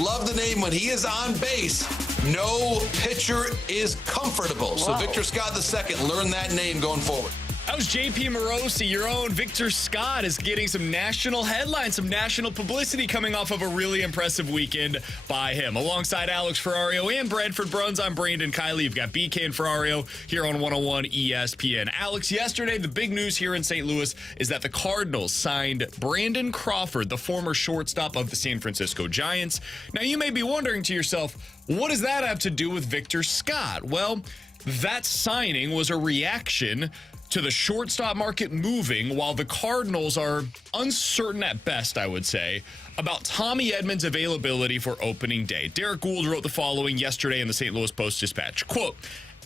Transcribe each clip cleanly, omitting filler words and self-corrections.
Love the name. When he is on base, no pitcher is comfortable. So Victor Scott II, learn that name going forward. That was JP Morosi. Your own Victor Scott is getting some national headlines, some national publicity coming off of a really impressive weekend by him. Alongside Alex Ferrario and Bradford Bruns, I'm Brandon Kiley. You've got BK and Ferrario here on 101 ESPN. Alex, yesterday, the big news here in St. Louis is that the Cardinals signed Brandon Crawford, the former shortstop of the San Francisco Giants. Now, you may be wondering to yourself, what does that have to do with Victor Scott? Well, that signing was a reaction to the shortstop market moving while the Cardinals are uncertain at best, I would say, about Tommy Edman's availability for opening day. Derek Gould wrote the following yesterday in the St. Louis Post-Dispatch. Quote,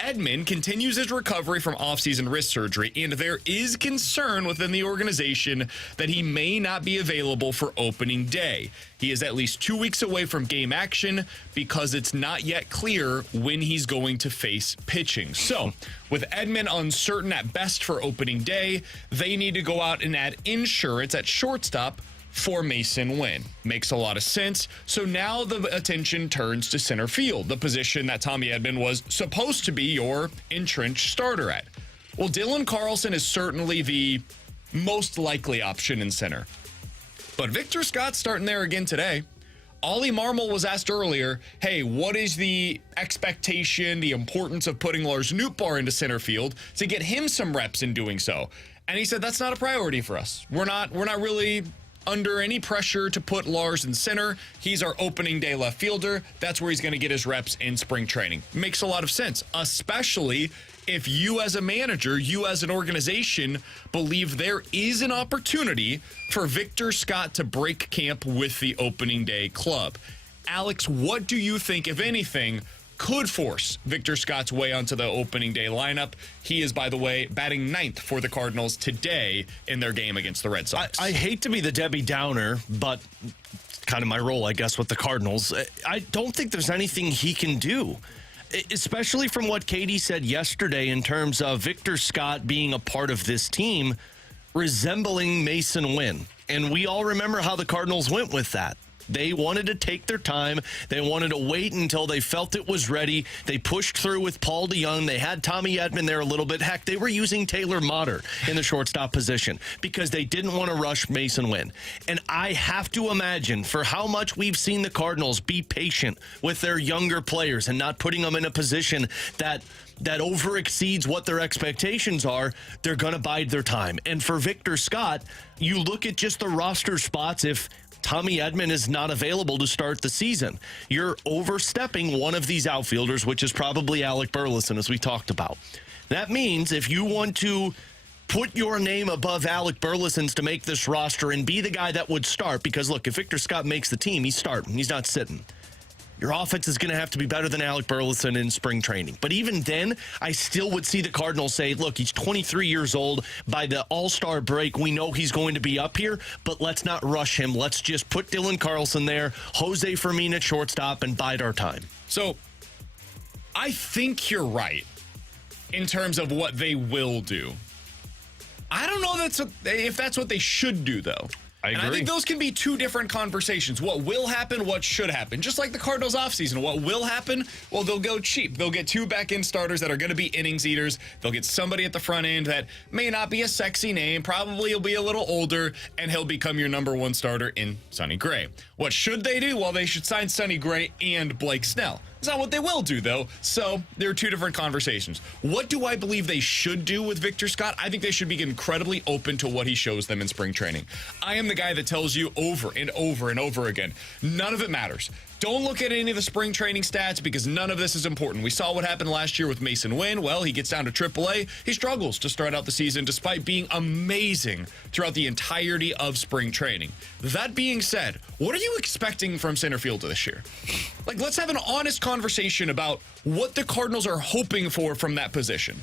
Edman continues his recovery from offseason wrist surgery, and there is concern within the organization that he may not be available for opening day. He is at least 2 weeks away from game action because it's not yet clear when he's going to face pitching. So, with Edman uncertain at best for opening day, they need to go out and add insurance at shortstop for Mason Wynn. Makes a lot of sense. So now the attention turns to center field, the position that Tommy Edman was supposed to be your entrenched starter at. Well, Dylan Carlson is certainly the most likely option in center. But Victor Scott's starting there again today. Ollie Marmol was asked earlier, hey, what is the expectation, the importance of putting Lars Nootbaar into center field to get him some reps in doing so? And he said, that's not a priority for us. We're not really under any pressure to put Lars in center. He's our opening day left fielder. That's where he's going to get his reps in spring training. Makes a lot of sense, especially if you as a manager, you as an organization, believe there is an opportunity for Victor Scott to break camp with the opening day club. Alex, what do you think, if anything, could force Victor Scott's way onto the opening day lineup? He is, by the way, batting ninth for the Cardinals today in their game against the Red Sox. I hate to be the Debbie Downer, but kind of my role, I guess, with the Cardinals. I don't think there's anything he can do, especially from what Katie said yesterday in terms of Victor Scott being a part of this team resembling Mason Wynn. And we all remember how the Cardinals went with that. They wanted to take their time. They wanted to wait until they felt it was ready. They pushed through with Paul DeYoung. They had Tommy Edman there a little bit. Heck, they were using Taylor Motter in the shortstop position because they didn't want to rush Mason Wynn. And I have to imagine, for how much we've seen the Cardinals be patient with their younger players and not putting them in a position that overexceeds what their expectations are, they're going to bide their time. And for Victor Scott, you look at just the roster spots. If Tommy Edman is not available to start the season, you're overstepping one of these outfielders, which is probably Alec Burleson, as we talked about. That means if you want to put your name above Alec Burleson's to make this roster and be the guy that would start, because look, if Victor Scott makes the team, he's starting. He's not sitting. Your offense is going to have to be better than Alec Burleson in spring training. But even then, I still would see the Cardinals say, look, he's 23 years old. By the All-Star break, we know he's going to be up here, but let's not rush him. Let's just put Dylan Carlson there, Jose Fermin at shortstop, and bide our time. So I think you're right in terms of what they will do. I don't know if that's what they should do, though. And I think those can be two different conversations. What will happen, what should happen. Just like the Cardinals offseason. What will happen? Well, they'll go cheap. They'll get two back-end starters that are going to be innings eaters. They'll get somebody at the front end that may not be a sexy name. Probably he'll be a little older, and he'll become your number one starter in Sonny Gray. What should they do? Well, they should sign Sonny Gray and Blake Snell. It's not what they will do, though. So there are two different conversations. What do I believe they should do with Victor Scott? I think they should be incredibly open to what he shows them in spring training. I am the guy that tells you over and over and over again, none of it matters. Don't look at any of the spring training stats because none of this is important. We saw what happened last year with Mason Wynn. Well, he gets down to AAA. He struggles to start out the season despite being amazing throughout the entirety of spring training. That being said, what are you expecting from center field this year? Like, let's have an honest conversation about what the Cardinals are hoping for from that position.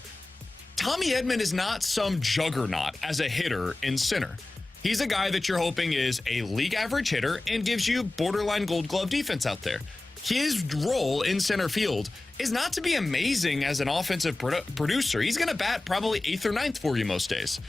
Tommy Edman is not some juggernaut as a hitter in center. He's a guy that you're hoping is a league average hitter and gives you borderline Gold Glove defense out there. His role in center field is not to be amazing as an offensive producer. He's going to bat probably 8th or 9th for you most days.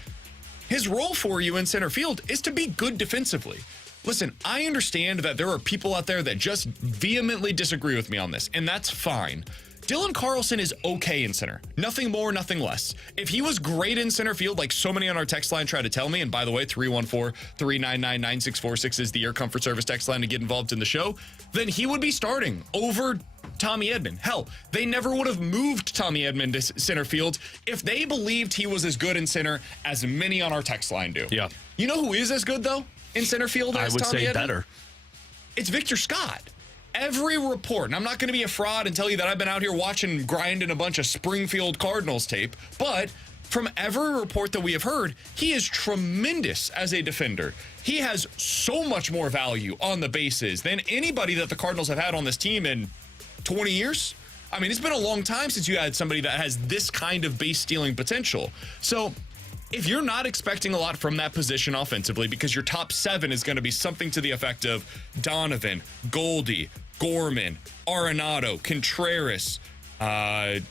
His role for you in center field is to be good defensively. Listen, I understand that there are people out there that just vehemently disagree with me on this, and that's fine. Dylan Carlson is okay in center. Nothing more, nothing less. If he was great in center field, like so many on our text line try to tell me, and by the way, 314-399-9646 is the Air Comfort Service text line to get involved in the show, then he would be starting over Tommy Edman. Hell, they never would have moved Tommy Edman to center field if they believed he was as good in center as many on our text line do. Yeah. You know who is as good, though, in center field as Tommy Edman? I would say better. It's Victor Scott. Every report, and I'm not going to be a fraud and tell you that I've been out here watching, grinding a bunch of Springfield Cardinals tape, but from every report that we have heard, he is tremendous as a defender. He has so much more value on the bases than anybody that the Cardinals have had on this team in 20 years. I mean, it's been a long time since you had somebody that has this kind of base stealing potential. So if you're not expecting a lot from that position offensively, because your top 7 is going to be something to the effect of Donovan, Goldie, Gorman, Arenado, Contreras, Gorman,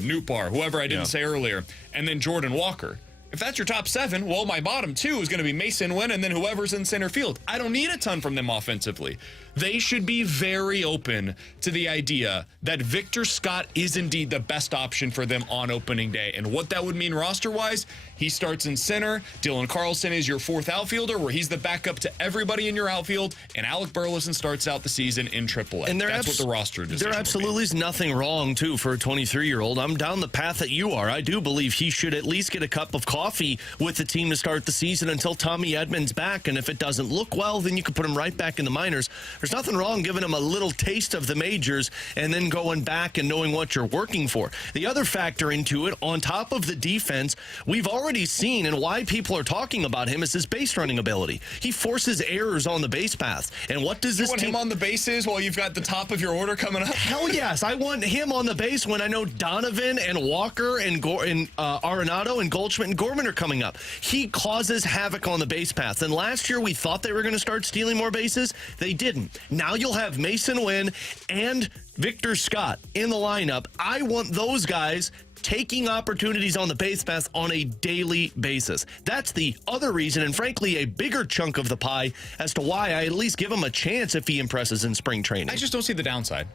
Newbar, whoever I didn't say earlier, and then Jordan Walker. If that's your top 7, well, my bottom 2 is going to be Mason Wynn and then whoever's in center field. I don't need a ton from them offensively. They should be very open to the idea that Victor Scott is indeed the best option for them on opening day. And what that would mean roster-wise, he starts in center. Dylan Carlson is your 4th outfielder, where he's the backup to everybody in your outfield. And Alec Burleson starts out the season in AAA. And that's what the roster decision There absolutely is nothing wrong, too, for a 23-year-old. I'm down the path that you are. I do believe he should at least get a cup of coffee with the team to start the season until Tommy Edman's back. And if it doesn't look well, then you can put him right back in the minors. There's nothing wrong giving him a little taste of the majors and then going back and knowing what you're working for. The other factor into it, on top of the defense, we've already seen, and why people are talking about him, is his base running ability. He forces errors on the base path. And what does this team... You want him on the bases while you've got the top of your order coming up? Hell yes. I want him on the base when I know Donovan and Walker and Arenado and Goldschmidt and Gorman are coming up. He causes havoc on the base path. And last year we thought they were going to start stealing more bases. They didn't. Now you'll have Mason Wynn and Victor Scott in the lineup. I want those guys taking opportunities on the base path on a daily basis. That's the other reason, and frankly, a bigger chunk of the pie as to why I at least give him a chance if he impresses in spring training. I just don't see the downside.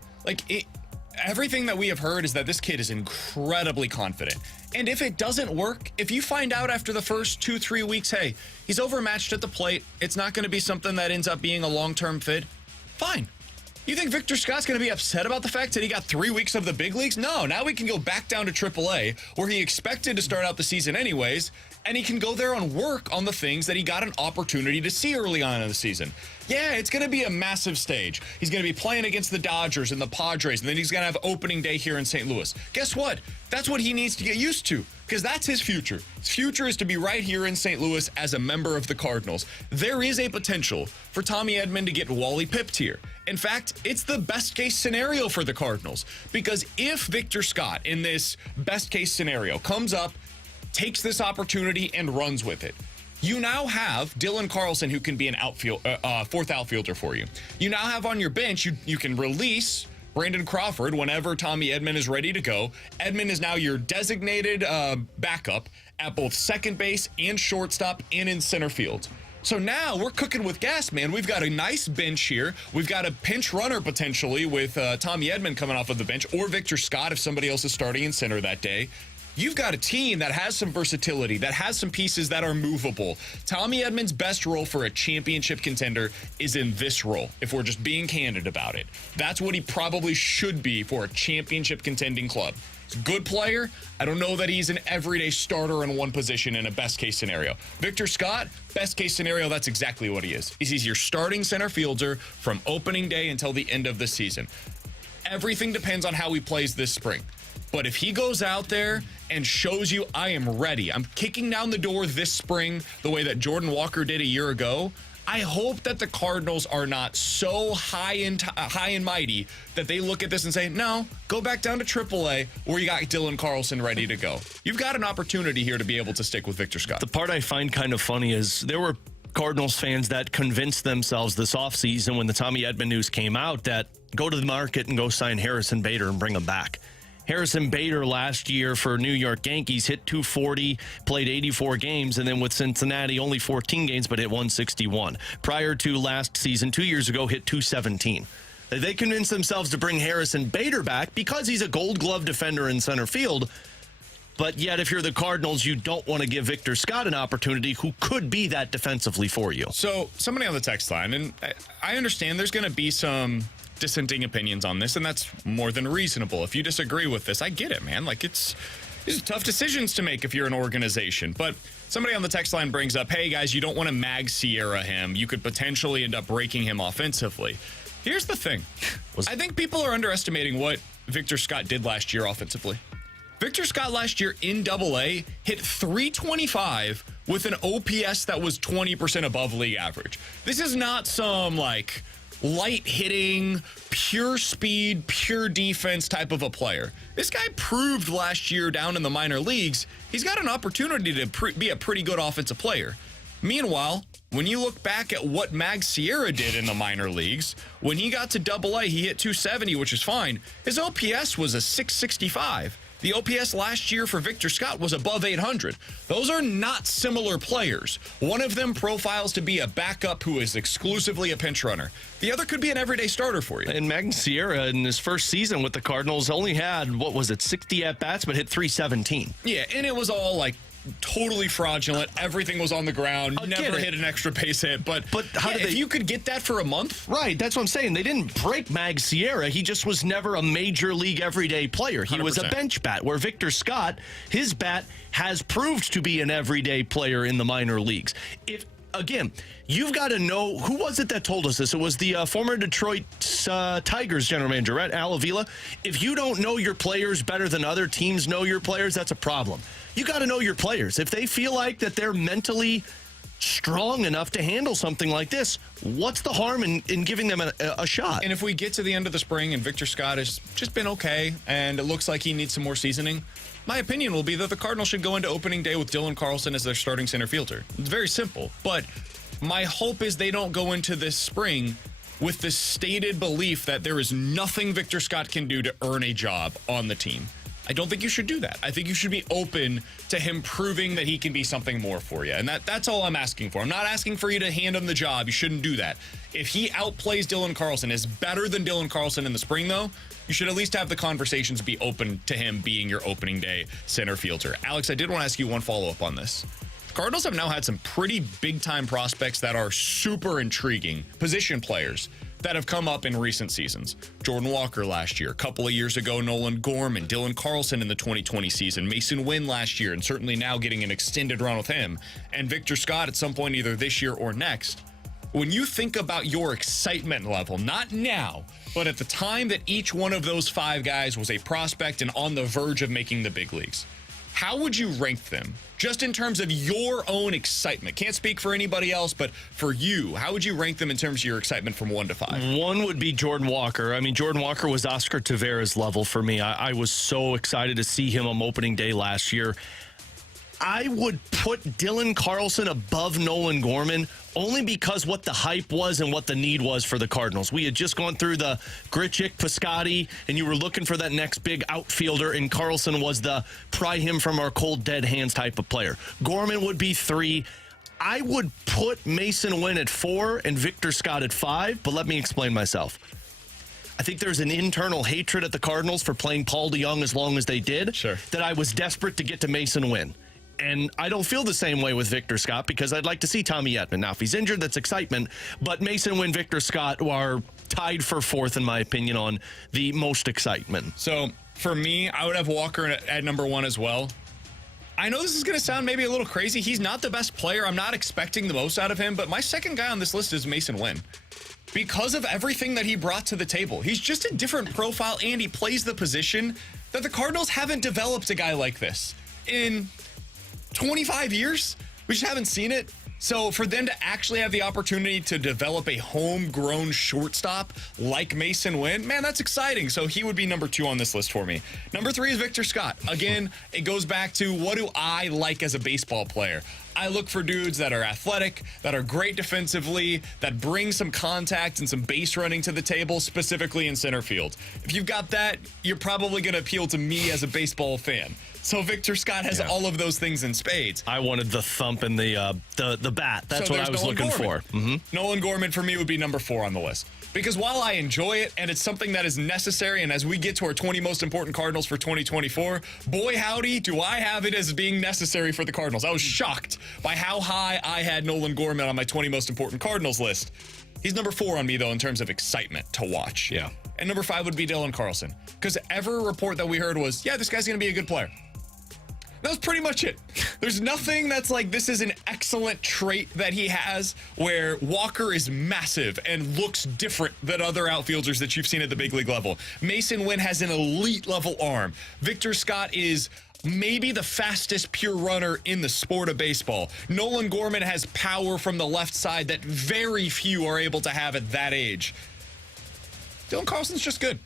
Everything that we have heard is that this kid is incredibly confident. And if it doesn't work, if you find out after the first 2-3 weeks, hey, he's overmatched at the plate, it's not going to be something that ends up being a long-term fit, fine. You think Victor Scott's going to be upset about the fact that he got 3 weeks of the big leagues? No, now we can go back down to AAA, where he expected to start out the season anyways, and he can go there and work on the things that he got an opportunity to see early on in the season. Yeah, it's going to be a massive stage. He's going to be playing against the Dodgers and the Padres, and then he's going to have opening day here in St. Louis. Guess what? That's what he needs to get used to, because that's his future. His future is to be right here in St. Louis as a member of the Cardinals. There is a potential for Tommy Edman to get Wally pipped here. In fact, it's the best case scenario for the Cardinals, because if Victor Scott in this best case scenario comes up, takes this opportunity and runs with it, you now have Dylan Carlson, who can be an fourth outfielder for you. You now have on your bench, you can release Brandon Crawford whenever Tommy Edman is ready to go. Edman is now your designated backup at both second base and shortstop and in center field. So now we're cooking with gas, man. We've got a nice bench here. We've got a pinch runner potentially with Tommy Edman coming off of the bench, or Victor Scott if somebody else is starting in center that day. You've got a team that has some versatility, that has some pieces that are movable. Tommy Edman's best role for a championship contender is in this role, if we're just being candid about it. That's what he probably should be for a championship contending club. He's a good player. I don't know that he's an everyday starter in one position in a best case scenario. Victor Scott, best case scenario, that's exactly what he is. He's your starting center fielder from opening day until the end of the season. Everything depends on how he plays this spring. But if he goes out there and shows you, I am ready, I'm kicking down the door this spring the way that Jordan Walker did a year ago, I hope that the Cardinals are not so high and mighty that they look at this and say, no, go back down to AAA where you got Dylan Carlson ready to go. You've got an opportunity here to be able to stick with Victor Scott. The part I find kind of funny is there were Cardinals fans that convinced themselves this offseason when the Tommy Edman news came out that go to the market and go sign Harrison Bader and bring him back. Harrison Bader last year for New York Yankees hit 240, played 84 games, and then with Cincinnati, only 14 games, but hit 161. Prior to last season, 2 years ago, hit 217. They convinced themselves to bring Harrison Bader back because he's a Gold Glove defender in center field. But yet, if you're the Cardinals, you don't want to give Victor Scott an opportunity who could be that defensively for you. So, somebody on the text line, and I understand there's going to be some dissenting opinions on this, and that's more than reasonable. If you disagree with this, I get it, man. Like, these are tough decisions to make if you're an organization. But somebody on the text line brings up, hey, guys, you don't want to Mag Sierra him. You could potentially end up breaking him offensively. Here's the thing. I think people are underestimating what Victor Scott did last year offensively. Victor Scott last year in AA hit .325 with an OPS that was 20% above league average. This is not some, like, light hitting, pure speed, pure defense type of a player. This guy proved last year down in the minor leagues he's got an opportunity to be a pretty good offensive player. Meanwhile, when you look back at what Mag Sierra did in the minor leagues, when he got to AA, he hit .270, which is fine. His OPS was a .665. The OPS last year for Victor Scott was above 800. Those are not similar players. One of them profiles to be a backup who is exclusively a pinch runner. The other could be an everyday starter for you. And Mag Sierra in his first season with the Cardinals only had, 60 at-bats, but hit .317. Yeah, and it was all like totally fraudulent. Everything was on the ground. Never hit an extra base hit. But how did if you could get that for a month? Right, that's what I'm saying. They didn't break Mag Sierra. He just was never a major league everyday player. He 100%. Was a bench bat, where Victor Scott, his bat has proved to be an everyday player in the minor leagues. Again, you've got to know, who was it that told us this? It was the former Detroit Tigers general manager, right? Al Avila. If you don't know your players better than other teams know your players, that's a problem. You got to know your players. If they feel like that they're mentally strong enough to handle something like this, what's the harm in giving them a shot? And if we get to the end of the spring and Victor Scott has just been okay and it looks like he needs some more seasoning, my opinion will be that the Cardinals should go into opening day with Dylan Carlson as their starting center fielder. It's very simple. But my hope is they don't go into this spring with the stated belief that there is nothing Victor Scott can do to earn a job on the team. I don't think you should do that. I think you should be open to him proving that he can be something more for you. And that's all I'm asking for. I'm not asking for you to hand him the job. You shouldn't do that. If he outplays Dylan Carlson, is better than Dylan Carlson in the spring, though, you should at least have the conversations be open to him being your opening day center fielder. Alex, I did want to ask you one follow-up on this. The Cardinals have now had some pretty big-time prospects that are super intriguing, position players that have come up in recent seasons. Jordan Walker last year, a couple of years ago, Nolan Gorman, Dylan Carlson in the 2020 season, Mason Wynn last year, and certainly now getting an extended run with him, and Victor Scott at some point either this year or next. When you think about your excitement level, not now, but at the time that each one of those five guys was a prospect and on the verge of making the big leagues, how would you rank them? Just in terms of your own excitement. Can't speak for anybody else, but for you, how would you rank them in terms of your excitement from 1 to 5? 1 would be Jordan Walker. I mean, Jordan Walker was Oscar Tavares level for me. I was so excited to see him on opening day last year. I would put Dylan Carlson above Nolan Gorman only because what the hype was and what the need was for the Cardinals. We had just gone through the Grichuk, Piscotty, and you were looking for that next big outfielder, and Carlson was the pry him from our cold, dead hands type of player. Gorman would be 3. I would put Mason Wynn at 4 and Victor Scott at 5, but let me explain myself. I think there's an internal hatred at the Cardinals for playing Paul DeJong as long as they did, that I was desperate to get to Mason Wynn. And I don't feel the same way with Victor Scott because I'd like to see Tommy Edman. Now, if he's injured, that's excitement. But Mason Wynn, Victor Scott are tied for 4th, in my opinion, on the most excitement. So, for me, I would have Walker at number 1 as well. I know this is going to sound maybe a little crazy. He's not the best player. I'm not expecting the most out of him. But my second guy on this list is Mason Wynn. Because of everything that he brought to the table. He's just a different profile, and he plays the position that the Cardinals haven't developed a guy like this in 25 years. We just haven't seen it. So for them to actually have the opportunity to develop a homegrown shortstop like Mason Wynn, man, that's exciting. So he would be number 2 on this list for me. Number 3 is Victor Scott. Again, it goes back to what do I like as a baseball player? I look for dudes that are athletic, that are great defensively, that bring some contact and some base running to the table, specifically in center field. If you've got that, you're probably going to appeal to me as a baseball fan. So Victor Scott has all of those things in spades. I wanted the thump and the bat. That's what I was Nolan looking Gorman. for. Mm-hmm. Nolan Gorman for me would be number 4 on the list. Because while I enjoy it and it's something that is necessary, and as we get to our 20 most important Cardinals for 2024, boy howdy, do I have it as being necessary for the Cardinals. I was shocked by how high I had Nolan Gorman on my 20 most important Cardinals list. He's number 4 on me, though, in terms of excitement to watch. Yeah. And number 5 would be Dylan Carlson. Because every report that we heard was, yeah, this guy's going to be a good player. That was pretty much it. There's nothing that's like, this is an excellent trait that he has, where Walker is massive and looks different than other outfielders that you've seen at the big league level. Mason Wynn has an elite level arm. Victor Scott is maybe the fastest pure runner in the sport of baseball. Nolan Gorman has power from the left side that very few are able to have at that age. Dylan Carlson's just good.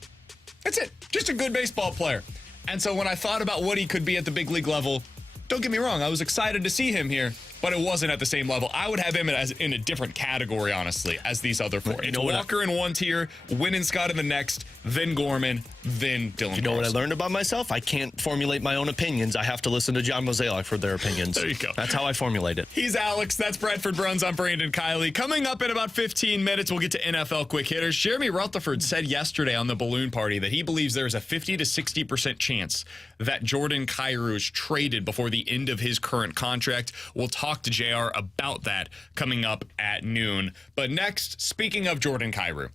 That's it. Just a good baseball player. And so when I thought about what he could be at the big league level, don't get me wrong, I was excited to see him here, but it wasn't at the same level. I would have him as in a different category, honestly, as these other 4. It's Walker in one tier, Wynn and Scott in the next, then Gorman, then Dylan Carlson. You know what I learned about myself? I can't formulate my own opinions. I have to listen to John Mozeliak for their opinions. There you go. That's how I formulate it. He's Alex. That's Bradford Bruns. I'm Brandon Kiley. Coming up in about 15 minutes, we'll get to NFL quick hitters. Jeremy Rutherford said yesterday on the balloon party that he believes there is a 50 to 60% chance that Jordan Kyrou is traded before the end of his current contract. We'll talk to JR about that coming up at noon. But next, speaking of Jordan Kyrou,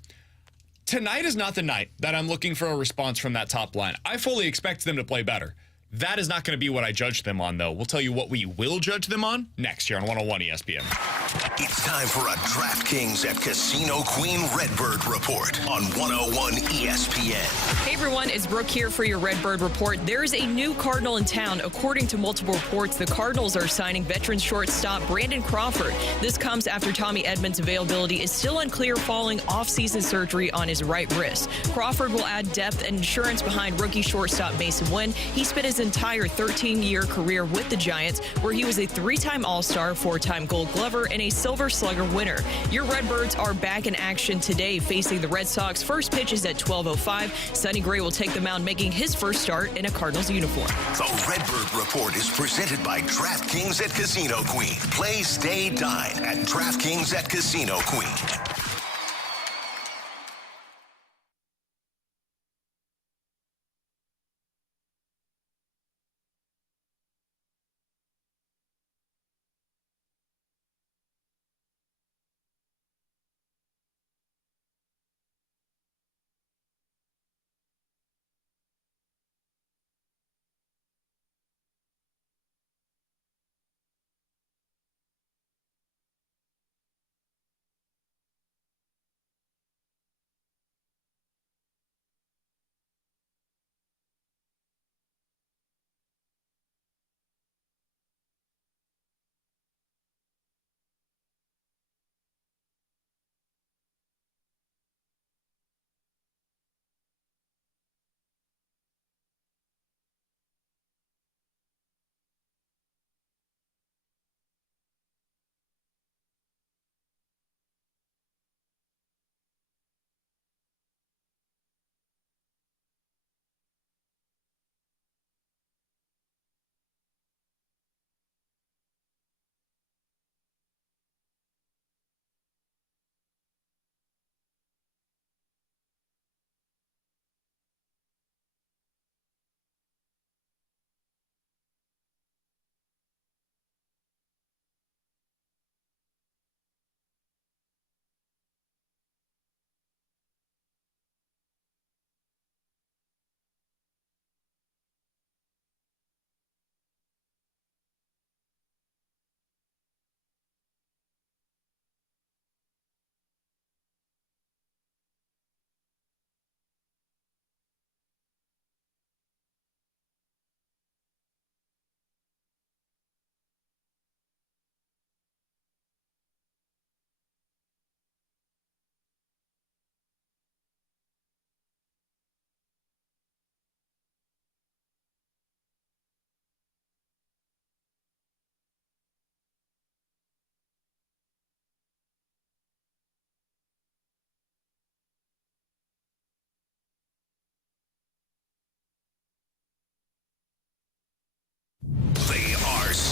tonight is not the night that I'm looking for a response from that top line. I fully expect them to play better. That is not going to be what I judge them on, though. We'll tell you what we will judge them on next year on 101 ESPN. It's time for a DraftKings at Casino Queen Redbird Report on 101 ESPN. Hey everyone, it's Brooke here for your Redbird Report. There is a new Cardinal in town. According to multiple reports, the Cardinals are signing veteran shortstop Brandon Crawford. This comes after Tommy Edmonds' availability is still unclear following off-season surgery on his right wrist. Crawford will add depth and insurance behind rookie shortstop Mason Wynn. He spent his entire 13-year career with the Giants, where he was a 3-time All-Star, 4-time Gold Glover, and a Silver Slugger winner. Your Redbirds are back in action today, facing the Red Sox. First pitch is at 12:05. Sonny Gray will take the mound, making his first start in a Cardinals uniform. The Redbird Report is presented by DraftKings at Casino Queen. Play, stay, dine at DraftKings at Casino Queen.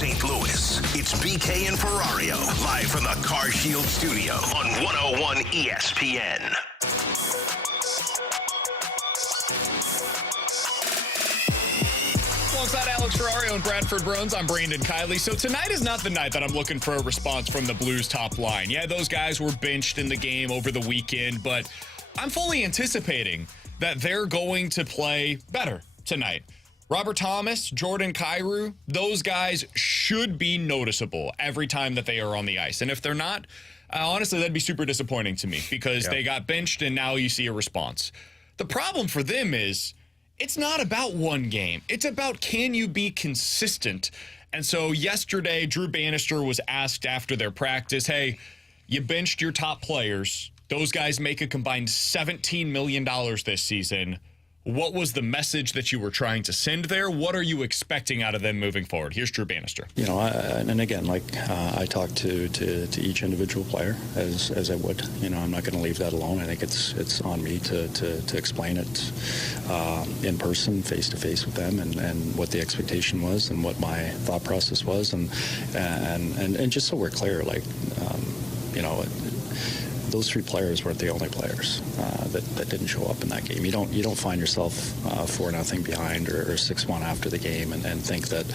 St. Louis. It's BK and Ferrario, live from the Car Shield studio on 101 ESPN. Alongside Alex Ferrario and Bradford Bruns, I'm Brandon Kiley. So tonight is not the night that I'm looking for a response from the Blues top line. Yeah, those guys were benched in the game over the weekend, but I'm fully anticipating that they're going to play better tonight. Robert Thomas, Jordan Kyrou, those guys should be noticeable every time that they are on the ice. And if they're not, honestly, that'd be super disappointing to me because they got benched and now you see a response. The problem for them is it's not about one game. It's about, can you be consistent? And so yesterday, Drew Bannister was asked after their practice, hey, you benched your top players. Those guys make a combined $17 million this season. What was the message that you were trying to send there? What are you expecting out of them moving forward? Here's Drew Bannister. You know, and again, I talk to each individual player as I would. You know, I'm not going to leave that alone. I think it's on me to explain it in person, face to face with them, and what the expectation was, and what my thought process was, and just so we're clear, you know. Those three players weren't the only players that didn't show up in that game. You don't find yourself 4-0 behind or 6-1 after the game and think that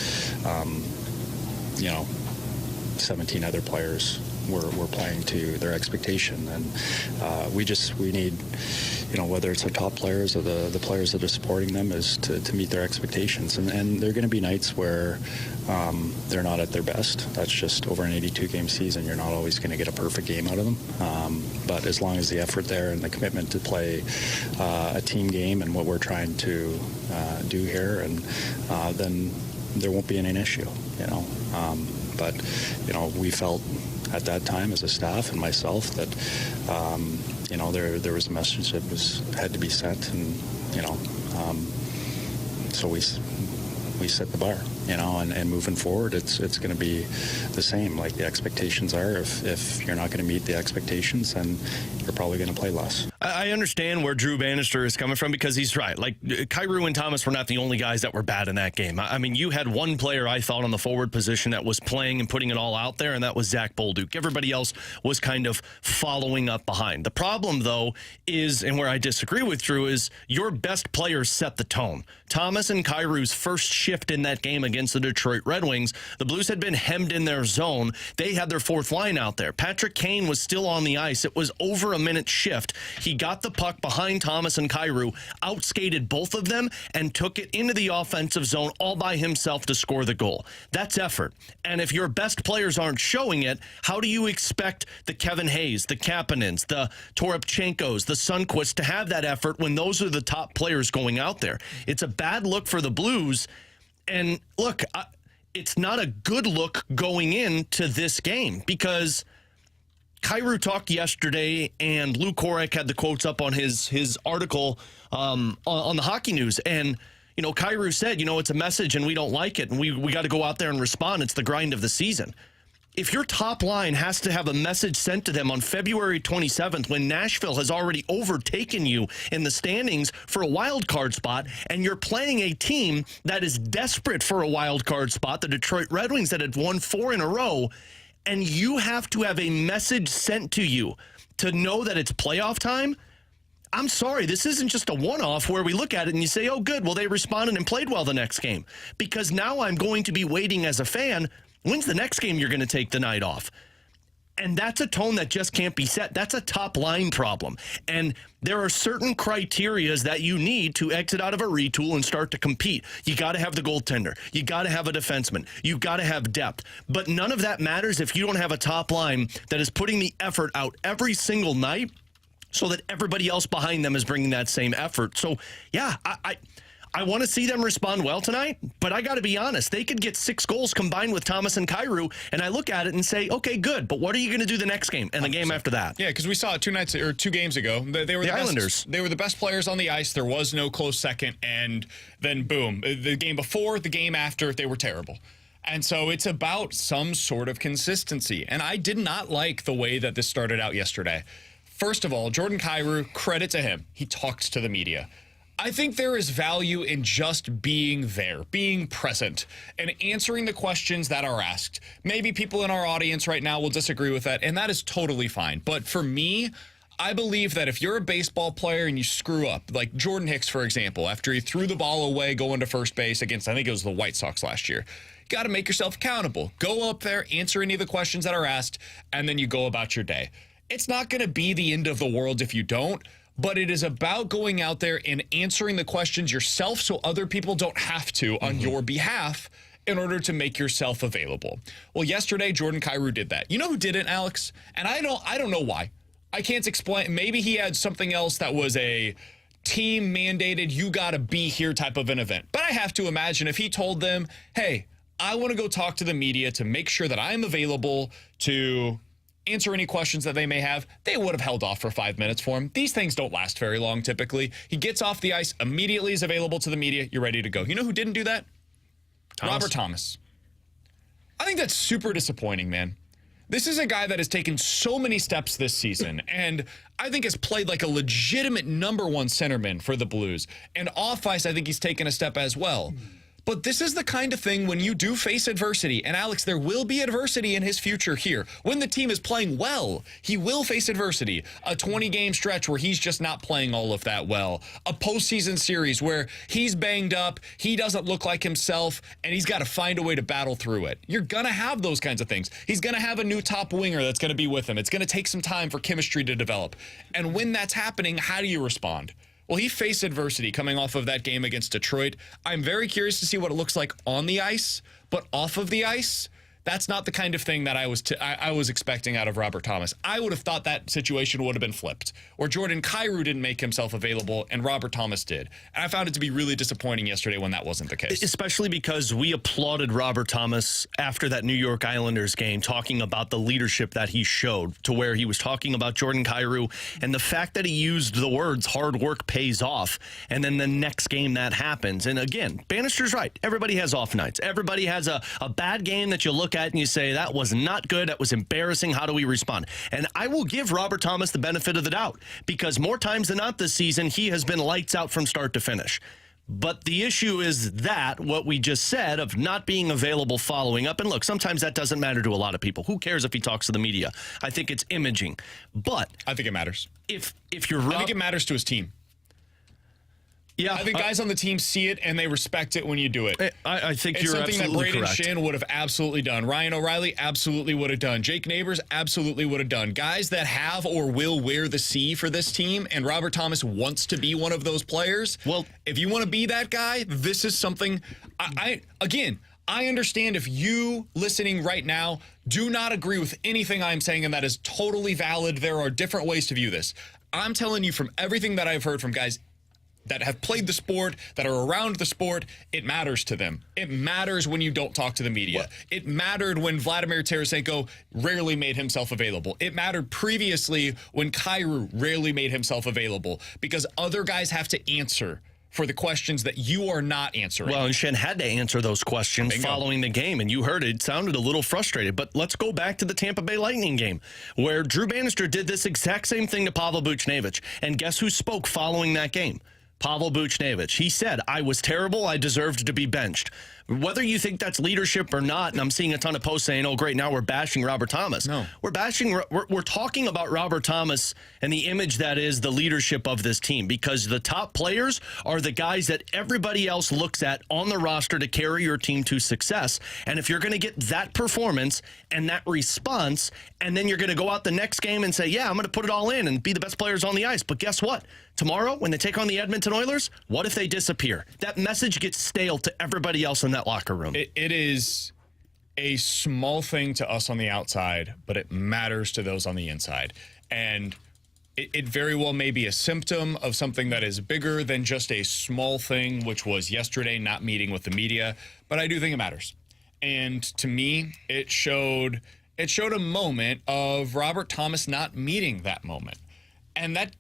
17 other players were playing to their expectation. And we need, whether it's our top players or the players that are supporting them, is to meet their expectations. And there are going to be nights where they're not at their best. That's just over an 82-game season. You're not always going to get a perfect game out of them. But as long as the effort there and the commitment to play a team game and what we're trying to do here, and then there won't be any issue, But, we felt at that time as a staff and myself that, there was a message that had to be sent, and, so we set the bar, and moving forward, it's going to be the same. Like the expectations are, if you're not going to meet the expectations, then you're probably going to play less. I understand where Drew Bannister is coming from because he's right. Like, Kyrou and Thomas were not the only guys that were bad in that game. I mean, you had one player, I thought, on the forward position that was playing and putting it all out there, and that was Zach Bolduc. Everybody else was kind of following up behind. The problem, though, is, and where I disagree with Drew, is your best players set the tone. Thomas and Kyrou's first shift in that game against the Detroit Red Wings, the Blues had been hemmed in their zone. They had their fourth line out there. Patrick Kane was still on the ice. It was over a minute shift. He got the puck behind Thomas and Kyrou, outskated both of them, and took it into the offensive zone all by himself to score the goal. That's effort. And if your best players aren't showing it, how do you expect the Kevin Hayes, the Kapanins, the Toropchenkos, the Sundqvist to have that effort when those are the top players going out there? It's a bad look for the Blues. And look, it's not a good look going into this game because Kyrou talked yesterday, and Lou Korek had the quotes up on his article on the Hockey News. And, Kyrou said, it's a message and we don't like it, and we got to go out there and respond. It's the grind of the season. If your top line has to have a message sent to them on February 27th when Nashville has already overtaken you in the standings for a wild card spot, and you're playing a team that is desperate for a wild card spot, the Detroit Red Wings that had won 4 in a row, and you have to have a message sent to you to know that it's playoff time, I'm sorry, this isn't just a one-off where we look at it and you say, oh, good, well, they responded and played well the next game. Because now I'm going to be waiting as a fan, when's the next game you're going to take the night off? And that's a tone that just can't be set. That's a top-line problem. And there are certain criterias that you need to exit out of a retool and start to compete. You got to have the goaltender. You got to have a defenseman. You got to have depth. But none of that matters if you don't have a top line that is putting the effort out every single night so that everybody else behind them is bringing that same effort. So, yeah, I want to see them respond well tonight, but I got to be honest. They could get 6 goals combined with Thomas and Kyrou, and I look at it and say, okay, good, but what are you going to do the next game and the game after that? Yeah, because we saw it 2 games ago. They were the Islanders. They were the best players on the ice. There was no close second, and then boom, the game before, the game after, they were terrible. And so it's about some sort of consistency, and I did not like the way that this started out yesterday. First of all, Jordan Kyrou, credit to him. He talked to the media. I think there is value in just being there, being present, and answering the questions that are asked. Maybe people in our audience right now will disagree with that, and that is totally fine. But for me, I believe that if you're a baseball player and you screw up, like Jordan Hicks, for example, after he threw the ball away going to first base against, I think it was the White Sox last year, you got to make yourself accountable. Go up there, answer any of the questions that are asked, and then you go about your day. It's not going to be the end of the world if you don't, but it is about going out there and answering the questions yourself so other people don't have to on your behalf in order to make yourself available. Well, yesterday, Jordan Kyrou did that. You know who didn't, Alex? And I don't know why. I can't explain. Maybe he had something else that was a team mandated, you got to be here type of an event. But I have to imagine if he told them, hey, I want to go talk to the media to make sure that I'm available to answer any questions that they may have, they would have held off for 5 minutes for him. These things don't last very long typically. He gets off the ice, immediately is available to the media. You're ready to go. You know who didn't do that? Robert Thomas. I think that's super disappointing, man. This is a guy that has taken so many steps this season and I think has played like a legitimate number one centerman for the Blues. And off ice, I think he's taken a step as well. But this is the kind of thing when you do face adversity, and Alex, there will be adversity in his future here. When the team is playing well, he will face adversity. A 20-game stretch where he's just not playing all of that well. A postseason series where he's banged up, he doesn't look like himself, and he's got to find a way to battle through it. You're going to have those kinds of things. He's going to have a new top winger that's going to be with him. It's going to take some time for chemistry to develop. And when that's happening, how do you respond? Well, he faced adversity coming off of that game against Detroit. I'm very curious to see what it looks like on the ice, but off of the ice, that's not the kind of thing that I was expecting out of Robert Thomas. I would have thought that situation would have been flipped, or Jordan Kyrou didn't make himself available and Robert Thomas did. And I found it to be really disappointing yesterday when that wasn't the case. Especially because we applauded Robert Thomas after that New York Islanders game, talking about the leadership that he showed, to where he was talking about Jordan Kyrou and the fact that he used the words hard work pays off. And then the next game that happens. And again, Bannister's right. Everybody has off nights. Everybody has a bad game that you look at and you say, that was not good, that was embarrassing, how do we respond? And I will give Robert Thomas the benefit of the doubt, because more times than not this season, he has been lights out from start to finish. But the issue is that, what we just said, of not being available following up. And look, sometimes that doesn't matter to a lot of people. Who cares if he talks to the media? I think it's imaging. But I think it matters. If you're I think it matters to his team. Yeah, I think guys on the team see it and they respect it when you do it. I think it's you're something that absolutely Braden correct. Shin would have absolutely done. Ryan O'Reilly absolutely would have done. Jake Neighbors absolutely would have done. Guys that have or will wear the C for this team, and Robert Thomas wants to be one of those players. Well, if you want to be that guy, this is something. I understand if you listening right now do not agree with anything I'm saying, and that is totally valid. There are different ways to view this. I'm telling you from everything that I've heard from guys that have played the sport, that are around the sport, it matters to them. It matters when you don't talk to the media. What? It mattered when Vladimir Tarasenko rarely made himself available. It mattered previously when Kyrou rarely made himself available, because other guys have to answer for the questions that you are not answering. Well, and Shen had to answer those questions following the game, and you heard it sounded a little frustrated. But let's go back to the Tampa Bay Lightning game, where Drew Bannister did this exact same thing to Pavel Buchnevich. And guess who spoke following that game? Pavel Buchnevich. He said, I was terrible. I deserved to be benched. Whether you think that's leadership or not, and I'm seeing a ton of posts saying, oh, great, now we're bashing Robert Thomas. No. We're talking about Robert Thomas and the image that is the leadership of this team, because the top players are the guys that everybody else looks at on the roster to carry your team to success. And if you're going to get that performance and that response, and then you're going to go out the next game and say, yeah, I'm going to put it all in and be the best players on the ice. But guess what? Tomorrow, when they take on the Edmonton Oilers, what if they disappear? That message gets stale to everybody else in that locker room. It is a small thing to us on the outside, but it matters to those on the inside. And it very well may be a symptom of something that is bigger than just a small thing, which was yesterday not meeting with the media. But I do think it matters. And to me, it showed a moment of Robert Thomas not meeting that moment. And that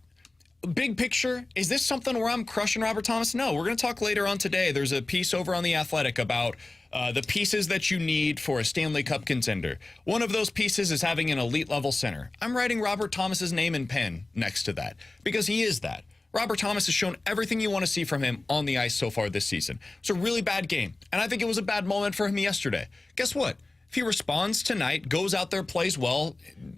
big picture, is this something where I'm crushing Robert Thomas? No, we're going to talk later on today. There's a piece over on The Athletic about the pieces that you need for a Stanley Cup contender. One of those pieces is having an elite level center. I'm writing Robert Thomas's name in pen next to that, because he is that. Robert Thomas has shown everything you want to see from him on the ice so far this season. It's a really bad game, and I think it was a bad moment for him yesterday. Guess what? If he responds tonight, goes out there, plays well,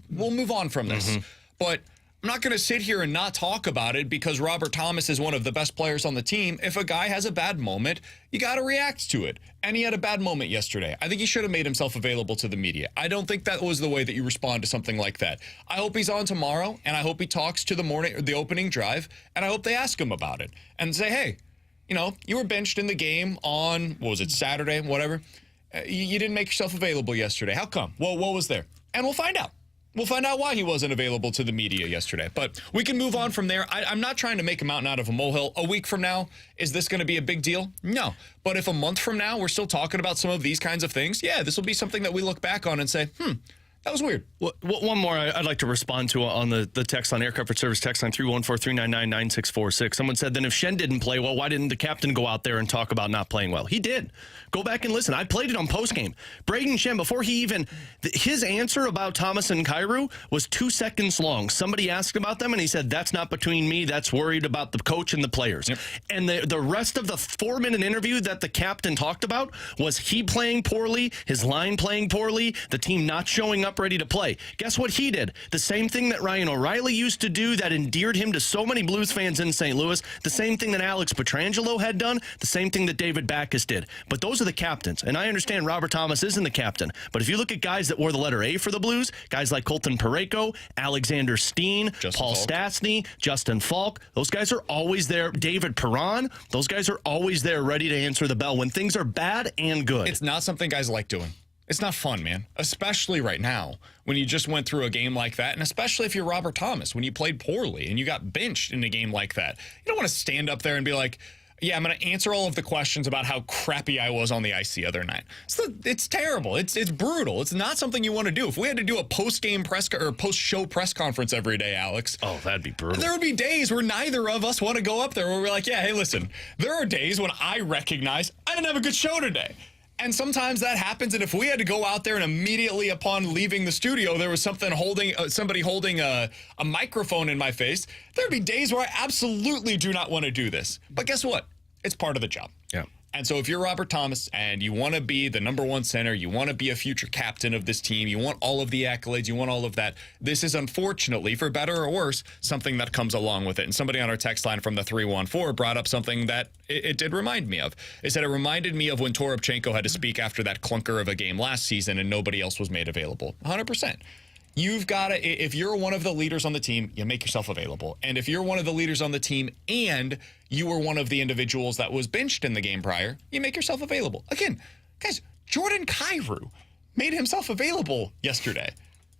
we'll move on from this. But I'm not going to sit here and not talk about it because Robert Thomas is one of the best players on the team. If a guy has a bad moment, you got to react to it. And he had a bad moment yesterday. I think he should have made himself available to the media. I don't think that was the way that you respond to something like that. I hope he's on tomorrow, and I hope he talks to the opening drive, and I hope they ask him about it and say, hey, you were benched in the game on, Saturday, whatever. You didn't make yourself available yesterday. How come? Well, what was there? And we'll find out. We'll find out why he wasn't available to the media yesterday. But we can move on from there. I'm not trying to make a mountain out of a molehill. A week from now, is this going to be a big deal? No. But if a month from now we're still talking about some of these kinds of things, yeah, this will be something that we look back on and say, that was weird. Well, one more I'd like to respond to on the text on Air Comfort Service text line 314-399-9646. Someone said, then if Schenn didn't play well, why didn't the captain go out there and talk about not playing well? He did. Go back and listen. I played it on postgame. Braden Schenn, before he even, his answer about Thomas and Kyrou was 2 seconds long. Somebody asked about them, and he said, that's not between me. That's worried about the coach and the players. Yep. And the rest of the 4-minute interview that the captain talked about was he playing poorly, his line playing poorly, the team not showing up ready to play. Guess what he did? The same thing that Ryan O'Reilly used to do that endeared him to so many Blues fans in St. Louis, the same thing that Alex Pietrangelo had done, the same thing that David Backes did. But those are the captains, and I understand Robert Thomas isn't the captain, but if you look at guys that wore the letter A for the Blues, guys like Colton Parayko, Alexander Steen, Paul Stastny, Justin Falk, those guys are always there. David Perron, those guys are always there ready to answer the bell when things are bad and good. It's not something guys like doing. It's not fun, man, especially right now when you just went through a game like that, and especially if you're Robert Thomas, when you played poorly and you got benched in a game like that. You don't want to stand up there and be like, yeah, I'm going to answer all of the questions about how crappy I was on the ice the other night. It's terrible. It's brutal. It's not something you want to do. If we had to do a post-game or post-show press conference every day, Alex. Oh, that'd be brutal. There would be days where neither of us want to go up there where we're like, yeah, hey, listen, there are days when I recognize I didn't have a good show today. And sometimes that happens, and if we had to go out there and immediately upon leaving the studio, there was somebody holding a microphone in my face, there'd be days where I absolutely do not want to do this. But guess what? It's part of the job. Yeah. And so if you're Robert Thomas and you want to be the number one center, you want to be a future captain of this team, you want all of the accolades, you want all of that, this is unfortunately, for better or worse, something that comes along with it. And somebody on our text line from the 314 brought up something that it did remind me of. It said it reminded me of when Toropchenko had to speak after that clunker of a game last season and nobody else was made available. 100%. You've got to, if you're one of the leaders on the team, you make yourself available. And if you're one of the leaders on the team and you were one of the individuals that was benched in the game prior, you make yourself available. Again, guys, Jordan Kyrou made himself available yesterday.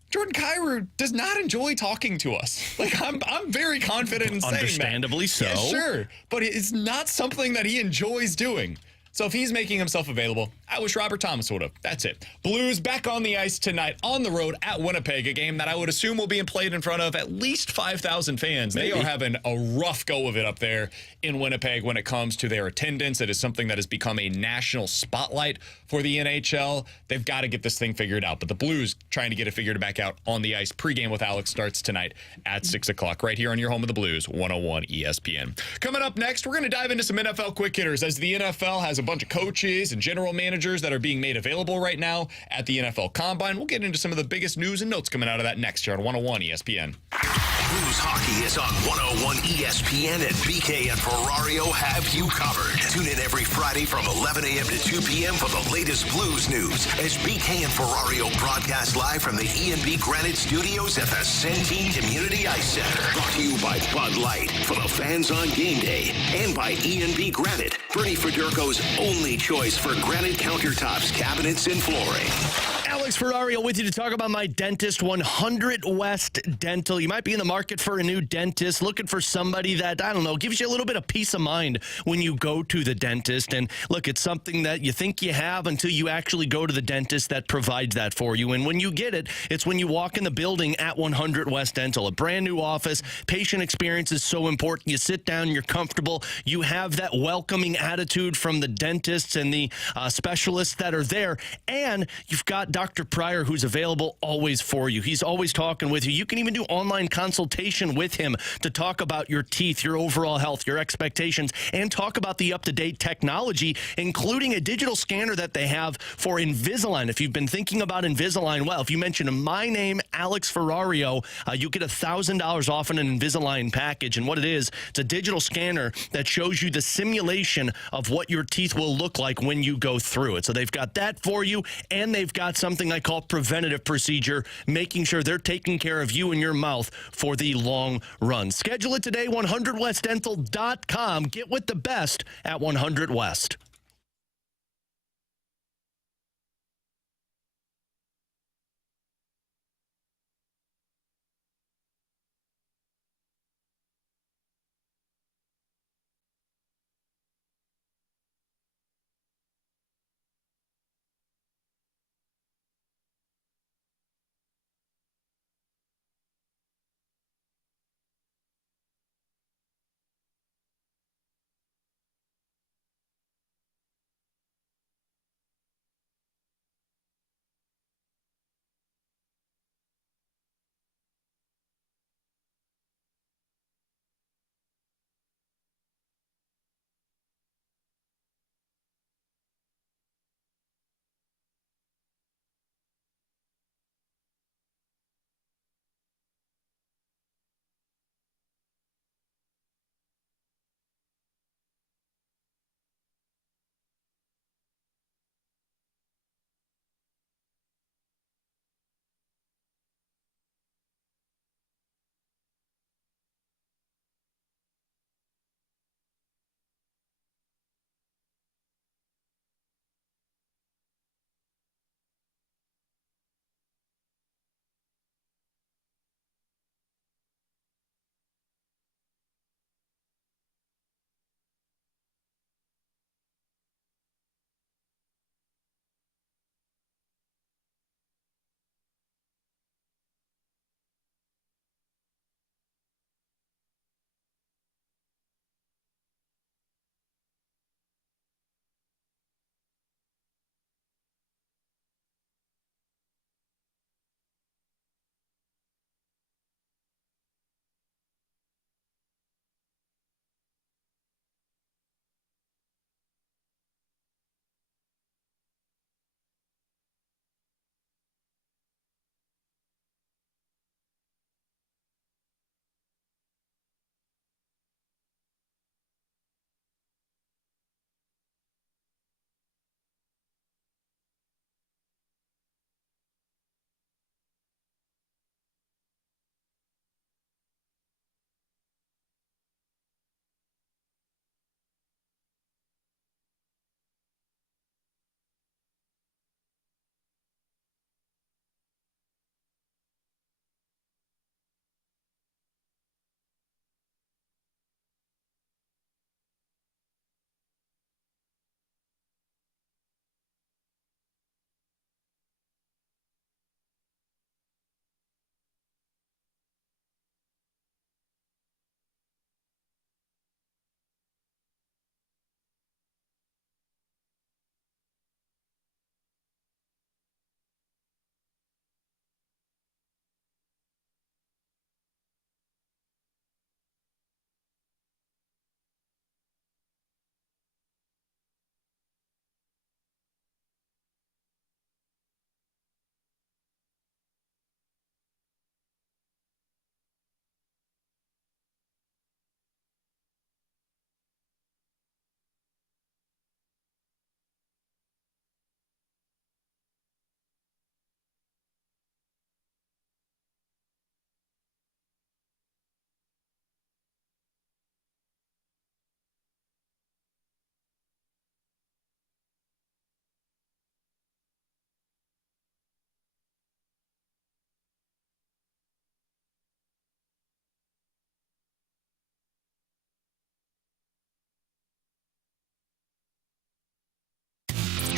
Jordan Kyrou does not enjoy talking to us. Like, I'm very confident in saying that. Understandably so. Yeah, sure. But it's not something that he enjoys doing. So if he's making himself available, I wish Robert Thomas would have. That's it. Blues back on the ice tonight on the road at Winnipeg, a game that I would assume will be played in front of at least 5,000 fans. Maybe. They are having a rough go of it up there in Winnipeg when it comes to their attendance. It is something that has become a national spotlight for the NHL. They've got to get this thing figured out. But the Blues trying to get it figured back out on the ice. Pre-game with Alex starts tonight at 6 o'clock right here on your home of the Blues, 101 ESPN. Coming up next, we're going to dive into some NFL quick hitters as the NFL has a bunch of coaches and general managers that are being made available right now at the NFL Combine. We'll get into some of the biggest news and notes coming out of that next year on 101 ESPN. Blues hockey is on 101 ESPN, and BK and Ferrario have you covered. Tune in every Friday from 11 a.m. to 2 p.m. for the latest Blues news as BK and Ferrario broadcast live from the E&B Granite Studios at the Centene Community Ice Center. Brought to you by Bud Light for the fans on game day and by E&B Granite, Bernie Federko's only choice for granite countertops, cabinets, and flooring. Alex Ferrario with you to talk about my dentist, 100 West Dental. You might be in the market for a new dentist, looking for somebody that, I don't know, gives you a little bit of peace of mind when you go to the dentist. And look, it's something that you think you have until you actually go to the dentist that provides that for you. And when you get it, it's when you walk in the building at 100 West Dental, a brand new office. Patient experience is so important. You sit down, you're comfortable. You have that welcoming attitude from the dentists and the specialists that are there. And you've got Dr. Dr. Pryor, who's available always for you. He's always talking with you. You can even do online consultation with him to talk about your teeth, your overall health, your expectations, and talk about the up-to-date technology, including a digital scanner that they have for Invisalign. If you've been thinking about Invisalign, well, if you mention my name, Alex Ferrario, you get $1,000 off an Invisalign package. And what it is, it's a digital scanner that shows you the simulation of what your teeth will look like when you go through it. So they've got that for you, and they've got something I call preventative procedure, making sure they're taking care of you and your mouth for the long run. Schedule it today, 100westdental.com. Get with the best at 100 West.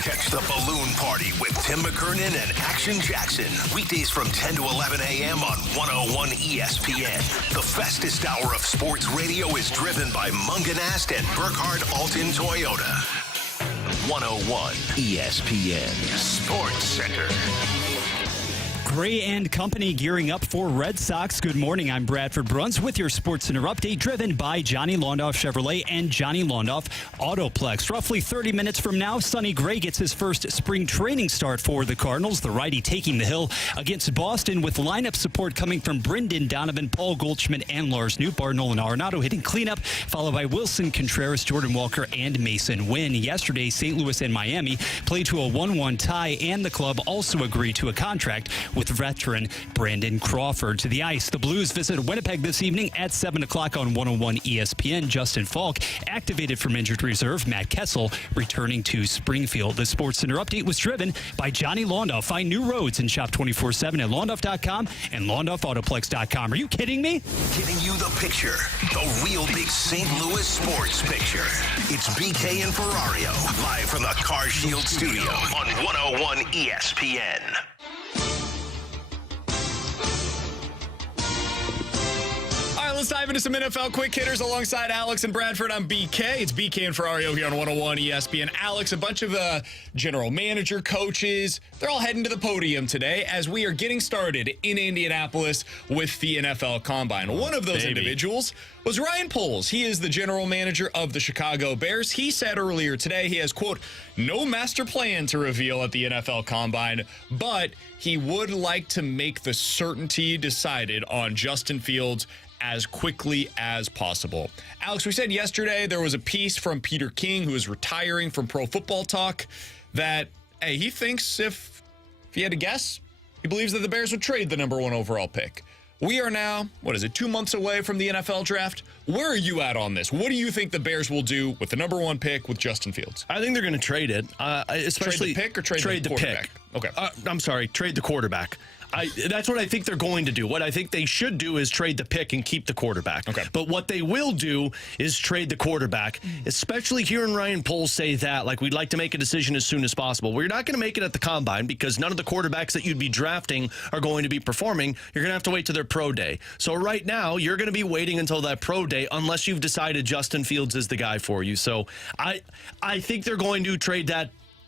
Catch the Balloon Party with Tim McKernan and Action Jackson. Weekdays from 10 to 11 a.m. on 101 ESPN. The fastest hour of sports radio is driven by Munganast and Burkhardt Alton Toyota. 101 ESPN Sports Center. Gray and Company gearing up for Red Sox. Good morning. I'm Bradford Bruns with your Sports Center update, driven by Johnny Londoff Chevrolet and Johnny Londoff Autoplex. Roughly 30 minutes from now, Sonny Gray gets his first spring training start for the Cardinals. The righty taking the hill against Boston with lineup support coming from Brendan Donovan, Paul Goldschmidt, and Lars Nootbaar. Nolan Arenado hitting cleanup, followed by Wilson Contreras, Jordan Walker, and Mason Wynn. Yesterday, St. Louis and Miami played to a 1-1 tie, and the club also agreed to a contract with veteran Brandon Crawford. To the ice, the Blues visit Winnipeg this evening at 7 o'clock on 101 ESPN. Justin Falk activated from injured reserve. Matt Kessel returning to Springfield. The Sports Center update was driven by Johnny Londoff. Find new roads and shop 24/7 at Londoff.com and LondoffAutoplex.com. Are you kidding me? Giving you the picture, the real big St. Louis sports picture. It's BK and Ferrario, live from the Car Shield studio on 101 ESPN. Let's dive into some NFL quick hitters alongside Alex and Bradford. I'm BK. It's BK and Ferrario here on 101 ESPN. Alex, a bunch of general manager, coaches, they're all heading to the podium today as we are getting started in Indianapolis with the NFL Combine. One of those individuals was Ryan Poles. He is the general manager of the Chicago Bears. He said earlier today he has, quote, no master plan to reveal at the NFL Combine, but he would like to make the certainty decided on Justin Fields as quickly as possible. Alex, we said yesterday there was a piece from Peter King, who is retiring from Pro Football Talk, that, hey, he thinks if he had to guess, he believes that the Bears would trade the number 1 overall pick. We are now, 2 months away from the NFL draft. Where are you at on this? What do you think the Bears will do with the number 1 pick with Justin Fields? I think they're going to trade it. Especially trade the pick or trade the quarterback? Okay. I'm sorry, trade the quarterback. That's what I think they're going to do. What I think they should do is trade the pick and keep the quarterback. Okay. But what they will do is trade the quarterback, especially hearing Ryan Poles say that, like, we'd like to make a decision as soon as possible. We're not going to make it at the Combine because none of the quarterbacks that you'd be drafting are going to be performing. You're going to have to wait to their pro day. So right now, you're going to be waiting until that pro day unless you've decided Justin Fields is the guy for you. So I think they're going to trade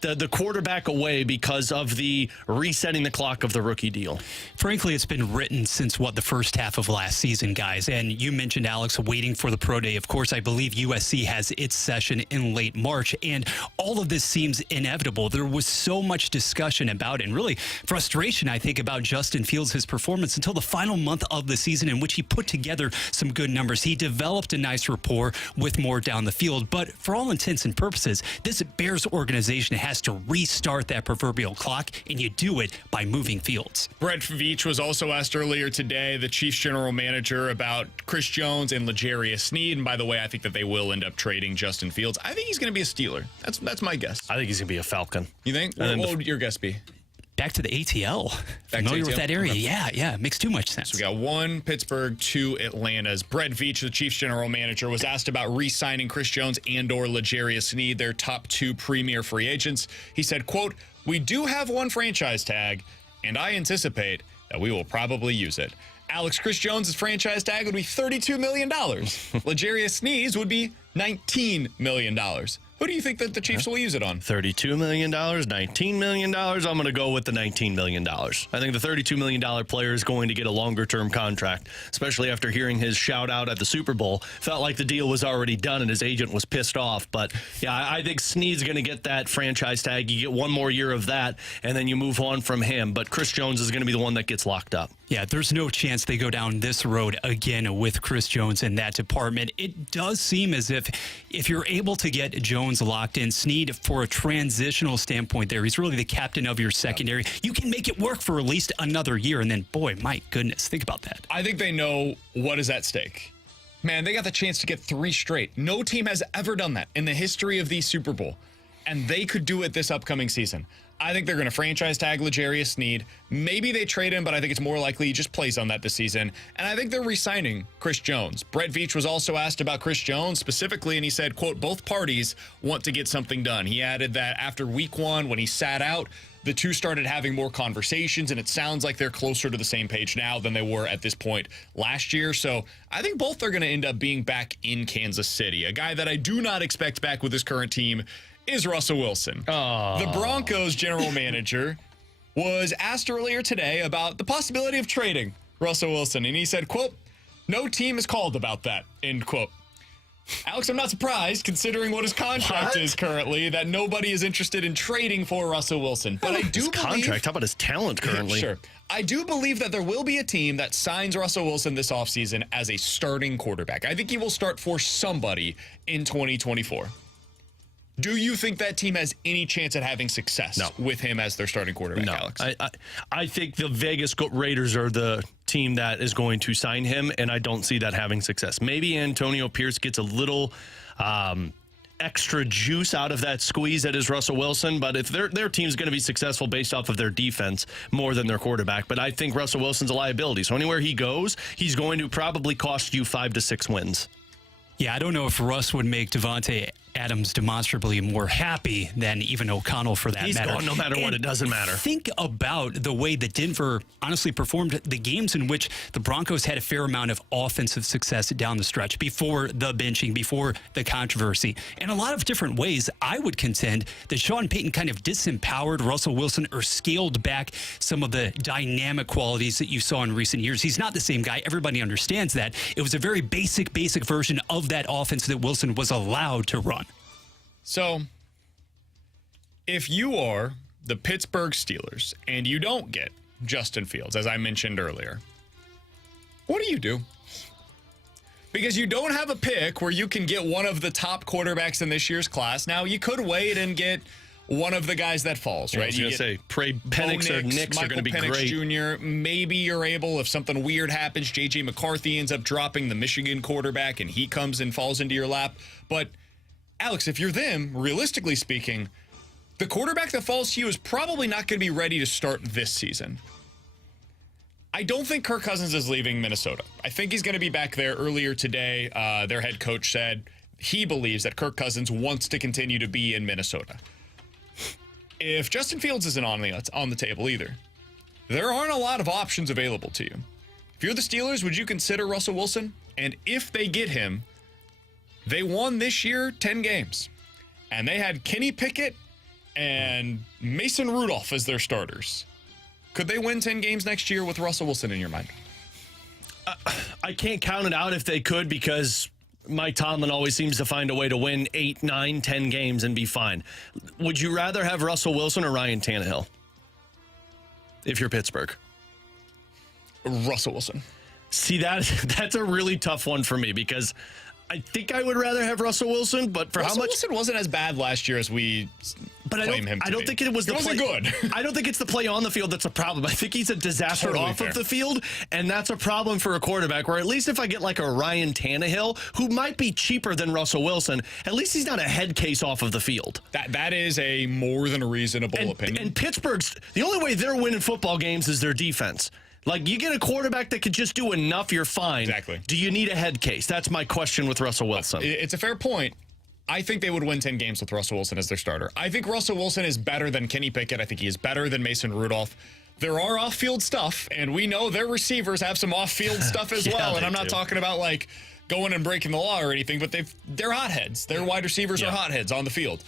the quarterback away because of the resetting the clock of the rookie deal. Frankly, it's been written since, the first half of last season, guys. And you mentioned, Alex, waiting for the pro day. Of course, I believe USC has its session in late March, and all of this seems inevitable. There was so much discussion about it, and really frustration, I think, about Justin Fields, his performance until the final month of the season, in which he put together some good numbers. He developed a nice rapport with Moore down the field, but for all intents and purposes, this Bears organization has to restart that proverbial clock, and you do it by moving Fields. Brett Veach was also asked earlier today, the Chiefs general manager, about Chris Jones and L'Jarius Sneed. And by the way, I think that they will end up trading Justin Fields. I think he's going to be a Steeler. That's my guess. I think he's going to be a Falcon. You think? What would your guess be? Back to the ATL. Familiar with that area? Okay. Yeah. Makes too much sense. So we got 1 Pittsburgh, 2 Atlanta's. Brett Veach, the Chiefs general manager, was asked about re-signing Chris Jones and/or L'Jarius Sneed, their top 2 premier free agents. He said, quote, we do have 1 franchise tag, and I anticipate that we will probably use it. Alex, Chris Jones' franchise tag would be $32 million. L'Jarius Sneed's would be $19 million. Who do you think that the Chiefs will use it on? $32 million, $19 million. I'm going to go with the $19 million. I think the $32 million player is going to get a longer-term contract, especially after hearing his shout-out at the Super Bowl. Felt like the deal was already done and his agent was pissed off. But, yeah, I think Sneed's going to get that franchise tag. You get 1 more year of that, and then you move on from him. But Chris Jones is going to be the one that gets locked up. Yeah, there's no chance they go down this road again with Chris Jones in that department. It does seem as if you're able to get Jones locked in, Sneed, for a transitional standpoint there, he's really the captain of your secondary. You can make it work for at least another year, and then, boy, my goodness, think about that. I think they know what is at stake. Man, they got the chance to get 3 straight. No team has ever done that in the history of the Super Bowl, and they could do it this upcoming season. I think they're going to franchise tag L'Jarius Sneed. Maybe they trade him, but I think it's more likely he just plays on that this season. And I think they're re-signing Chris Jones. Brett Veach was also asked about Chris Jones specifically, and he said, quote, both parties want to get something done. He added that after week 1, when he sat out, the two started having more conversations, and it sounds like they're closer to the same page now than they were at this point last year. So I think both are going to end up being back in Kansas City. A guy that I do not expect back with his current team is Russell Wilson. The Broncos general manager was asked earlier today about the possibility of trading Russell Wilson, and he said, quote, "No team is called about that," end quote. Alex, I'm not surprised, considering what his contract is currently, that nobody is interested in trading for Russell Wilson. But I do his contract, how about his talent currently? Sure. I do believe that there will be a team that signs Russell Wilson this offseason as a starting quarterback. I think he will start for somebody in 2024. Do you think that team has any chance at having success with him as their starting quarterback, Alex? I think the Vegas Raiders are the team that is going to sign him, and I don't see that having success. Maybe Antonio Pierce gets a little extra juice out of that squeeze that is Russell Wilson, but if their team's going to be successful based off of their defense more than their quarterback. But I think Russell Wilson's a liability, so anywhere he goes, he's going to probably cost you 5 to 6 wins. Yeah, I don't know if Russ would make Devontae Adams demonstrably more happy than even O'Connell for that matter. He's gone no matter what. It doesn't matter. Think about the way that Denver honestly performed the games in which the Broncos had a fair amount of offensive success down the stretch before the benching, before the controversy. In a lot of different ways, I would contend that Sean Payton kind of disempowered Russell Wilson or scaled back some of the dynamic qualities that you saw in recent years. He's not the same guy. Everybody understands that. It was a very basic version of that offense that Wilson was allowed to run. So, if you are the Pittsburgh Steelers and you don't get Justin Fields, as I mentioned earlier, what do? Because you don't have a pick where you can get one of the top quarterbacks in this year's class. Now, you could wait and get one of the guys that falls, right? I was going to say, Penix or Nix are going to be Michael great. Penix Jr., maybe you're able, if something weird happens, J.J. McCarthy ends up dropping the Michigan quarterback and he comes and falls into your lap. But Alex, if you're them, realistically speaking, the quarterback that falls to you is probably not going to be ready to start this season. I don't think Kirk Cousins is leaving Minnesota. I think he's going to be back there. Earlier today, their head coach said he believes that Kirk Cousins wants to continue to be in Minnesota. If Justin Fields isn't on the table either, there aren't a lot of options available to you. If you're the Steelers, would you consider Russell Wilson? And if they get him, they won this year 10 games, and they had Kenny Pickett and Mason Rudolph as their starters. Could they win 10 games next year with Russell Wilson in your mind? I can't count it out if they could, because Mike Tomlin always seems to find a way to win 8, 9, 10 games and be fine. Would you rather have Russell Wilson or Ryan Tannehill if you're Pittsburgh? Russell Wilson. See, that's a really tough one for me, because I think I would rather have Russell Wilson, but for Russell how much Wilson wasn't as bad last year as we claim him to I don't be. think it was the wasn't play. good. I don't think it's the play on the field that's a problem. I think he's a disaster Totally off fair. of the field, and that's a problem for a quarterback. Where at least if I get like a Ryan Tannehill, who might be cheaper than Russell Wilson, at least he's not a head case off of the field. That is a more than reasonable opinion. And Pittsburgh's, the only way they're winning football games is their defense. Like, you get a quarterback that could just do enough, you're fine. Exactly. Do you need a head case? That's my question with Russell Wilson. It's a fair point. I think they would win 10 games with Russell Wilson as their starter. I think Russell Wilson is better than Kenny Pickett. I think he is better than Mason Rudolph. There are off-field stuff, and we know their receivers have some off-field stuff as well. And I'm not talking about, like, going and breaking the law or anything, but they're hotheads. Their wide receivers are hotheads on the field.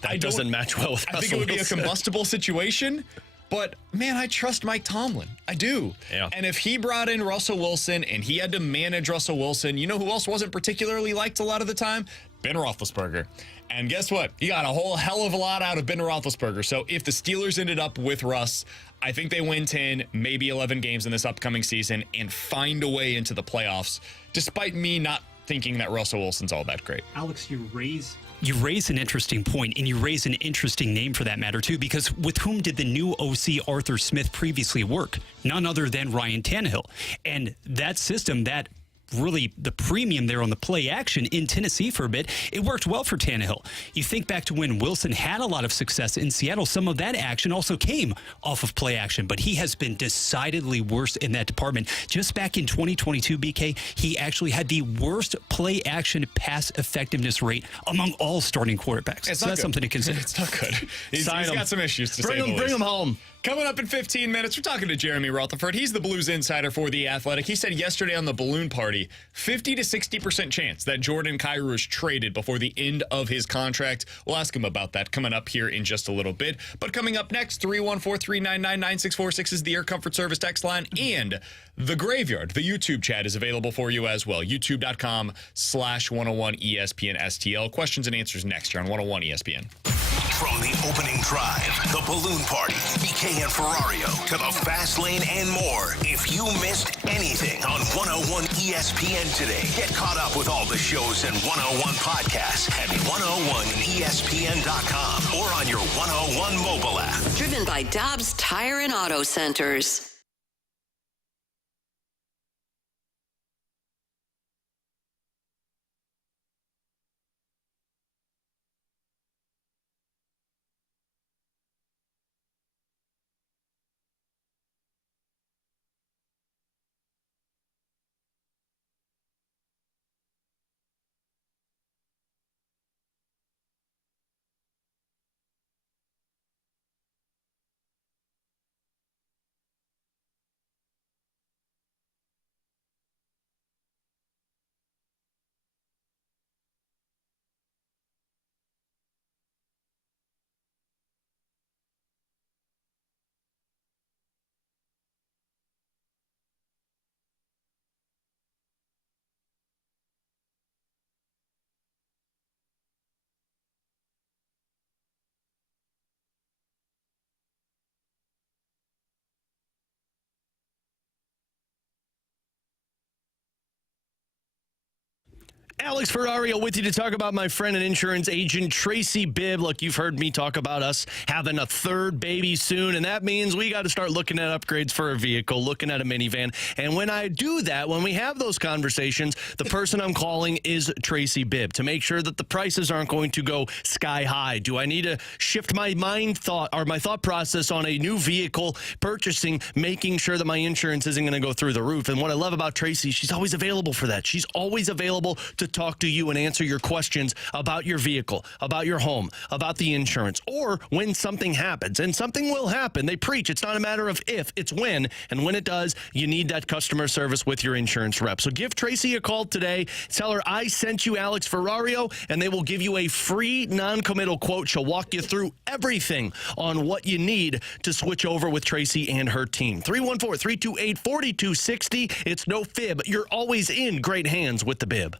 That doesn't match well with Russell I think it would Wilson. be a combustible situation. But, man, I trust Mike Tomlin. I do. Yeah. And if he brought in Russell Wilson and he had to manage Russell Wilson, you know who else wasn't particularly liked a lot of the time? Ben Roethlisberger. And guess what? He got a whole hell of a lot out of Ben Roethlisberger. So if the Steelers ended up with Russ, I think they win 10, maybe 11 games in this upcoming season and find a way into the playoffs, despite me not thinking that Russell Wilson's all that great. Alex, you raise an interesting point, and you raise an interesting name for that matter, too, because with whom did the new OC Arthur Smith previously work? None other than Ryan Tannehill. And that system, that really the premium there on the play action in Tennessee for a bit, it worked well for Tannehill. You think back to when Wilson had a lot of success in Seattle, some of that action also came off of play action, but he has been decidedly worse in that department. Just back in 2022, BK, he actually had the worst play action pass effectiveness rate among all starting quarterbacks. So that's something to consider. It's not good. He's got some issues to say the least. Bring him home. Coming up in 15 minutes, we're talking to Jeremy Rutherford. He's the Blues insider for The Athletic. He said yesterday on the balloon party, 50 to 60% chance that Jordan Kyrou is traded before the end of his contract. We'll ask him about that coming up here in just a little bit. But coming up next, 314-399-9646 is the Air Comfort Service text line. And The Graveyard, the YouTube chat, is available for you as well. YouTube.com/101 ESPN STL. Questions and answers next year on 101 ESPN. From the opening drive, the balloon party, BK and Ferrario, to the fast lane and more. If you missed anything on 101 ESPN today, get caught up with all the shows and 101 podcasts at 101ESPN.com or on your 101 mobile app. Driven by Dobbs Tire and Auto Centers. Alex Ferrario with you to talk about my friend and insurance agent, Tracy Bibb. Look, you've heard me talk about us having a third baby soon, and that means we got to start looking at upgrades for a vehicle, looking at a minivan. And when I do that, when we have those conversations, the person I'm calling is Tracy Bibb to make sure that the prices aren't going to go sky high. Do I need to shift my my thought process on a new vehicle purchasing, making sure that my insurance isn't going to go through the roof? And what I love about Tracy, she's always available for that. She's always available to talk to you and answer your questions about your vehicle, about your home, about the insurance, or when something happens. And something will happen. They preach. It's not a matter of if, it's when. And when it does, you need that customer service with your insurance rep. So give Tracy a call today. Tell her I sent you Alex Ferrario, and they will give you a free non-committal quote. She'll walk you through everything on what you need to switch over with Tracy and her team. 314-328-4260. It's no fib. You're always in great hands with the Bibb.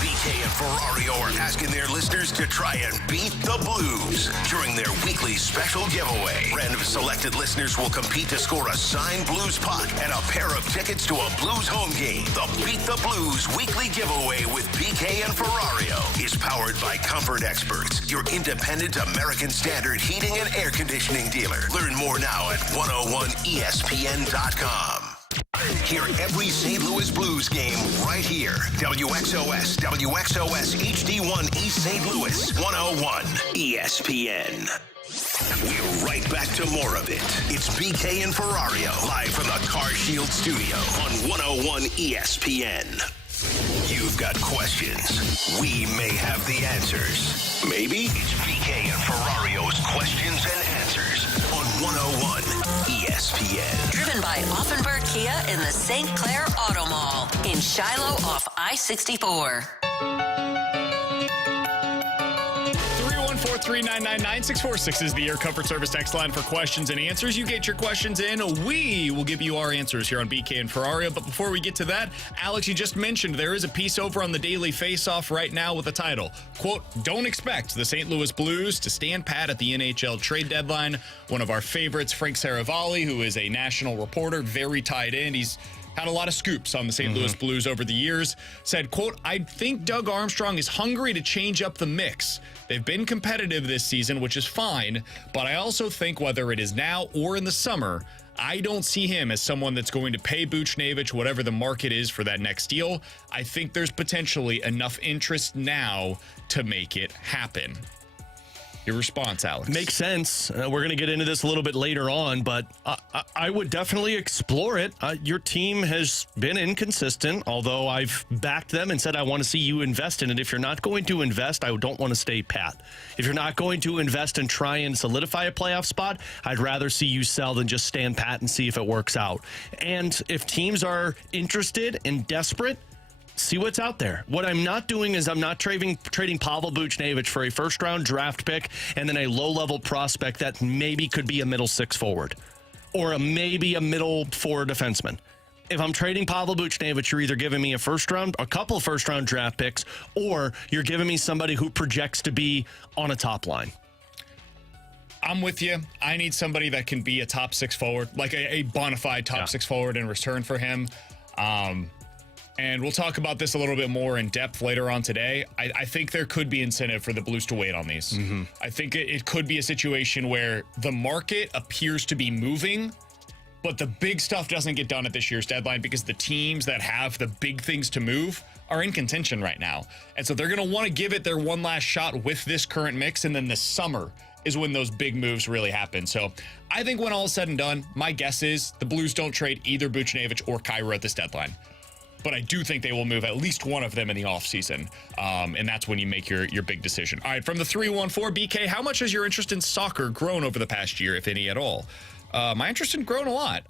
BK and Ferrario are asking their listeners to try and beat the Blues during their weekly special giveaway. Random selected listeners will compete to score a signed Blues puck and a pair of tickets to a Blues home game. The Beat the Blues weekly giveaway with BK and Ferrario is powered by Comfort Experts, your independent American Standard heating and air conditioning dealer. Learn more now at 101ESPN.com. Hear every St. Louis Blues game right here. WXOS HD1 East St. Louis, 101 ESPN. We're right back to more of it. It's BK and Ferrario, live from the Car Shield studio on 101 ESPN. You've got questions. We may have the answers. Maybe it's BK and Ferrario's questions and answers on 101 ESPN. Driven by Offenburg Kia in the St. Clair Auto Mall in Shiloh off I-64. 314-399-9646 is the Air Comfort Service text line for questions and answers. You get your questions in, we will give you our answers here on BK and Ferrario. But before we get to that, Alex, you just mentioned there is a piece over on the Daily Faceoff right now with the title, quote, "Don't expect the St. Louis Blues to stand pat at the NHL trade deadline." One of our favorites, Frank Saravalli, who is a national reporter, very tied in. He's had a lot of scoops on the St. Louis Blues over the years, said, quote, "I think Doug Armstrong is hungry to change up the mix. They've been competitive this season, which is fine, but I also think whether it is now or in the summer, I don't see him as someone that's going to pay Buch whatever the market is for that next deal. I think there's potentially enough interest now to make it happen." Your response, Alex? Makes sense. We're going to get into this a little bit later on, but I would definitely explore it. Your team has been inconsistent, although I've backed them and said I want to see you invest in it. If you're not going to invest, I don't want to stay pat. If you're not going to invest and try and solidify a playoff spot, I'd rather see you sell than just stand pat and see if it works out. And if teams are interested and desperate, see what's out there. What I'm not doing is I'm not trading Pavel Buch for a first-round draft pick and then a low-level prospect that maybe could be a middle six forward or maybe a middle four defenseman. If I'm trading Pavel Buch, you're either giving me a couple of first-round draft picks, or you're giving me somebody who projects to be on a top line. I'm with you. I need somebody that can be a top six forward, like a bona fide top six forward in return for him. And we'll talk about this a little bit more in depth later on today. I think there could be incentive for the Blues to wait on these. I think it could be a situation where the market appears to be moving, but the big stuff doesn't get done at this year's deadline because the teams that have the big things to move are in contention right now. And so they're going to want to give it their one last shot with this current mix, and then this summer is when those big moves really happen. So I think when all is said and done, my guess is the Blues don't trade either Buch or Kyrou at this deadline. But I do think they will move at least one of them in the offseason. And that's when you make your big decision. All right, from the 314, BK, how much has your interest in soccer grown over the past year, if any at all? My interest has grown a lot.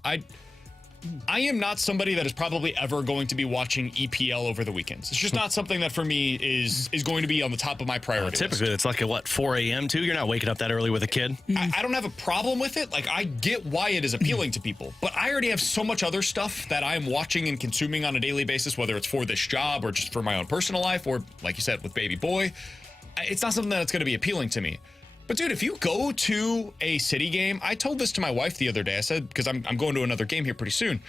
I am not somebody that is probably ever going to be watching EPL over the weekends. It's just not something that for me is going to be on the top of my priority typically, list. it's like 4 a.m. too? You're not waking up that early with a kid? I don't have a problem with it. Like, I get why it is appealing to people, but I already have so much other stuff that I'm watching and consuming on a daily basis, whether it's for this job or just for my own personal life or, like you said, with baby boy. It's not something that's going to be appealing to me. But, dude, if you go to a City game, I told this to my wife the other day. I said, because I'm going to another game here pretty soon.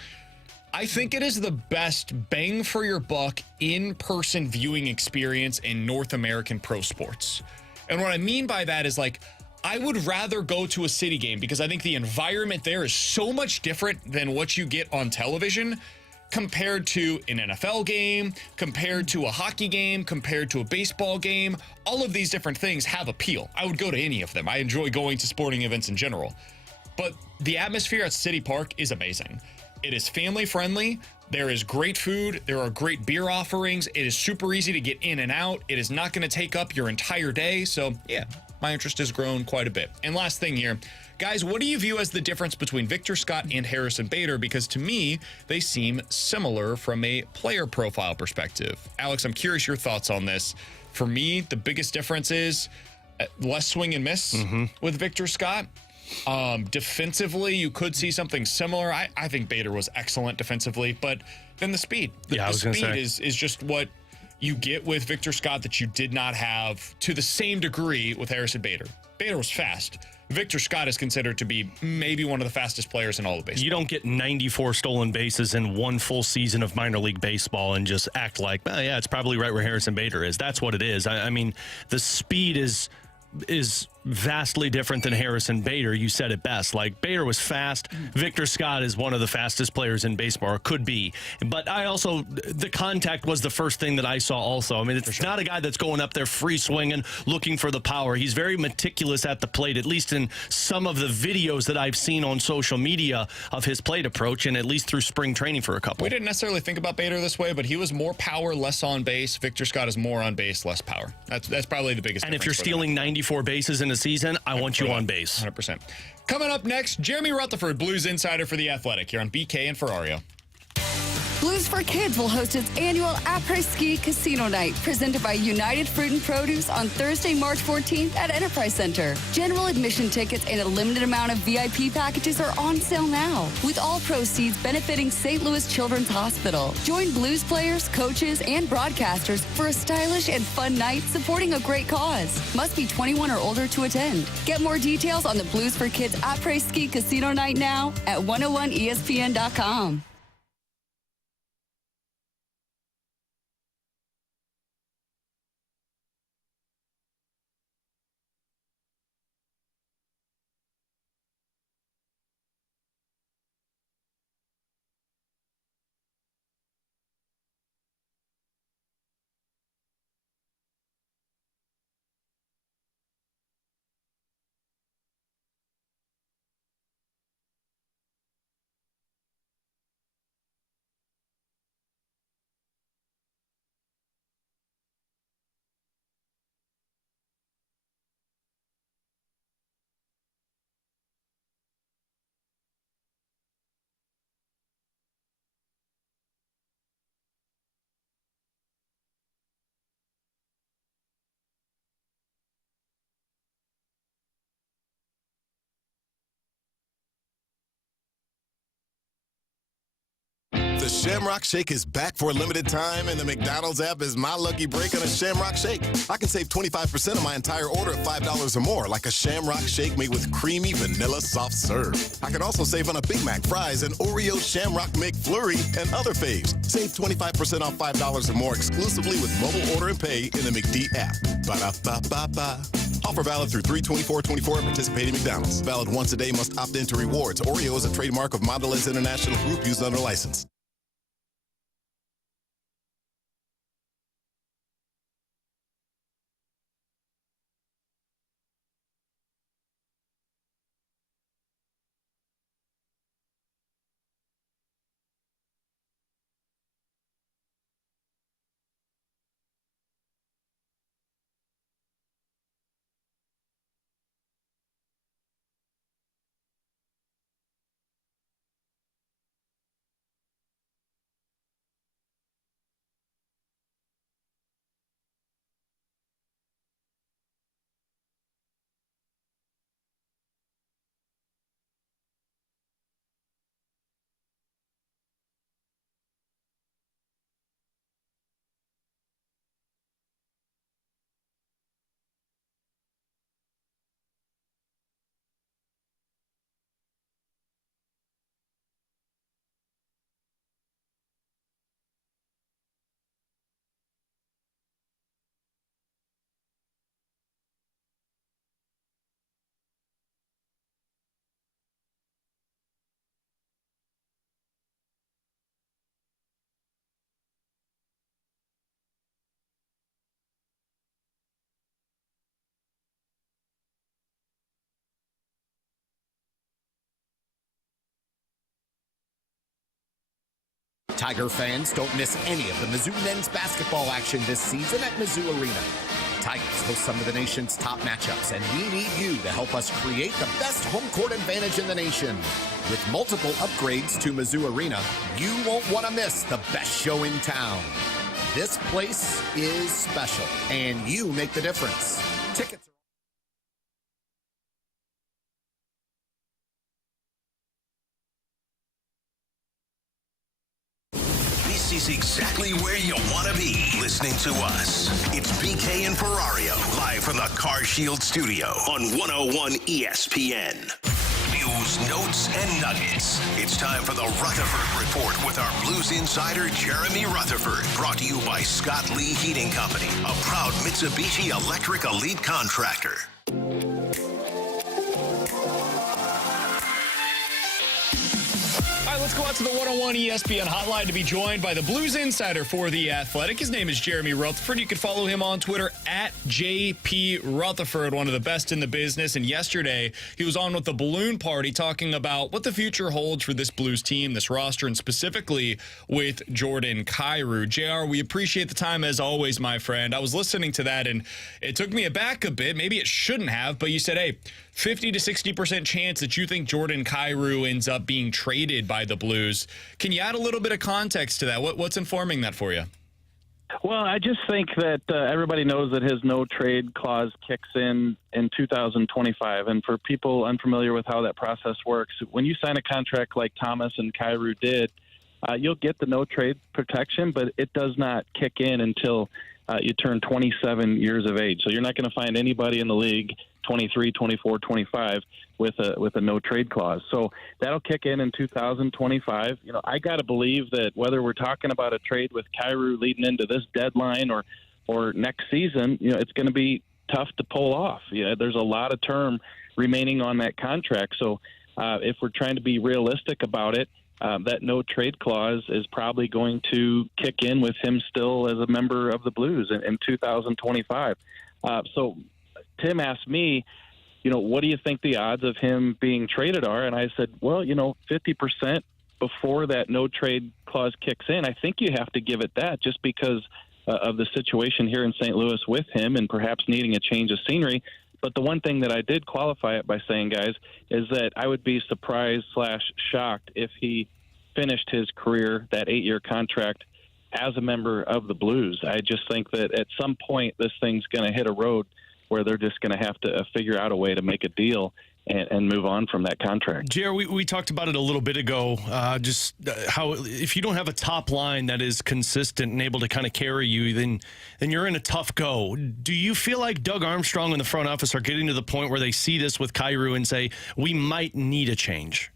I think it is the best bang for your buck in-person viewing experience in North American pro sports. And what I mean by that is, like, I would rather go to a City game because I think the environment there is so much different than what you get on television compared to an NFL game, compared to a hockey game, compared to a baseball game. All of these different things have appeal. I would go to any of them. I enjoy going to sporting events in general. But the atmosphere at City Park is amazing. It is family friendly. There is great food. There are great beer offerings. It is super easy to get in and out. It is not going to take up your entire day. So, yeah, my interest has grown quite a bit. And last thing here, guys, what do you view as the difference between Victor Scott and Harrison Bader? Because to me, they seem similar from a player profile perspective. Alex, I'm curious your thoughts on this. For me, the biggest difference is less swing and miss with Victor Scott. Defensively, you could see something similar. I think Bader was excellent defensively, but then the speed. The speed is just what you get with Victor Scott that you did not have to the same degree with Harrison Bader. Bader was fast. Victor Scott is considered to be maybe one of the fastest players in all of baseball. You don't get 94 stolen bases in one full season of minor league baseball and just act like, yeah, it's probably right where Harrison Bader is. That's what it is. I mean, the speed is vastly different than Harris and Bader. You said it best. Like, Bader was fast. Victor Scott is one of the fastest players in baseball, or could be. But I also, the contact was the first thing that I saw also. I mean, it's not a guy that's going up there free swinging, looking for the power. He's very meticulous at the plate, at least in some of the videos that I've seen on social media of his plate approach, and at least through spring training for a couple. We didn't necessarily think about Bader this way, but he was more power, less on base. Victor Scott is more on base, less power. That's probably the biggest difference. And if you're stealing 94 bases in a season, I want you on base. 100%. Coming up next, Jeremy Rutherford, Blues insider for The Athletic, here on BK and Ferrario. Blues for Kids will host its annual après-ski casino night, presented by United Fruit and Produce on Thursday, March 14th at Enterprise Center. General admission tickets and a limited amount of VIP packages are on sale now, with all proceeds benefiting St. Louis Children's Hospital. Join Blues players, coaches, and broadcasters for a stylish and fun night supporting a great cause. Must be 21 or older to attend. Get more details on the Blues for Kids après-ski casino night now at 101ESPN.com. The Shamrock Shake is back for a limited time, and the McDonald's app is my lucky break on a Shamrock Shake. I can save 25% of my entire order at $5 or more, like a Shamrock Shake made with creamy vanilla soft serve. I can also save on a Big Mac, fries, and Oreo Shamrock McFlurry, and other faves. Save 25% off $5 or more exclusively with mobile order and pay in the McD app. Ba-da-ba-ba-ba. Offer valid through 3/24/24 at participating McDonald's. Valid once a day, must opt into rewards. Oreo is a trademark of Mondelez International Group used under license. Tiger fans, don't miss any of the Mizzou men's basketball action this season at Mizzou Arena. Tigers host some of the nation's top matchups, and we need you to help us create the best home court advantage in the nation. With multiple upgrades to Mizzou Arena, you won't want to miss the best show in town. This place is special, and you make the difference. Tickets are... This is exactly where you want to be listening to us. It's BK and Ferrario, live from the Car Shield studio on 101 ESPN. News, notes, and nuggets. It's time for the Rutherford Report with our Blues insider, Jeremy Rutherford. Brought to you by Scott Lee Heating Company, a proud Mitsubishi Electric Elite contractor. let's go out to the 101 ESPN hotline to be joined by the Blues insider for The Athletic. His name is Jeremy Rutherford. You can follow him on Twitter at JP Rutherford, one of the best in the business. And yesterday, he was on with the Balloon Party talking about what the future holds for this Blues team, this roster, and specifically with Jordan Kyrou. JR, we appreciate the time as always, my friend. I was listening to that, and it took me aback a bit. Maybe it shouldn't have, but you said, hey, 50 to 60% chance that you think Jordan Kyrou ends up being traded by the Blues. Can you add a little bit of context to that? What's informing that for you? Well, I just think that everybody knows that his no-trade clause kicks in 2025. And for people unfamiliar with how that process works, when you sign a contract like Thomas and Kyrou did, you'll get the no-trade protection, but it does not kick in until you turn 27 years of age. So you're not going to find anybody in the league 23, 24, 25 with a no trade clause. So that'll kick in 2025. You know, I got to believe that whether we're talking about a trade with Kyrou leading into this deadline or next season, you know, it's going to be tough to pull off. You know, there's a lot of term remaining on that contract. So if we're trying to be realistic about it, that no trade clause is probably going to kick in with him still as a member of the Blues in 2025. So Tim asked me, you know, what do you think the odds of him being traded are? And I said, well, you know, 50% before that no trade clause kicks in. I think you have to give it that just because of the situation here in St. Louis with him and perhaps needing a change of scenery. But the one thing that I did qualify it by saying, guys, is that I would be surprised/shocked if he finished his career, that 8-year contract, as a member of the Blues. I just think that at some point this thing's going to hit a road where they're just going to have to figure out a way to make a deal and move on from that contract. JR, we talked about it a little bit ago, how if you don't have a top line that is consistent and able to kind of carry you, then you're in a tough go. Do you feel like Doug Armstrong and the front office are getting to the point where they see this with Kyrou and say, we might need a change?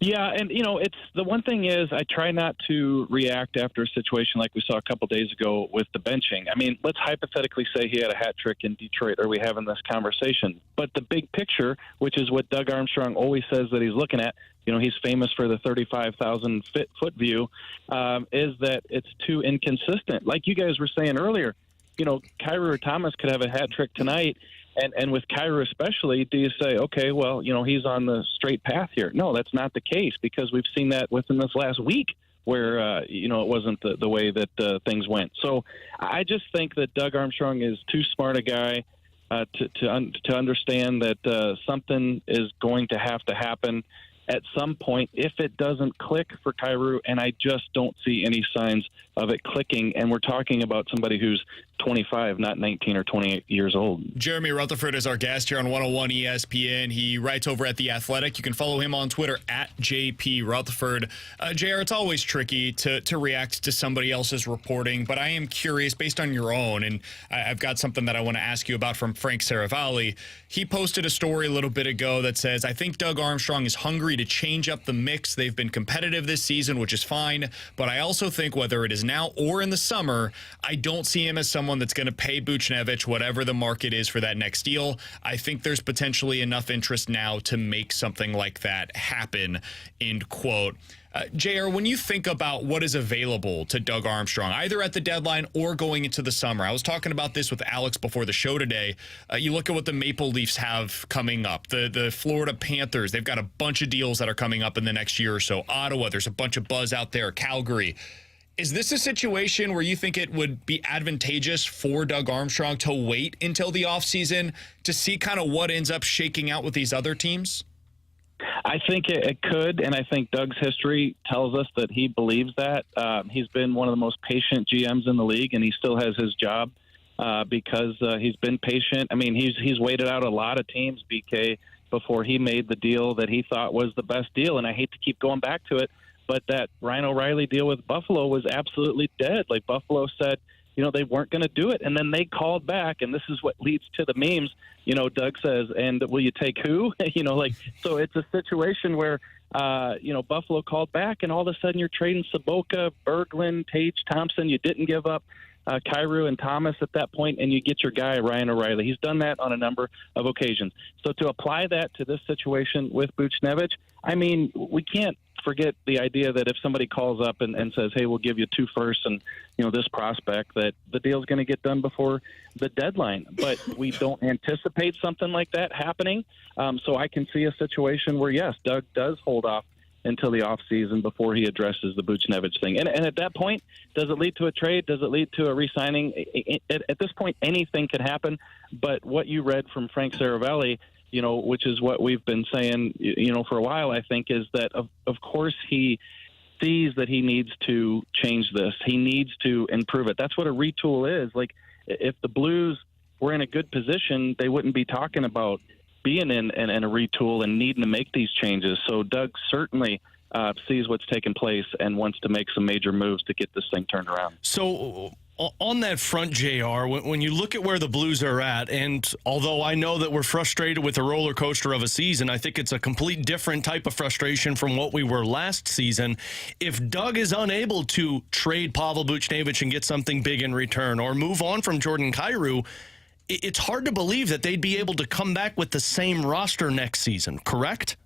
Yeah, and, you know, it's the one thing is I try not to react after a situation like we saw a couple days ago with the benching. I mean, let's hypothetically say he had a hat trick in Detroit. Are we having this conversation? But the big picture, which is what Doug Armstrong always says that he's looking at, you know, he's famous for the 35,000-foot view, is that it's too inconsistent. Like you guys were saying earlier, you know, Kyrou or Thomas could have a hat trick tonight. And with Kyrou especially, do you say, okay, well, you know, he's on the straight path here? No, that's not the case because we've seen that within this last week where, you know, it wasn't the way that things went. So I just think that Doug Armstrong is too smart a guy to understand that something is going to have to happen at some point if it doesn't click for Kyrou, and I just don't see any signs of it clicking. And we're talking about somebody who's 25, not 19 or 28 years old. Jeremy Rutherford is our guest here on 101 ESPN. He writes over at The Athletic. You can follow him on Twitter at JP Rutherford. JR, it's always tricky to react to somebody else's reporting, but I am curious based on your own, and I've got something that I want to ask you about from Frank Saravalli. He posted a story a little bit ago that says, I think Doug Armstrong is hungry to change up the mix. They've been competitive this season, which is fine, but I also think whether it is now or in the summer, I don't see him as someone that's going to pay Buchnevich whatever the market is for that next deal. I think there's potentially enough interest now to make something like that happen, end quote. JR, when you think about what is available to Doug Armstrong, either at the deadline or going into the summer, I was talking about this with Alex before the show today. You look at what the Maple Leafs have coming up. The Florida Panthers, they've got a bunch of deals that are coming up in the next year or so. Ottawa, there's a bunch of buzz out there. Calgary. Is this a situation where you think it would be advantageous for Doug Armstrong to wait until the offseason to see kind of what ends up shaking out with these other teams? I think it could, and I think Doug's history tells us that he believes that. He's been one of the most patient GMs in the league, and he still has his job because he's been patient. I mean, he's waited out a lot of teams, BK, before he made the deal that he thought was the best deal, and I hate to keep going back to it, but that Ryan O'Reilly deal with Buffalo was absolutely dead. Like Buffalo said, you know, they weren't going to do it. And then they called back, and this is what leads to the memes. You know, Doug says, and will you take who? You know, like, so it's a situation where, you know, Buffalo called back, and all of a sudden you're trading Saboka, Berglund, Tage Thompson. You didn't give up Kyrou and Thomas at that point, and you get your guy, Ryan O'Reilly. He's done that on a number of occasions. So to apply that to this situation with Buchnevich, I mean, we can't forget the idea that if somebody calls up and says, hey, we'll give you 2 firsts and, this prospect, that the deal's going to get done before the deadline. But we don't anticipate something like that happening. So I can see a situation where, yes, Doug does hold off until the offseason before he addresses the Buchnevich thing. And at that point, does it lead to a trade? Does it lead to a re-signing? At this point, anything could happen. But what you read from Frank Saravelli, which is what we've been saying, for a while, I think, is that, of course, he sees that he needs to change this. He needs to improve it. That's what a retool is. Like, if the Blues were in a good position, they wouldn't be talking about being in a retool and needing to make these changes. So Doug certainly sees what's taking place and wants to make some major moves to get this thing turned around. So on that front, JR, when you look at where the Blues are at, and although I know that we're frustrated with a roller coaster of a season, I think it's a complete different type of frustration from what we were last season. If Doug is unable to trade Pavel Buchnevich and get something big in return or move on from Jordan Kyrou, it's hard to believe that they'd be able to come back with the same roster next season, correct?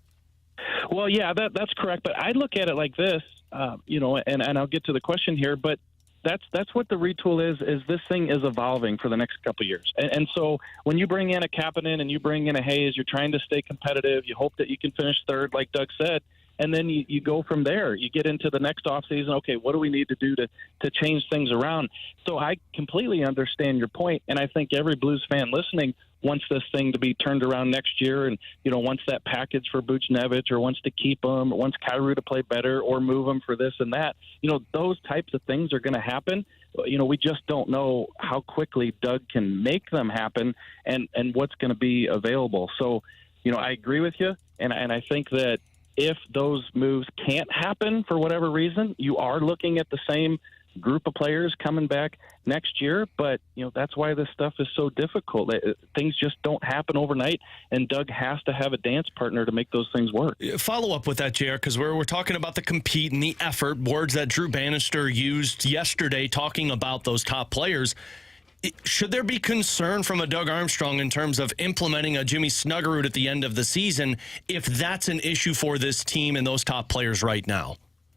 Well, yeah, that's correct. But I look at it like this, and I'll get to the question here, but that's what the retool is this thing is evolving for the next couple of years. And so when you bring in a Kapanen and you bring in a Hayes, you're trying to stay competitive. You hope that you can finish third, like Doug said. And then you go from there. You get into the next offseason. Okay, what do we need to do to change things around? So I completely understand your point, and I think every Blues fan listening wants this thing to be turned around next year, and wants that package for Buchnevich, or wants to keep him, or wants Kyrou to play better, or move him for this and that. Those types of things are going to happen. We just don't know how quickly Doug can make them happen, and what's going to be available. So, I agree with you, and I think that if those moves can't happen for whatever reason, you are looking at the same group of players coming back next year. But, that's why this stuff is so difficult. Things just don't happen overnight, and Doug has to have a dance partner to make those things work. Follow up with that, JR, because we're talking about the compete and the effort, words that Drew Bannister used yesterday talking about those top players. Should there be concern from a Doug Armstrong in terms of implementing a Jimmy Snuggerud at the end of the season if that's an issue for this team and those top players right now?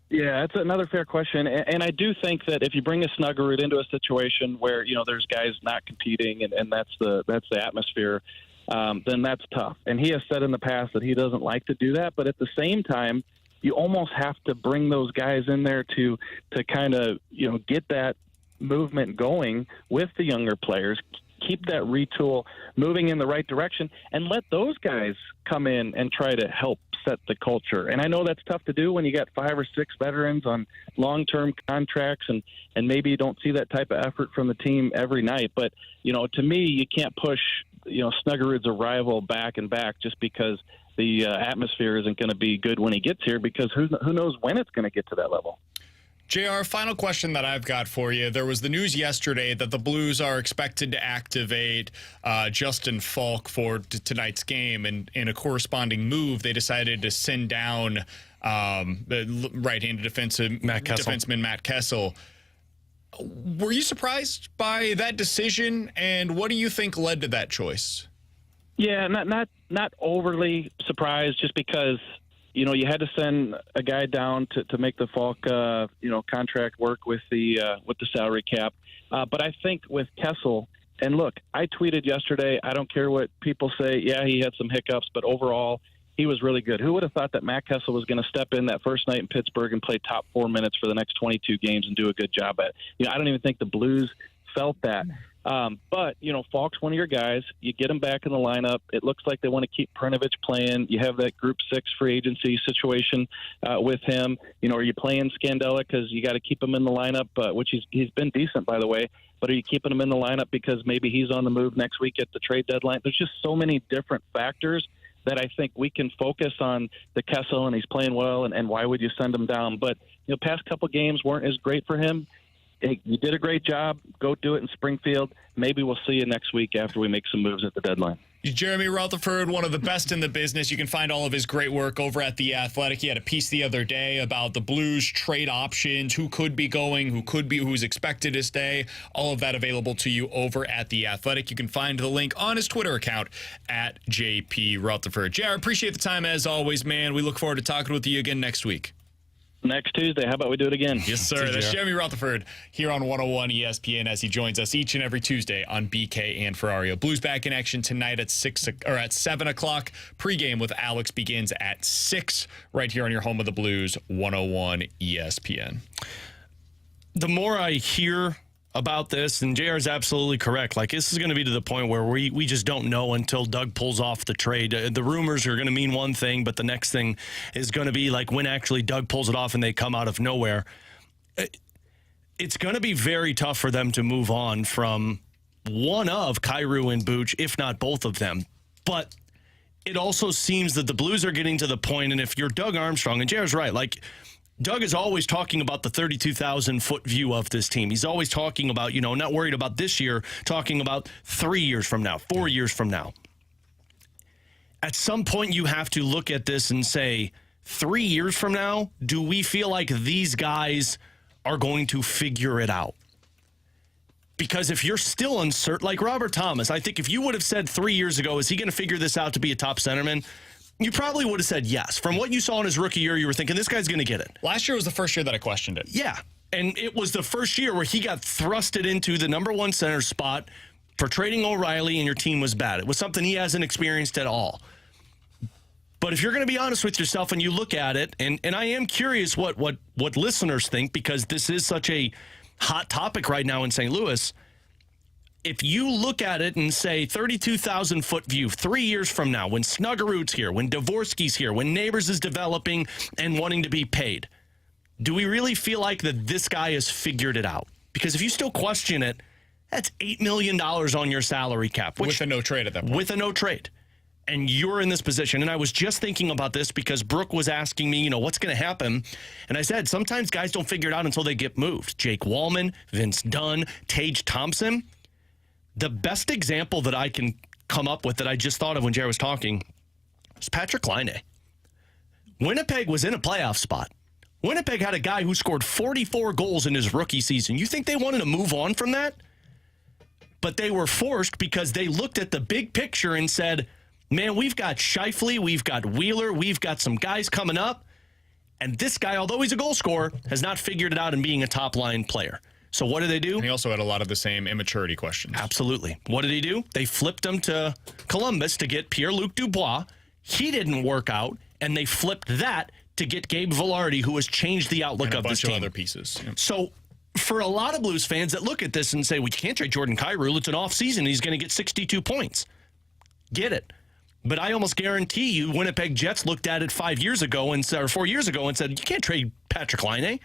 Yeah, that's another fair question. And I do think that if you bring a Snuggerud into a situation where, there's guys not competing and that's the atmosphere, then that's tough. And he has said in the past that he doesn't like to do that. But at the same time, you almost have to bring those guys in there to kind of, get that movement going with the younger players, keep that retool moving in the right direction, and let those guys come in and try to help set the culture. And I know that's tough to do when you got 5 or 6 veterans on long-term contracts, and maybe you don't see that type of effort from the team every night. But, to me, you can't push, Snuggerud's arrival back and back just because the atmosphere isn't going to be good when he gets here, because who knows when it's going to get to that level. JR, final question that I've got for you. There was the news yesterday that the Blues are expected to activate Justin Falk for tonight's game, and in a corresponding move, they decided to send down the right-handed defenseman Matt Kessel. Were you surprised by that decision, and what do you think led to that choice? Yeah, not overly surprised, just because you had to send a guy down to make the Falk, contract work with the salary cap. But I think with Kessel, and look, I tweeted yesterday, I don't care what people say. Yeah, he had some hiccups, but overall, he was really good. Who would have thought that Matt Kessel was going to step in that first night in Pittsburgh and play top 4 minutes for the next 22 games and do a good job at it? I don't even think the Blues felt that. But, Falk's one of your guys. You get him back in the lineup. It looks like they want to keep Prnovich playing. You have that Group 6 free agency situation with him. Are you playing Scandella because you got to keep him in the lineup, which he's been decent, by the way. But are you keeping him in the lineup because maybe he's on the move next week at the trade deadline? There's just so many different factors that I think we can focus on the Kessel, and he's playing well, and why would you send him down? But, past couple games weren't as great for him. Hey, you did a great job. Go do it in Springfield. Maybe we'll see you next week after we make some moves at the deadline. Jeremy Rutherford, one of the best in the business. You can find all of his great work over at The Athletic. He had a piece the other day about the Blues trade options, who could be going, who's expected to stay. All of that available to you over at The Athletic. You can find the link on his Twitter account at JP Rutherford. JR, appreciate the time as always, man. We look forward to talking with you again next week. Next Tuesday. How about we do it again? Yes, sir. That's Jeremy Rutherford here on 101 ESPN as he joins us each and every Tuesday on BK and Ferrario. Blues back in action tonight at 7 o'clock. Pregame with Alex begins at 6 right here on your home of the Blues, 101 ESPN. The more I hear about this, and JR is absolutely correct, like this is going to be to the point where we just don't know until Doug pulls off the trade. The rumors are going to mean one thing, but the next thing is going to be like when actually Doug pulls it off and they come out of nowhere. It's going to be very tough for them to move on from one of Kyrou and Buch, if not both of them. But it also seems that the Blues are getting to the point, and if you're Doug Armstrong, and JR's right, like Doug is always talking about the 32,000-foot view of this team. He's always talking about, not worried about this year, talking about 3 years from now, 4 years from now. At some point, you have to look at this and say, 3 years from now, do we feel like these guys are going to figure it out? Because if you're still uncertain, like Robert Thomas, I think if you would have said 3 years ago, is he going to figure this out to be a top centerman? You probably would have said yes. From what you saw in his rookie year, you were thinking, this guy's going to get it. Last year was the first year that I questioned it. Yeah, and it was the first year where he got thrusted into the number one center spot for trading O'Reilly, and your team was bad. It was something he hasn't experienced at all. But if you're going to be honest with yourself and you look at it, and I am curious what listeners think, because this is such a hot topic right now in St. Louis. If you look at it and say 32,000-foot view 3 years from now, when Snuggerud's here, when Dvorsky's here, when Neighbors is developing and wanting to be paid, do we really feel like that this guy has figured it out? Because if you still question it, that's $8 million on your salary cap. With a no trade at that point. With a no trade. And you're in this position. And I was just thinking about this because Brooke was asking me, what's going to happen? And I said, sometimes guys don't figure it out until they get moved. Jake Wallman, Vince Dunn, Tage Thompson. The best example that I can come up with that I just thought of when Jared was talking was Patrick Laine. Winnipeg was in a playoff spot. Winnipeg had a guy who scored 44 goals in his rookie season. You think they wanted to move on from that? But they were forced because they looked at the big picture and said, man, we've got Scheifele, we've got Wheeler, we've got some guys coming up. And this guy, although he's a goal scorer, has not figured it out in being a top-line player. So what did they do? And he also had a lot of the same immaturity questions. Absolutely. What did he do? They flipped him to Columbus to get Pierre-Luc Dubois. He didn't work out, and they flipped that to get Gabe Vilardi, who has changed the outlook of this team. A bunch of other pieces. Yep. So for a lot of Blues fans that look at this and say, well, you can't trade Jordan Kyrou. It's an offseason. He's going to get 62 points. Get it. But I almost guarantee you Winnipeg Jets looked at it 5 years ago or 4 years ago and said, you can't trade Patrick Laine.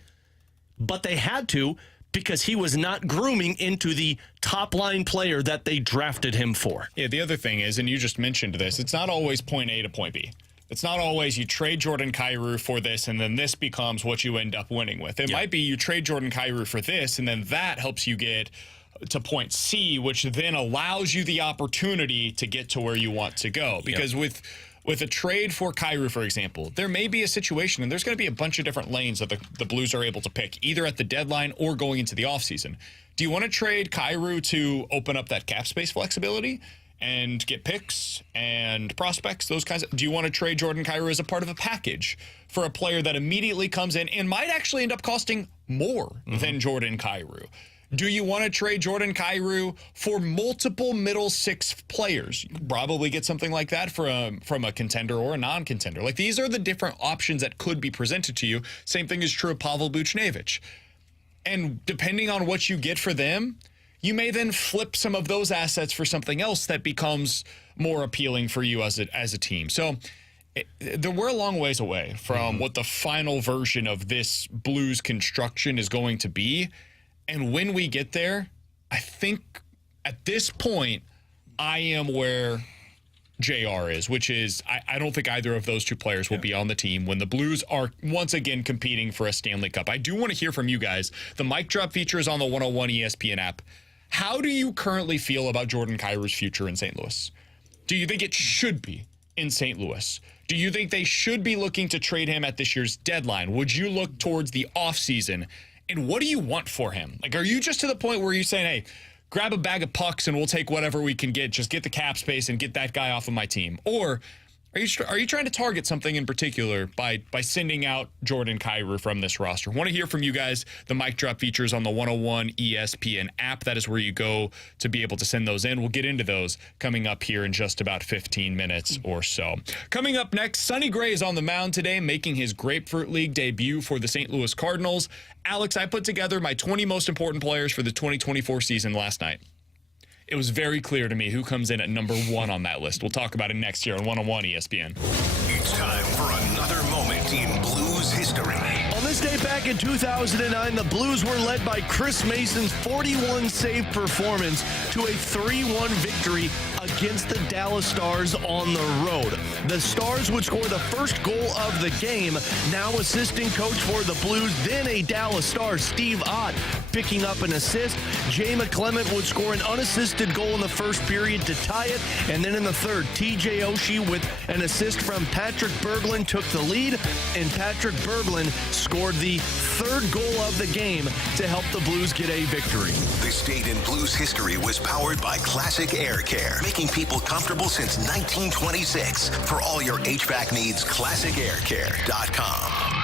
But they had to, because he was not grooming into the top-line player that they drafted him for. Yeah, the other thing is, and you just mentioned this, it's not always point A to point B. It's not always you trade Jordan Kyrou for this, and then this becomes what you end up winning with. It might be you trade Jordan Kyrou for this, and then that helps you get to point C, which then allows you the opportunity to get to where you want to go. Because with a trade for Kyrou, for example, there may be a situation, and there's going to be a bunch of different lanes that the Blues are able to pick, either at the deadline or going into the offseason. Do you want to trade Kyrou to open up that cap space flexibility and get picks and prospects, those kinds of... Do you want to trade Jordan Kyrou as a part of a package for a player that immediately comes in and might actually end up costing more than Jordan Kyrou? Do you want to trade Jordan Kyrou for multiple middle six players? You can probably get something like that from a contender or a non-contender. Like, these are the different options that could be presented to you. Same thing is true of Pavel Buchnevich. And depending on what you get for them, you may then flip some of those assets for something else that becomes more appealing for you as a team. So we're a long ways away from what the final version of this Blues construction is going to be. And when we get there, I think at this point, I am where JR is, which is I don't think either of those two players will be on the team when the Blues are once again competing for a Stanley Cup. I do want to hear from you guys. The mic drop feature is on the 101 ESPN app. How do you currently feel about Jordan Kyrou's future in St. Louis? Do you think it should be in St. Louis? Do you think they should be looking to trade him at this year's deadline? Would you look towards the offseason? And what do you want for him? Like, are you just to the point where you're saying, hey, grab a bag of pucks and we'll take whatever we can get, just get the cap space and get that guy off of my team? Or are you trying to target something in particular by sending out Jordan Kyrou from this roster? Want to hear from you guys. The mic drop features on the 101 ESPN app. That is where you go to be able to send those in. We'll get into those coming up here in just about 15 minutes or so. Coming up next, Sonny Gray is on the mound today, making his Grapefruit League debut for the St. Louis Cardinals. Alex, I put together my 20 most important players for the 2024 season last night. It was very clear to me who comes in at number 1 on that list. We'll talk about it next year on 101 ESPN. It's time for another moment in Blues history. On this day back in 2009, the Blues were led by Chris Mason's 41-save performance to a 3-1 victory against the Dallas Stars on the road. The Stars would score the first goal of the game. Now assistant coach for the Blues, then a Dallas Star, Steve Ott, picking up an assist. Jay McClement would score an unassisted goal in the first period to tie it. And then in the third, TJ Oshie with an assist from Patrick Berglund took the lead. And Patrick Berglund scored the third goal of the game to help the Blues get a victory. This date in Blues history was powered by Classic Air Care, making people comfortable since 1926. For all your HVAC needs, ClassicAirCare.com.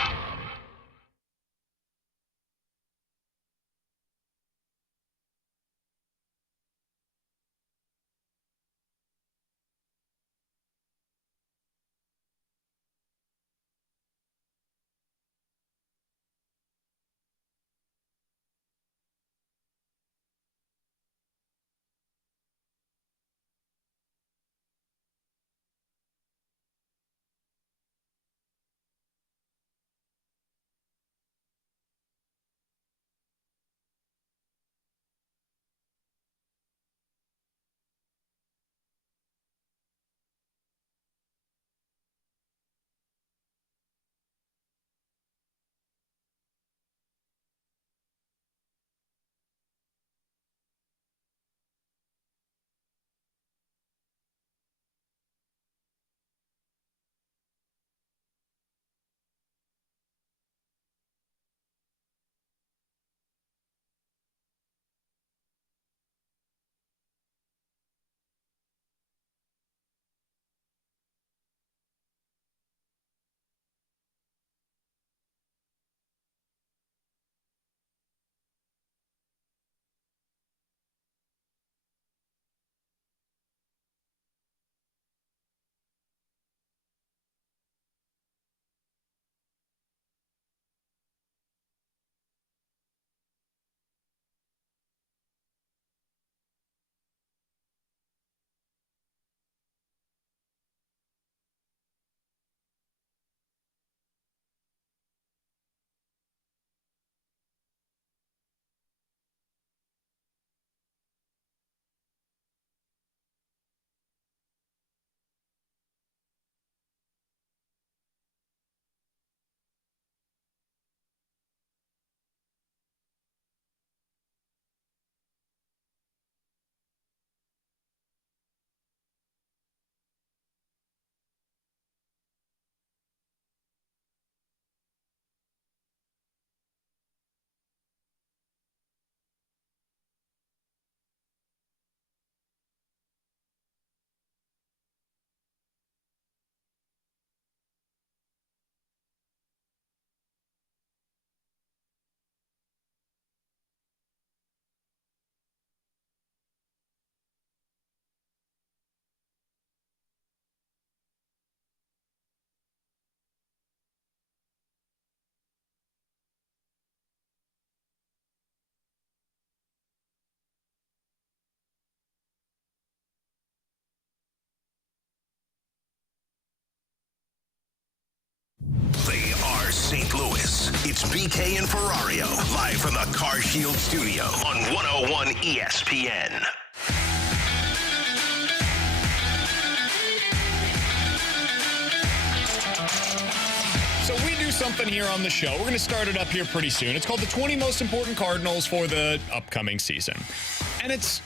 They are St. Louis. It's BK and Ferrario, live from the Car Shield studio on 101 ESPN. So we do something here on the show. We're going to start it up here pretty soon. It's called the 20 Most Important Cardinals for the upcoming season. And it's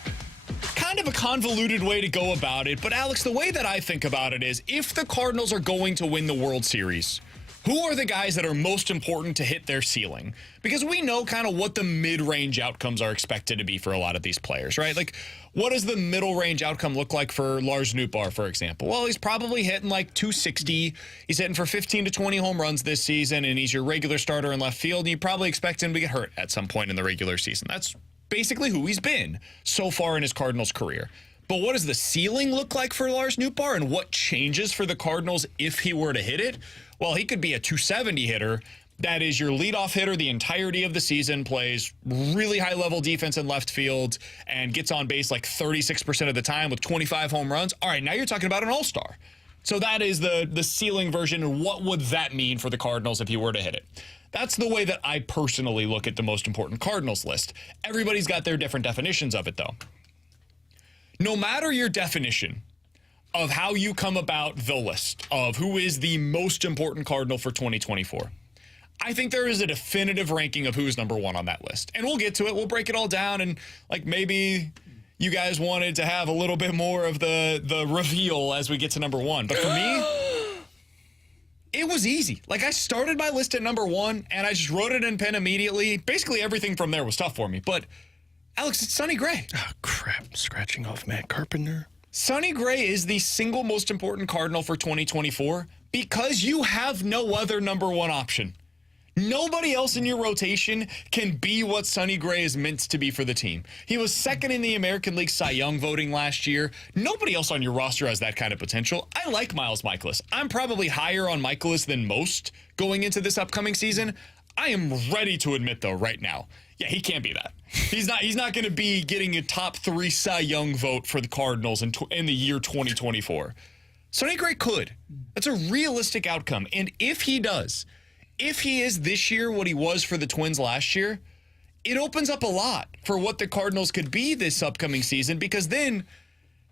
kind kind of a convoluted way to go about it, but Alex, the way that I think about it is if the Cardinals are going to win the World Series, who are the guys that are most important to hit their ceiling? Because we know kind of what the mid-range outcomes are expected to be for a lot of these players, right? Like, what does the middle-range outcome look like for Lars Nootbaar, for example? Well, he's probably hitting like 260. He's hitting for 15 to 20 home runs this season, and he's your regular starter in left field, and you probably expect him to get hurt at some point in the regular season. That's basically who he's been so far in his Cardinals career. But what does the ceiling look like for Lars Nootbaar, and what changes for the Cardinals if he were to hit it? Well, he could be a 270 hitter. That is your leadoff hitter the entirety of the season, plays really high-level defense in left field, and gets on base like 36% of the time with 25 home runs. All right, now you're talking about an all-star. So that is the ceiling version, and what would that mean for the Cardinals if he were to hit it? That's the way that I personally look at the most important Cardinals list. Everybody's got their different definitions of it, though. No matter your definition of how you come about the list of who is the most important Cardinal for 2024, I think there is a definitive ranking of who's number one on that list. And we'll get to it. We'll break it all down. And like maybe you guys wanted to have a little bit more of the reveal as we get to number one. But for me, it was easy. Like I started my list at number one and I just wrote it in pen immediately. Basically everything from there was tough for me. But Alex, it's Sonny Gray. Oh, crap. Scratching off Matt Carpenter. Sonny Gray is the single most important Cardinal for 2024 because you have no other number one option. Nobody else in your rotation can be what Sonny Gray is meant to be for the team. He was second in the American League Cy Young voting last year. Nobody else on your roster has that kind of potential. I like Miles Mikolas. I'm probably higher on Mikolas than most going into this upcoming season. I am ready to admit, though, right now, yeah, he can't be that. He's not going to be getting a top 3 Cy Young vote for the Cardinals in the year 2024. Sonny Gray could. That's a realistic outcome. And if he does, if he is this year what he was for the Twins last year, it opens up a lot for what the Cardinals could be this upcoming season, because then,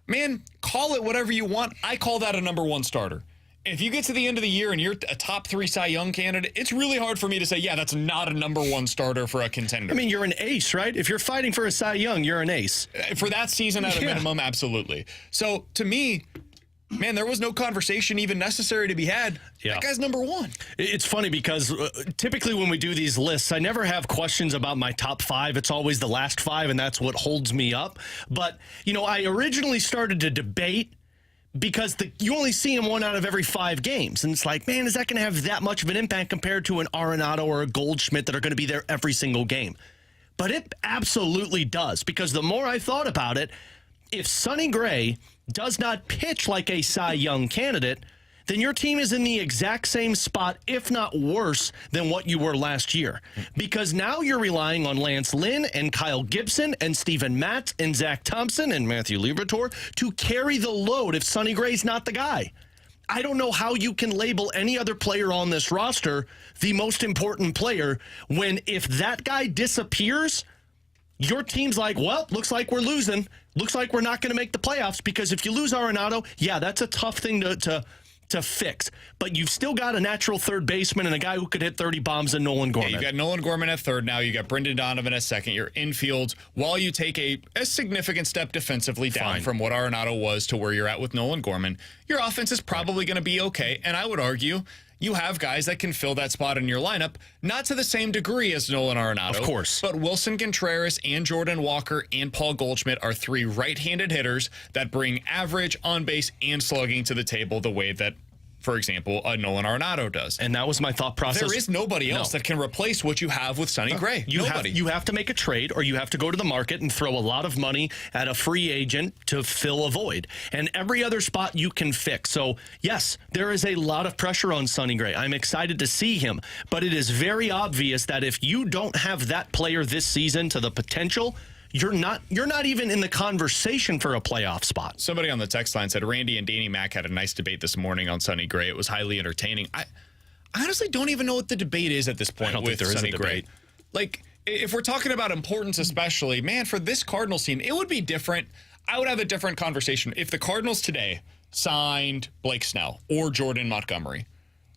man, call it whatever you want. I call that a number one starter. If you get to the end of the year and you're a top 3 Cy Young candidate, it's really hard for me to say, yeah, that's not a number one starter for a contender. I mean, you're an ace, right? If you're fighting for a Cy Young, you're an ace. For that season at a minimum, absolutely. So to me, man, there was no conversation even necessary to be had. Yeah. That guy's number one. It's funny because typically when we do these lists, I never have questions about my top 5. It's always the last 5, and that's what holds me up. But, I originally started to debate because you only see him 1 out of every 5 games. And it's like, man, is that going to have that much of an impact compared to an Arenado or a Goldschmidt that are going to be there every single game? But it absolutely does, because the more I thought about it, if Sonny Gray does not pitch like a Cy Young candidate, then your team is in the exact same spot, if not worse, than what you were last year. Because now you're relying on Lance Lynn and Kyle Gibson and Steven Matz and Zach Thompson and Matthew Liberatore to carry the load if Sonny Gray's not the guy. I don't know how you can label any other player on this roster the most important player when if that guy disappears, your team's like, well, looks like we're losing. Looks like we're not going to make the playoffs, because if you lose Arenado, yeah, that's a tough thing to fix. But you've still got a natural third baseman and a guy who could hit 30 bombs in Nolan Gorman. Yeah, you got Nolan Gorman at third now. You got Brendan Donovan at second. Your infield, while you take a significant step defensively down from what Arenado was to where you're at with Nolan Gorman, your offense is probably going to be okay. And I would argue you have guys that can fill that spot in your lineup, not to the same degree as Nolan Arenado. Of course. But Wilson Contreras and Jordan Walker and Paul Goldschmidt are 3 right-handed hitters that bring average, on-base, and slugging to the table the way that, for example, Nolan Arenado does. And that was my thought process. There is nobody else that can replace what you have with Sonny Gray. You have to make a trade, or you have to go to the market and throw a lot of money at a free agent to fill a void. And every other spot you can fix. So, yes, there is a lot of pressure on Sonny Gray. I'm excited to see him. But it is very obvious that if you don't have that player this season to the potential, you're not even in the conversation for a playoff spot. Somebody on the text line said Randy and Danny Mac had a nice debate this morning on Sonny Gray. It was highly entertaining. I honestly don't even know what the debate is at this point with Sonny Gray. Like, if we're talking about importance especially, man, for this Cardinals team, it would be different. I would have a different conversation if the Cardinals today signed Blake Snell or Jordan Montgomery.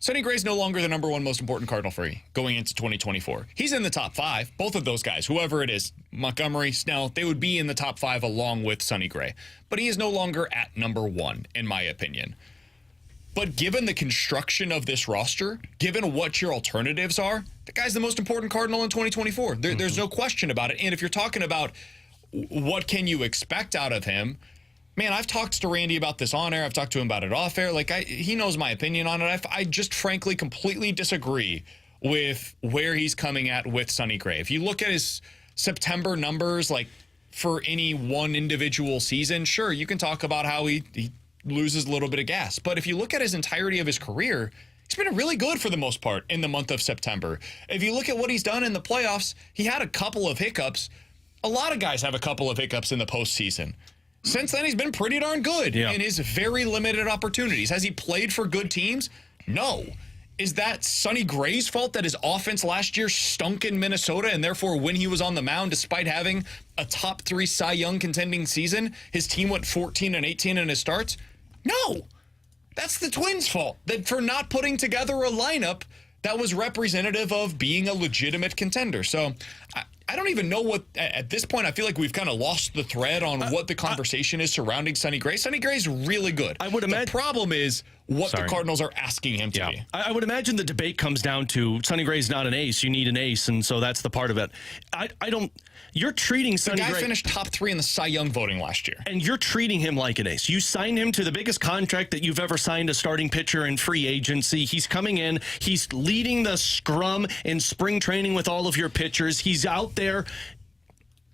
Sonny Gray's no longer the number one most important Cardinal for you going into 2024. He's in the top 5. Both of those guys, whoever it is, Montgomery, Snell, they would be in the top 5 along with Sonny Gray. But he is no longer at number 1, in my opinion. But given the construction of this roster, given what your alternatives are, the guy's the most important Cardinal in 2024. There's no question about it. And if you're talking about what can you expect out of him, man, I've talked to Randy about this on air. I've talked to him about it off air. He knows my opinion on it. I just frankly completely disagree with where he's coming at with Sonny Gray. If you look at his September numbers, for any one individual season, sure, you can talk about how he loses a little bit of gas. But if you look at his entirety of his career, he's been really good for the most part in the month of September. If you look at what he's done in the playoffs, he had a couple of hiccups. A lot of guys have a couple of hiccups in the postseason. Since then, he's been pretty darn good in his very limited opportunities. Has he played for good teams? No. Is that Sonny Gray's fault that his offense last year stunk in Minnesota, and therefore when he was on the mound, despite having a top 3 Cy Young contending season, his team went 14-18 in his starts? No. That's the Twins' fault for not putting together a lineup that was representative of being a legitimate contender. So I don't even know what, at this point, I feel like we've kind of lost the thread on what the conversation is surrounding Sonny Gray. Sonny Gray's really good. I would imagine. The problem is what the Cardinals are asking him to be. I would imagine the debate comes down to Sonny Gray's not an ace. You need an ace, and so that's the part of it. You're treating Sonny Gray. The guy finished top 3 in the Cy Young voting last year. And you're treating him like an ace. You signed him to the biggest contract that you've ever signed a starting pitcher in free agency. He's coming in. He's leading the scrum in spring training with all of your pitchers. He's out there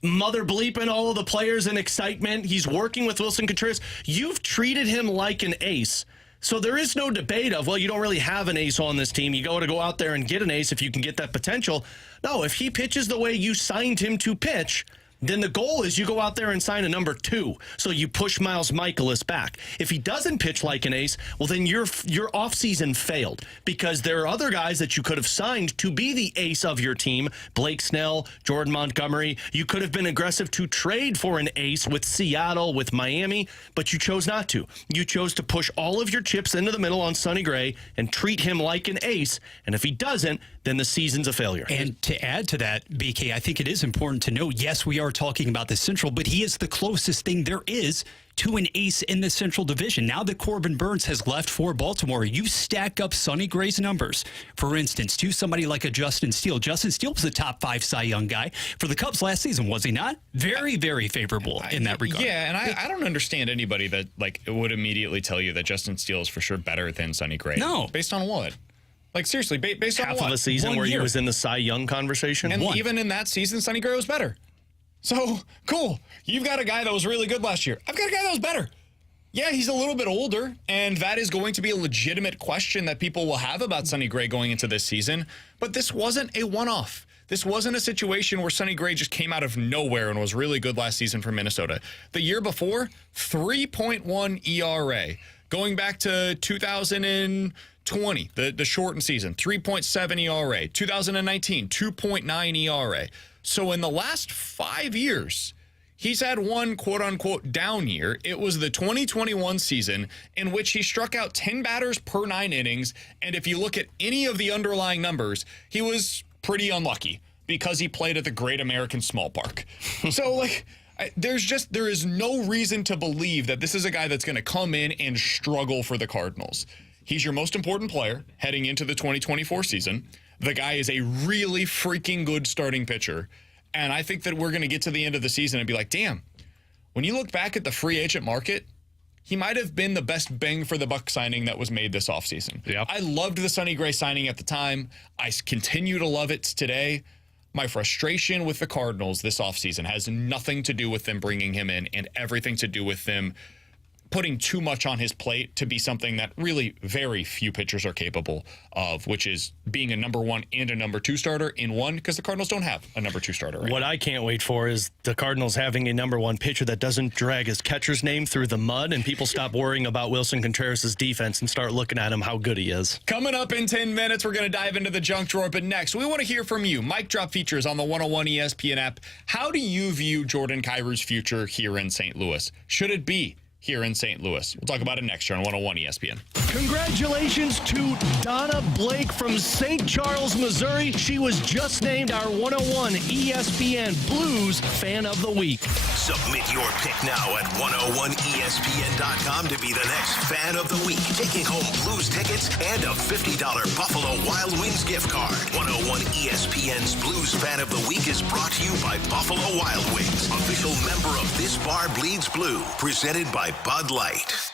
mother bleeping all of the players in excitement. He's working with Wilson Contreras. You've treated him like an ace. So there is no debate of, well, you don't really have an ace on this team. You got to go out there and get an ace if you can get that potential. No, if he pitches the way you signed him to pitch, then the goal is you go out there and sign a number 2. So you push Miles Mikolas back. If he doesn't pitch like an ace, well, then your offseason failed because there are other guys that you could have signed to be the ace of your team. Blake Snell, Jordan Montgomery. You could have been aggressive to trade for an ace with Seattle, with Miami, but you chose not to. You chose to push all of your chips into the middle on Sonny Gray and treat him like an ace. And if he doesn't, then the season's a failure. And to add to that, BK, I think it is important to know, yes, we are talking about the Central, but he is the closest thing there is to an ace in the Central Division. Now that Corbin Burns has left for Baltimore, you stack up Sonny Gray's numbers, for instance, to somebody like a Justin Steele. Justin Steele was a top 5 Cy Young guy for the Cubs last season, was he not? Very, very favorable in that regard. Yeah, and I don't understand anybody that would immediately tell you that Justin Steele is for sure better than Sonny Gray. No. Based on what? Seriously, based on half what? of a season where he was in the Cy Young conversation? And even in that season, Sonny Gray was better. So, cool. You've got a guy that was really good last year. I've got a guy that was better. Yeah, he's a little bit older, and that is going to be a legitimate question that people will have about Sonny Gray going into this season. But this wasn't a one-off. This wasn't a situation where Sonny Gray just came out of nowhere and was really good last season for Minnesota. The year before, 3.1 ERA. Going back to 2020, the shortened season, 3.7 ERA. 2019, 2.9 ERA. So in the last 5 years, he's had one quote-unquote down year. It was the 2021 season in which he struck out 10 batters per 9 innings. And if you look at any of the underlying numbers, he was pretty unlucky because he played at the Great American Small Park. So, there is no reason to believe that this is a guy that's going to come in and struggle for the Cardinals. He's your most important player heading into the 2024 season. The guy is a really freaking good starting pitcher. And I think that we're going to get to the end of the season and be like, damn, when you look back at the free agent market, he might have been the best bang for the buck signing that was made this offseason. Yep. I loved the Sonny Gray signing at the time. I continue to love it today. My frustration with the Cardinals this offseason has nothing to do with them bringing him in and everything to do with them putting too much on his plate to be something that really very few pitchers are capable of, which is being a number 1 and a number 2 starter in one, because the Cardinals don't have a number 2 starter right What now. I can't wait for is the Cardinals having a number 1 pitcher that doesn't drag his catcher's name through the mud and people stop worrying about Wilson Contreras' defense and start looking at him how good he is. Coming up in 10 minutes, we're going to dive into the junk drawer, but next, we want to hear from you. Mic Drop features on the 101 ESPN app. How do you view Jordan Kyrou's future here in St. Louis? Should it be here in St. Louis. We'll talk about it next year on 101 ESPN. Congratulations to Donna Blake from St. Charles, Missouri. She was just named our 101 ESPN Blues Fan of the Week. Submit your pick now at 101ESPN.com to be the next Fan of the Week. Taking home Blues tickets and a $50 Buffalo Wild Wings gift card. 101 ESPN's Blues Fan of the Week is brought to you by Buffalo Wild Wings, official member of This Bar Bleeds Blue, presented by Bud Light.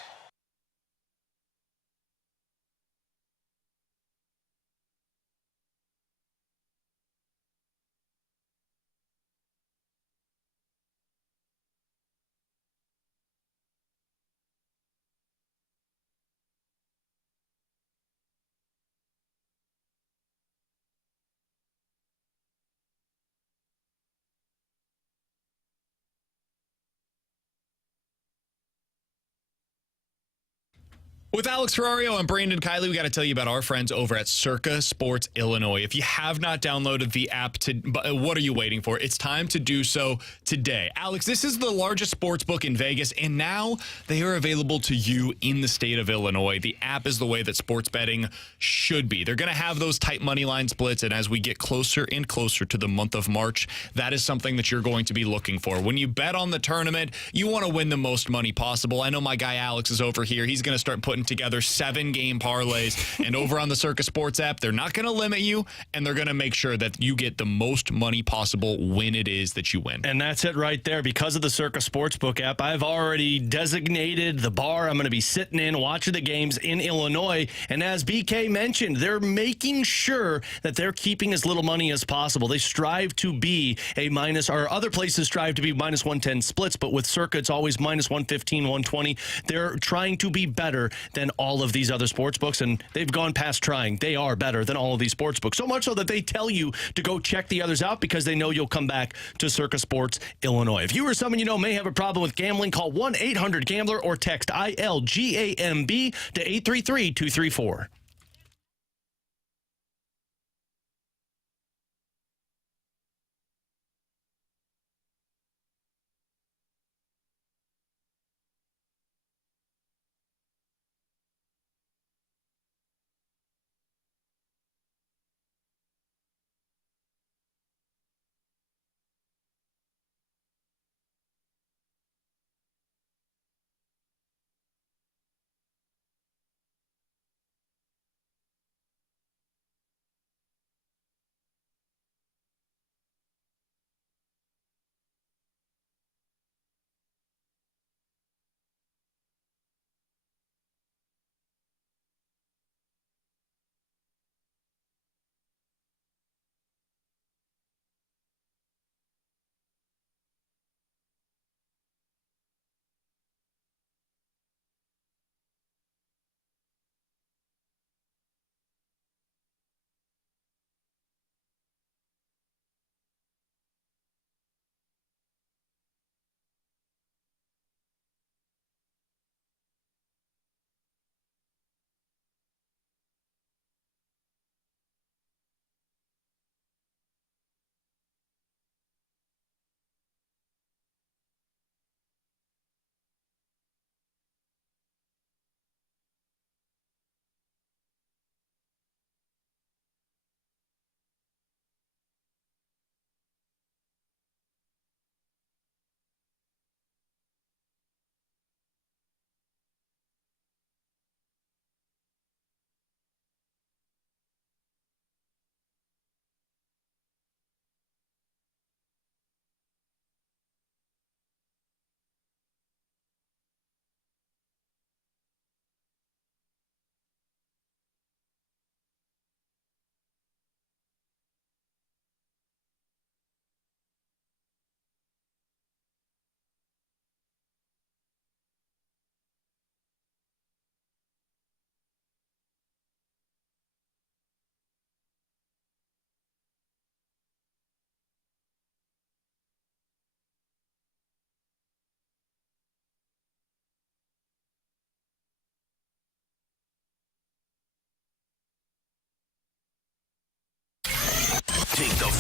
With Alex Ferrario and Brandon Kiley, we got to tell you about our friends over at Circa Sports Illinois. If you have not downloaded the app, what are you waiting for? It's time to do so today. Alex, this is the largest sports book in Vegas, and now they are available to you in the state of Illinois. The app is the way that sports betting should be. They're going to have those tight money line splits, and as we get closer and closer to the month of March, that is something that you're going to be looking for. When you bet on the tournament, you want to win the most money possible. I know my guy Alex is over here. He's going to start putting together 7-game parlays, and over on the Circa Sports app, they're not going to limit you, and they're going to make sure that you get the most money possible when it is that you win. And that's it right there. Because of the Circa Sportsbook app, I've already designated the bar I'm going to be sitting in watching the games in Illinois, and as BK mentioned, they're making sure that they're keeping as little money as possible. They strive to be a minus, or other places strive to be minus 110 splits, but with Circa, it's always minus 115, 120. They're trying to be better than all of these other sports books, and they've gone past trying. They are better than all of these sports books, so much so that they tell you to go check the others out because they know you'll come back to Circa Sports Illinois. If you or someone you know may have a problem with gambling, call 1-800-GAMBLER or text ILGAMB to 833-234.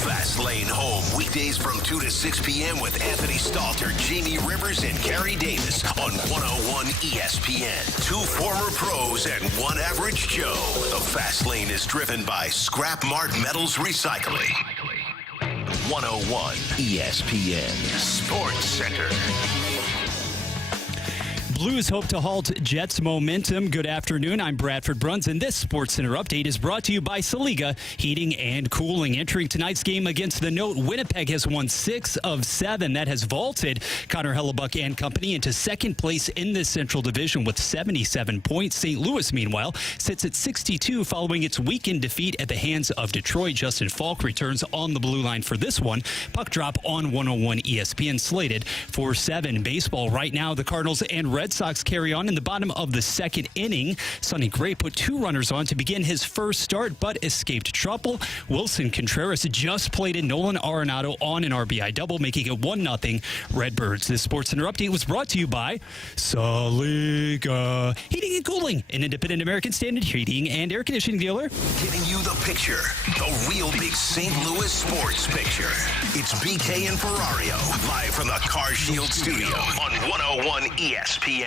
Fast Lane Home, weekdays from 2 to 6 p.m. with Anthony Stalter, Jamie Rivers, and Gary Davis on 101 ESPN. 2 former pros and 1 average Joe. The Fast Lane is driven by Scrap Mart Metals Recycling. 101 ESPN Sports Center. Blues hope to halt Jets' momentum. Good afternoon. I'm Bradford Bruns, and this SportsCenter update is brought to you by Saliga Heating and Cooling. Entering tonight's game against the Note, Winnipeg has won 6 of 7. That has vaulted Connor Hellebuck and company into second place in this Central Division with 77 points. St. Louis, meanwhile, sits at 62 following its weekend defeat at the hands of Detroit. Justin Falk returns on the blue line for this one. Puck drop on 101 ESPN, slated for 7. Baseball right now, the Cardinals and Red Sox carry on in the bottom of the second inning. Sonny Gray put 2 runners on to begin his first start, but escaped trouble. Wilson Contreras just plated Nolan Arenado on an RBI double, making it 1-0 Redbirds. This SportsCenter update was brought to you by Saliga Heating and Cooling, an independent American Standard heating and air conditioning dealer. Giving you the picture, the real big St. Louis sports picture. It's BK and Ferrario, live from the Car Shield studio on 101 ESPN.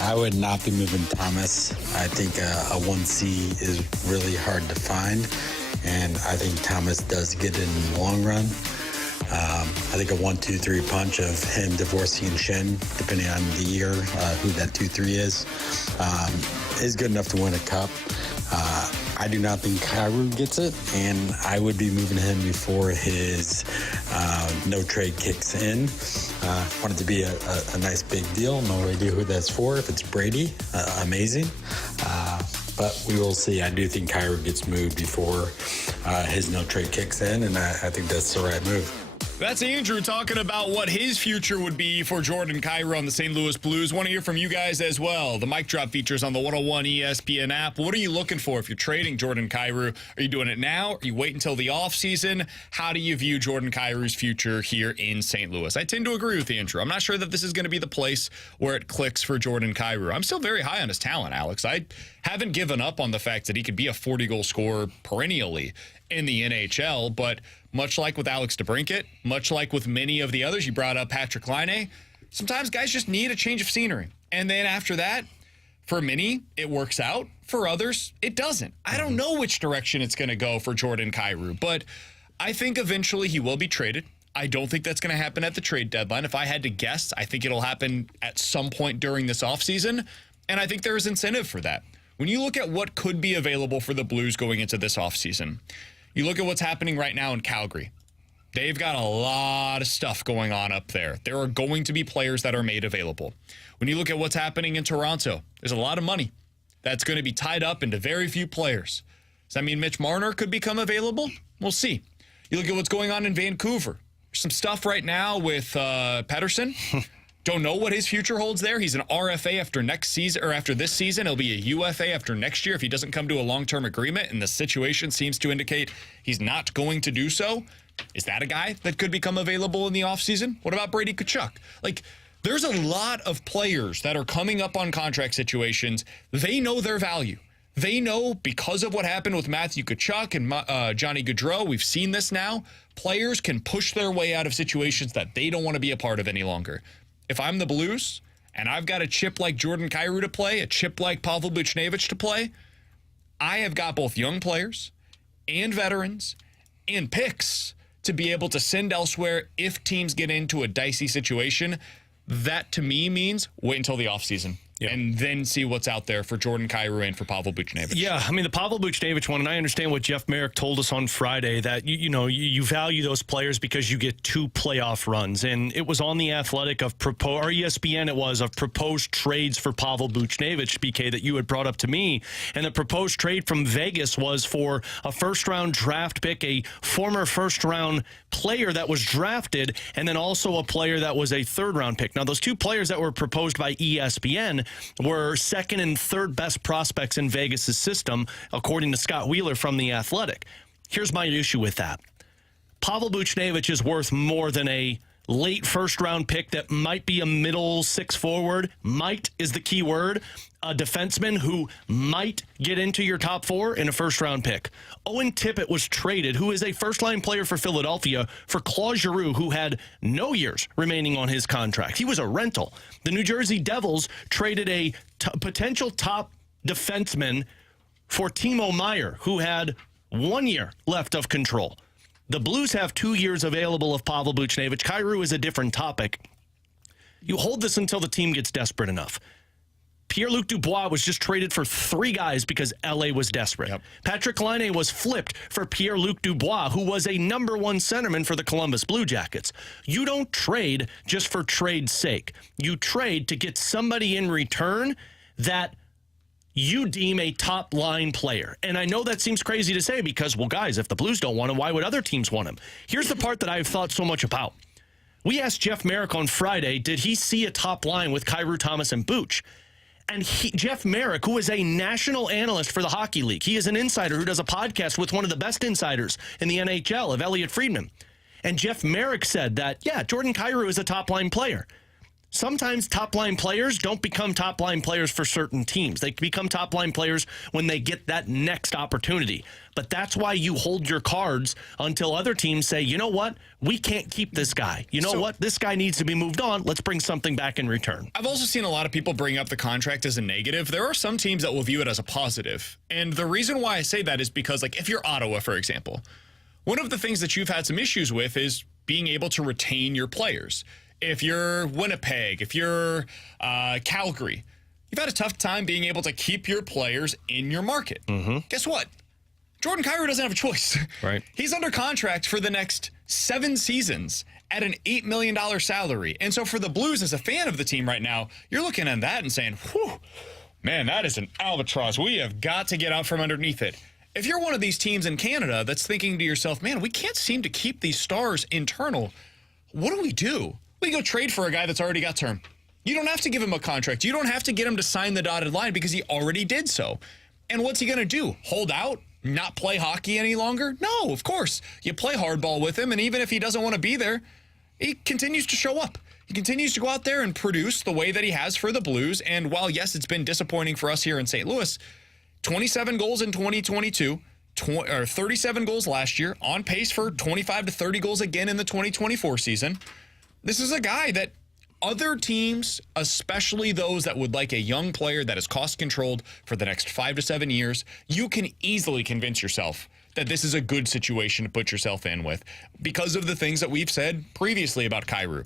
I would not be moving Thomas. I think a 1C is really hard to find, and I think Thomas does get it in the long run. I think a 1-2-3 punch of him divorcing Shen, depending on the year, who that 2-3 is good enough to win a cup. I do not think Kyrou gets it, and I would be moving him before his no trade kicks in. Want it to be a nice big deal. No idea who that's for. If it's Brady, amazing. But we will see. I do think Kyrou gets moved before his no trade kicks in, and I think that's the right move. That's Andrew talking about what his future would be for Jordan Kyrou on the St. Louis Blues. Want to hear from you guys as well. The mic drop features on the 101 ESPN app. What are you looking for if you're trading Jordan Kyrou? Are you doing it now? Are you waiting until the offseason? How do you view Jordan Kyrou's future here in St. Louis? I tend to agree with Andrew. I'm not sure that this is going to be the place where it clicks for Jordan Kyrou. I'm still very high on his talent, Alex. I haven't given up on the fact that he could be a 40-goal scorer perennially in the NHL, but much like with Alex DeBrincat, much like with many of the others, you brought up Patrick Laine, sometimes guys just need a change of scenery. And then after that, for many, it works out. For others, it doesn't. I don't know which direction it's going to go for Jordan Kyrou, but I think eventually he will be traded. I don't think that's going to happen at the trade deadline. If I had to guess, I think it'll happen at some point during this offseason, and I think there's incentive for that. When you look at what could be available for the Blues going into this offseason, you look at what's happening right now in Calgary. They've got a lot of stuff going on up there. There are going to be players that are made available. When you look at what's happening in Toronto, there's a lot of money that's going to be tied up into very few players. Does that mean Mitch Marner could become available? We'll see. You look at what's going on in Vancouver. There's some stuff right now with Pettersson. Don't know what his future holds there. He's an RFA after next season, or after this season. He'll be a UFA after next year if he doesn't come to a long-term agreement, and the situation seems to indicate he's not going to do so. Is that a guy that could become available in the offseason? What about Brady Tkachuk? Like, there's a lot of players that are coming up on contract situations. They know their value. They know because of what happened with Matthew Tkachuk and Johnny Gaudreau, we've seen this now, players can push their way out of situations that they don't want to be a part of any longer. If I'm the Blues and I've got a chip like Jordan Kyrou to play, a chip like Pavel Buchnevich to play, I have got both young players and veterans and picks to be able to send elsewhere if teams get into a dicey situation. That, to me, means wait until the offseason. And then see what's out there for Jordan Kyrou and for Pavel Buchnevich. Yeah, I mean, the Pavel Buchnevich one, and I understand what Jeff Merrick told us on Friday, that, you value those players because you get 2 playoff runs. And it was on the Athletic or ESPN, it was, of proposed trades for Pavel Buchnevich, BK, that you had brought up to me. And the proposed trade from Vegas was for a first-round draft pick, a former first-round player that was drafted, and then also a player that was a third-round pick. Now, those 2 players that were proposed by ESPN were second and third best prospects in Vegas' system, according to Scott Wheeler from The Athletic. Here's my issue with that. Pavel Buchnevich is worth more than a late first-round pick that might be a middle six forward. Might is the key word. A defenseman who might get into your top four in a first-round pick. Owen Tippett was traded, who is a first-line player for Philadelphia, for Claude Giroux, who had no years remaining on his contract. He was a rental. The New Jersey Devils traded a potential top defenseman for Timo Meier, who had 1 year left of control. The Blues have 2 years available of Pavel Buchnevich. Kyrou is a different topic. You hold this until the team gets desperate enough. Pierre-Luc Dubois was just traded for 3 guys because L.A. was desperate. Yep. Patrick Laine was flipped for Pierre-Luc Dubois, who was a number 1 centerman for the Columbus Blue Jackets. You don't trade just for trade's sake. You trade to get somebody in return that you deem a top-line player. And I know that seems crazy to say because, well, guys, if the Blues don't want him, why would other teams want him? Here's the part that I've thought so much about. We asked Jeff Merrick on Friday, did he see a top line with Kyrou, Thomas, and Buch? And Jeff Merrick, who is a national analyst for the Hockey League, he is an insider who does a podcast with one of the best insiders in the NHL, of Elliot Friedman. And Jeff Merrick said that, yeah, Jordan Kyrou is a top-line player. Sometimes top-line players don't become top-line players for certain teams. They become top-line players when they get that next opportunity. But that's why you hold your cards until other teams say, you know what? We can't keep this guy. You know what? This guy needs to be moved on. Let's bring something back in return. I've also seen a lot of people bring up the contract as a negative. There are some teams that will view it as a positive. And the reason why I say that is because, like, if you're Ottawa, for example, one of the things that you've had some issues with is being able to retain your players. If you're Winnipeg, if you're Calgary, you've had a tough time being able to keep your players in your market. Mm-hmm. Guess what? Jordan Kyrou doesn't have a choice. Right. He's under contract for the next 7 seasons at an $8 million salary. And so for the Blues, as a fan of the team right now, you're looking at that and saying, whew, man, that is an albatross. We have got to get out from underneath it. If you're one of these teams in Canada that's thinking to yourself, man, we can't seem to keep these stars internal, what do? We go trade for a guy that's already got term. You don't have to give him a contract. You don't have to get him to sign the dotted line because he already did so. And what's he going to do? Hold out? Not play hockey any longer? No, of course. You play hardball with him, and even if he doesn't want to be there, he continues to show up. He continues to go out there and produce the way that he has for the Blues. And while, yes, it's been disappointing for us here in St. Louis, 27 goals in 2022, 37 goals last year, on pace for 25 to 30 goals again in the 2024 season. This is a guy that other teams, especially those that would like a young player that is cost-controlled for the next 5 to 7 years, you can easily convince yourself that this is a good situation to put yourself in with because of the things that we've said previously about Kyrou.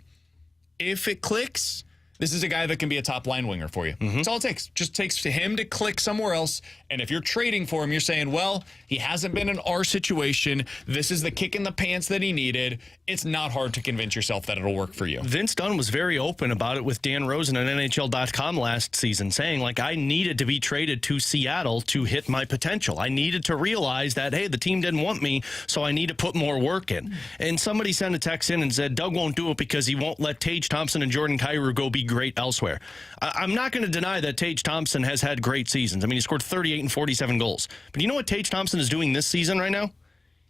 If it clicks, this is a guy that can be a top-line winger for you. Mm-hmm. That's all it takes. Just takes to him to click somewhere else. And if you're trading for him, you're saying, well, he hasn't been in our situation. This is the kick in the pants that he needed. It's not hard to convince yourself that it'll work for you. Vince Dunn was very open about it with Dan Rosen at NHL.com last season, saying, like, I needed to be traded to Seattle to hit my potential. I needed to realize that, hey, the team didn't want me, so I need to put more work in. And somebody sent a text in and said, Doug won't do it because he won't let Tage Thompson and Jordan Kyrou go be great elsewhere. I'm not going to deny that Tage Thompson has had great seasons. I mean, he scored 38 and 47 goals. But you know what Tage Thompson is doing this season right now?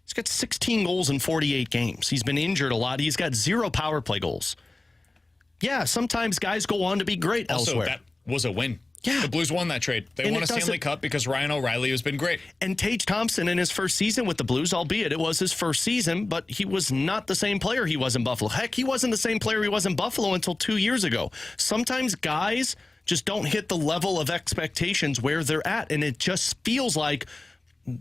He's got 16 goals in 48 games. He's been injured a lot. He's got 0 power play goals. Yeah, sometimes guys go on to be great elsewhere. That was a win. Yeah. The Blues won that trade. They won a Stanley Cup because Ryan O'Reilly has been great. And Tage Thompson in his first season with the Blues, albeit it was his first season, but he was not the same player he was in Buffalo. Heck, he wasn't the same player he was in Buffalo until 2 years ago. Sometimes guys just don't hit the level of expectations where they're at, and it just feels like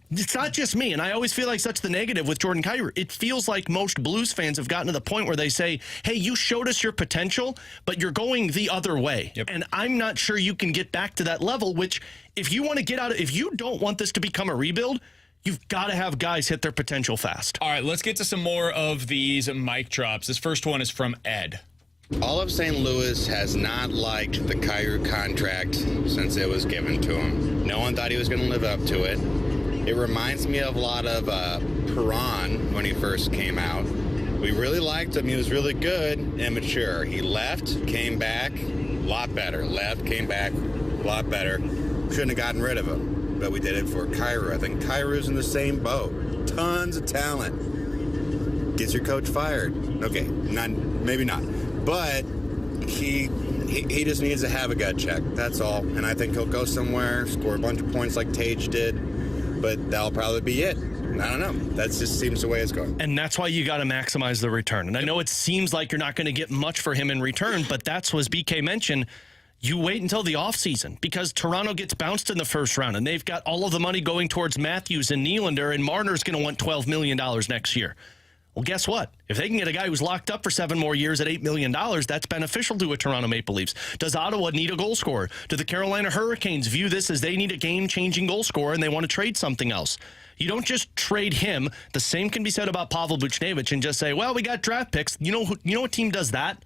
it's not just me, and I always feel like such the negative with Jordan Kyrou. It feels like most Blues fans have gotten to the point where they say, hey, you showed us your potential, but you're going the other way. Yep. And I'm not sure you can get back to that level, which if you want to get out of, if you don't want this to become a rebuild, you've got to have guys hit their potential fast. All right, let's get to some more of these mic drops. This first one is from Ed. All of St. Louis has not liked the Kyrou contract since it was given to him. No one thought he was going to live up to it. It reminds me of a lot of Perron when he first came out. We really liked him. He was really good and mature. He left, came back, a lot better. Left, came back, a lot better. Shouldn't have gotten rid of him, but we did it for Kyrou. I think Kyrou's in the same boat. Tons of talent. gets your coach fired. Okay, maybe not. But he just needs to have a gut check. That's all. And I think he'll go somewhere, score a bunch of points like Tage did. But that'll probably be it. I don't know. That just seems the way it's going. And that's why you got to maximize the return. And I know it seems like you're not going to get much for him in return, but that's what BK mentioned. You wait until the offseason because Toronto gets bounced in the first round, and they've got all of the money going towards Matthews and Nylander, and Marner's going to want $12 million next year. Well, guess what? If they can get a guy who's locked up for 7 more years at $8 million, that's beneficial to a Toronto Maple Leafs. Does Ottawa need a goal scorer? Do the Carolina Hurricanes view this as they need a game-changing goal scorer and they want to trade something else? You don't just trade him. The same can be said about Pavel Buchnevich and just say, well, we got draft picks. You know what team does that?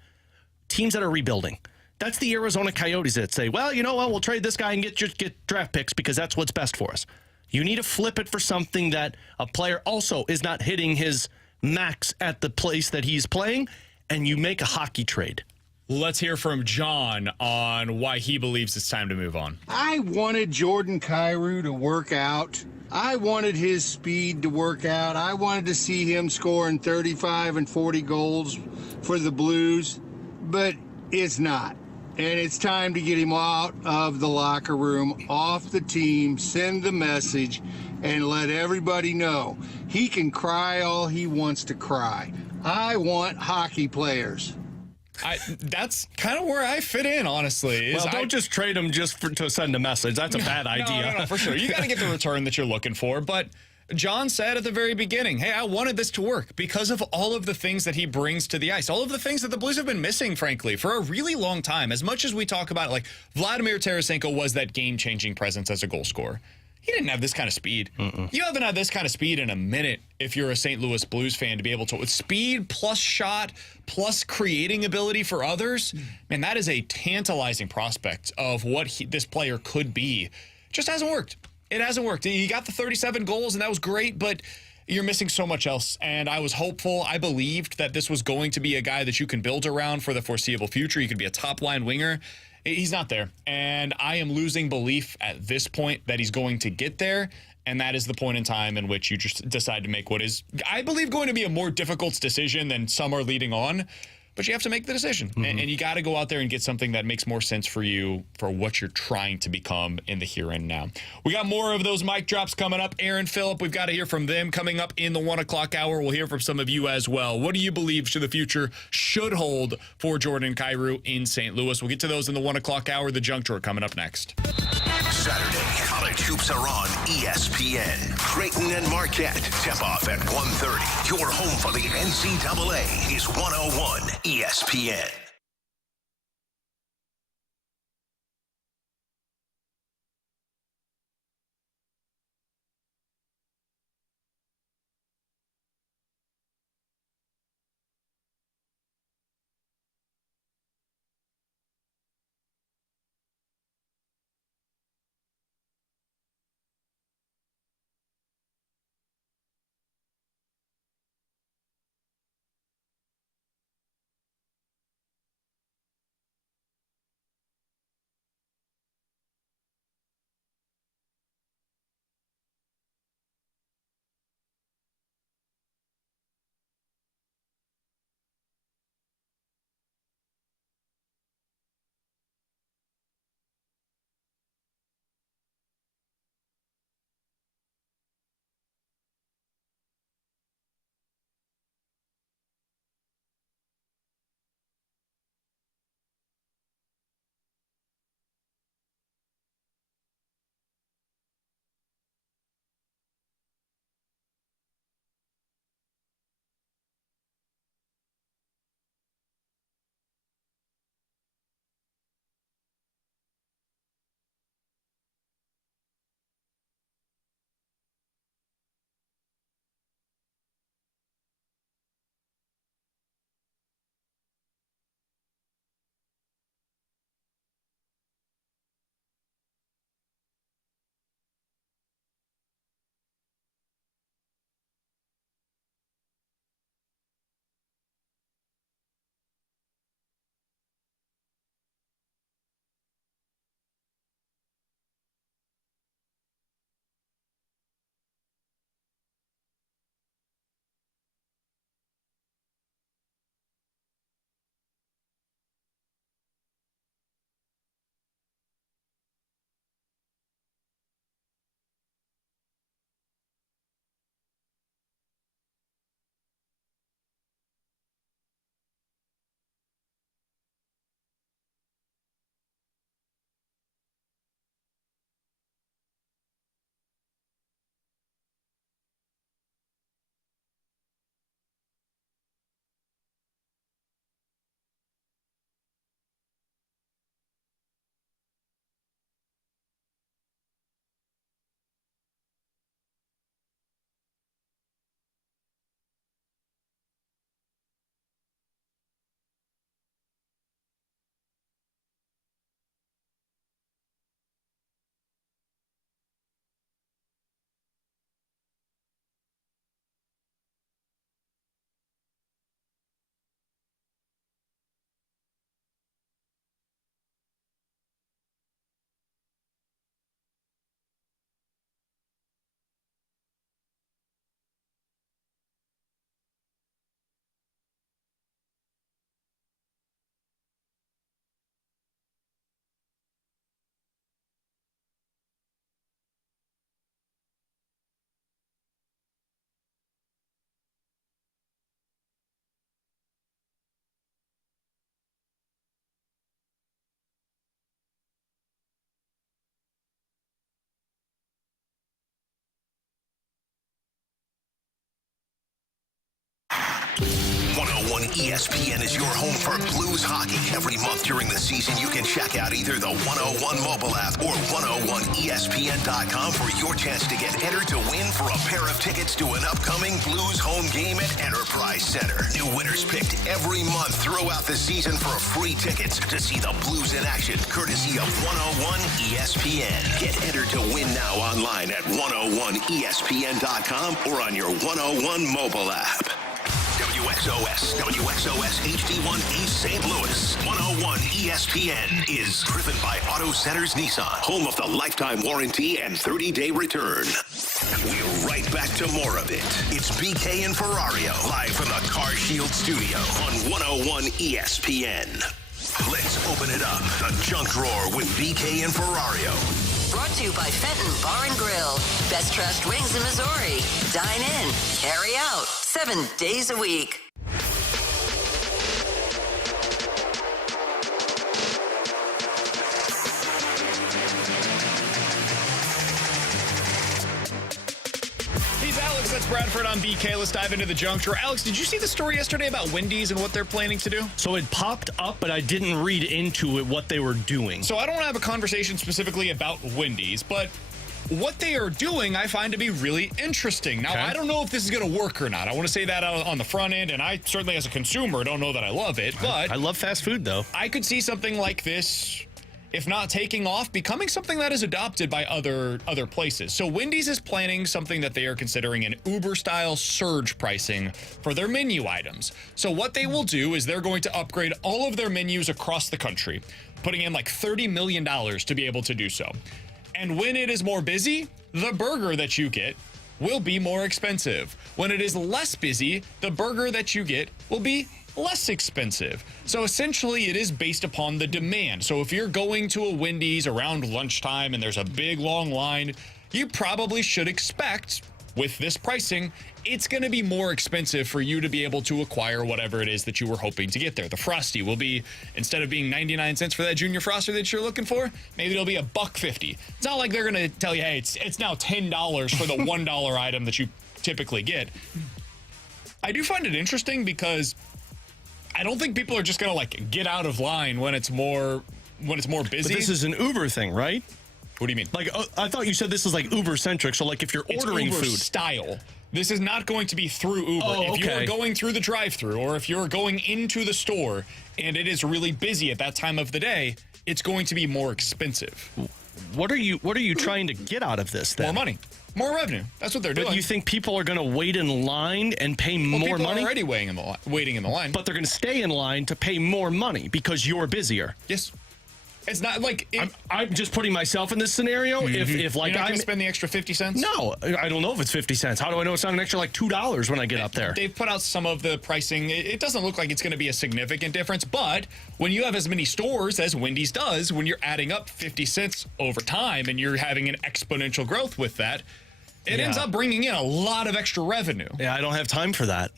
Teams that are rebuilding. That's the Arizona Coyotes that say, well, you know what? We'll trade this guy and get draft picks because that's what's best for us. You need to flip it for something that a player also is not hitting his max at the place that he's playing, and you make a hockey trade. Let's hear from John on why he believes it's time to move on. I wanted Jordan Kyrou to work out. I wanted his speed to work out. I wanted to see him scoring 35 and 40 goals for the Blues, but it's not. And it's time to get him out of the locker room, off the team, send the message, and let everybody know he can cry all he wants to cry. I want hockey players. That's kind of where I fit in, honestly. Well, don't just trade him just to send a message. That's a bad idea. No, for sure. You got to get the return that you're looking for. But John said at the very beginning, hey, I wanted this to work because of all of the things that he brings to the ice, all of the things that the Blues have been missing, frankly, for a really long time. As much as we talk about it, like Vladimir Tarasenko was that game-changing presence as a goal scorer. He didn't have this kind of speed. You haven't had this kind of speed in a minute if you're a St. Louis Blues fan to be able to, with speed plus shot plus creating ability for others, man, that is a tantalizing prospect of what this player could be. Just hasn't worked. It hasn't worked. He got the 37 goals, and that was great, but you're missing so much else. And I was hopeful. I believed that this was going to be a guy that you can build around for the foreseeable future. He could be a top-line winger. He's not there. And I am losing belief at this point that he's going to get there. And that is the point in time in which you just decide to make what is, I believe, going to be a more difficult decision than some are leading on. But you have to make the decision. And you got to go out there and get something that makes more sense for you for what you're trying to become in the here and now. We got more of those mic drops coming up. Aaron, Phillip, we've got to hear from them coming up in the 1 o'clock hour. We'll hear from some of you as well. What do you believe the future should hold for Jordan Kyrou in St. Louis? We'll get to those in the 1 o'clock hour. The Junk Drawer coming up next. Saturday, college hoops are on ESPN. Creighton and Marquette tip off at 1:30. Your home for the NCAA is 101 ESPN. 101 ESPN is your home for Blues hockey. Every month during the season, you can check out either the 101 mobile app or 101ESPN.com for your chance to get entered to win for a pair of tickets to an upcoming Blues home game at Enterprise Center. New winners picked every month throughout the season for free tickets to see the Blues in action, courtesy of 101 ESPN. Get entered to win now online at 101ESPN.com or on your 101 mobile app. WXOS HD1 East St. Louis. 101 ESPN is driven by Auto Centers Nissan, home of the lifetime warranty and 30-day return. We're right back to more of it. It's BK and Ferrario, live from the Car Shield studio on 101 ESPN. Let's open it up. The junk drawer with BK and Ferrario. Brought to you by Fenton Bar and Grill. Best trust wings in Missouri. Dine in, carry out, 7 days a week. He's Alex, that's Bradford on BK. Let's dive into the junk drawer. Alex, did you see the story yesterday about Wendy's and what they're planning to do? So it popped up, but I didn't read into it what they were doing. So I don't have a conversation specifically about Wendy's, but what they are doing I find to be really interesting. Now, I don't know if this is going to work or not. I want to say that on the front end, and I certainly as a consumer don't know that I love it, but I love fast food, though. I could see something like this, if not taking off, becoming something that is adopted by other places. So Wendy's is planning something that they are considering an Uber-style surge pricing for their menu items. So what they will do is they're going to upgrade all of their menus across the country, putting in like $30 million to be able to do so. And when it is more busy, the burger that you get will be more expensive. When it is less busy, the burger that you get will be less expensive. So essentially it is based upon the demand. So if you're going to a Wendy's around lunchtime and there's a big long line, you probably should expect with this pricing, it's going to be more expensive for you to be able to acquire whatever it is that you were hoping to get there. The Frosty will be, instead of being 99 cents for that Junior Frosty that you're looking for, maybe it'll be $1.50. It's not like they're going to tell you, hey, it's now $10 for the $1 item that you typically get. I do find it interesting because I don't think people are just going to like get out of line when it's more busy. But this is an Uber thing, right? What do you mean? Like, I thought you said this is like Uber-centric. So, like, if you're ordering Uber food style, this is not going to be through Uber. Oh, if you're going through the drive-thru, or if you're going into the store and it is really busy at that time of the day, it's going to be more expensive. What are you trying to get out of this then? More money. More revenue. That's what they're doing. But you think people are going to wait in line and pay more people money? Are already waiting in the line. But they're going to stay in line to pay more money because you're busier. Yes. It's not like I'm just putting myself in this scenario. If like you're not going to spend the extra 50 cents. No, I don't know if it's 50 cents. How do I know it's not an extra like $2 when I get up there? They've put out some of the pricing. It doesn't look like it's going to be a significant difference, but when you have as many stores as Wendy's does, when you're adding up 50 cents over time and you're having an exponential growth with that, it ends up bringing in a lot of extra revenue. Yeah, I don't have time for that.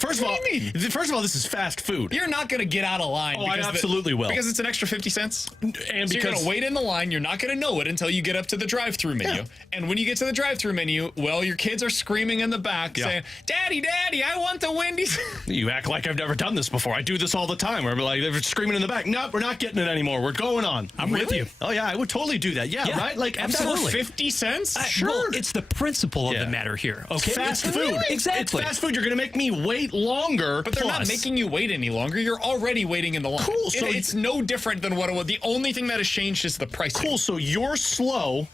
First of all, this is fast food. You're not going to get out of line. Oh, I absolutely will. Because it's an extra 50 cents. And so you're going to wait in the line. You're not going to know it until you get up to the drive-thru menu. Yeah. And when you get to the drive-thru menu, well, your kids are screaming in the back saying, Daddy, Daddy, I want the Wendy's. You act like I've never done this before. I do this all the time. Where like they're screaming in the back. No, we're not getting it anymore. We're going on. I'm with you. Oh, yeah, I would totally do that. Yeah. Right? Like, absolutely. 50 cents? Sure. Well, it's the principle of the matter here. Okay, fast food. Exactly. It's fast food. You're going to make me wait longer. But they're not making you wait any longer. You're already waiting in the line. Cool. So it's no different than what it was. The only thing that has changed is the pricing. Cool. So you're slow,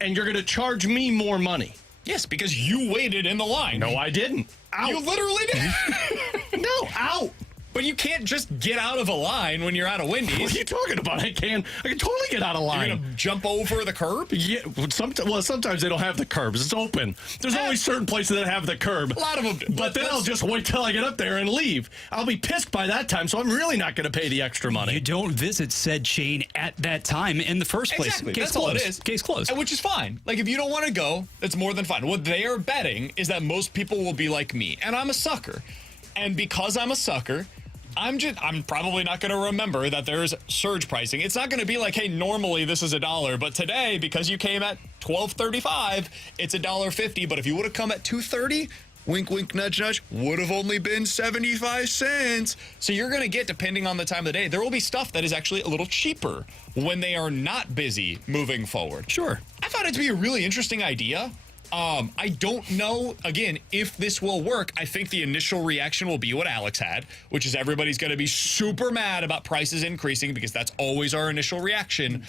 and you're going to charge me more money. Yes, because you waited in the line. No, I didn't. Out. You literally did. No, out. But you can't just get out of a line when you're at a Wendy's. What are you talking about? I can totally get out of line. You're going to jump over the curb? Yeah. Sometimes they don't have the curbs. It's open. There's only certain places that have the curb. A lot of them do. But then I'll just wait till I get up there and leave. I'll be pissed by that time, so I'm really not going to pay the extra money. You don't visit said chain at that time in the first place. Exactly. That's all it is. Case closed. Which is fine. Like, if you don't want to go, that's more than fine. What they are betting is that most people will be like me. And I'm a sucker. And because I'm a sucker, I'm probably not going to remember that there's surge pricing. It's not going to be like, hey, normally this is $1, but today, because you came at $12.35, it's $1.50. But if you would have come at $2.30, wink, wink, nudge, nudge, would have only been 75 cents. So you're going to get, depending on the time of the day, there will be stuff that is actually a little cheaper when they are not busy moving forward. Sure. I found it to be a really interesting idea. I don't know, again, if this will work. I think the initial reaction will be what Alex had, which is everybody's going to be super mad about prices increasing because that's always our initial reaction.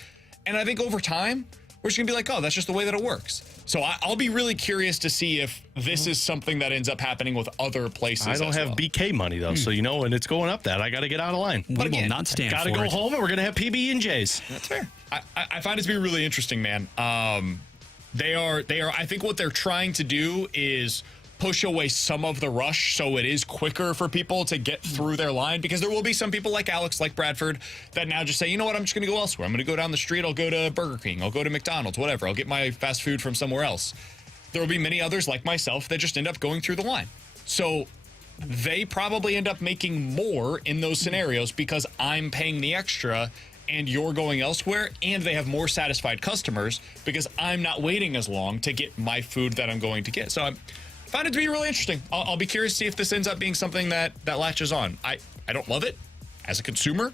And I think over time, we're just going to be like, oh, that's just the way that it works. So I'll be really curious to see if this is something that ends up happening with other places. I don't have BK money, though, so and it's going up that. I got to get out of line. We will not stand for it. Got to go home, and we're going to have PB&Js. That's fair. I find it to be really interesting, man. They are. I think what they're trying to do is push away some of the rush so it is quicker for people to get through their line, because there will be some people like Alex, like Bradford, that now just say, you know what, I'm just going to go elsewhere. I'm going to go down the street. I'll go to Burger King. I'll go to McDonald's, whatever. I'll get my fast food from somewhere else. There will be many others like myself that just end up going through the line. So they probably end up making more in those scenarios because I'm paying the extra and you're going elsewhere, and they have more satisfied customers because I'm not waiting as long to get my food that I'm going to get. So I found it to be really interesting. I'll be curious to see if this ends up being something that latches on. I don't love it as a consumer,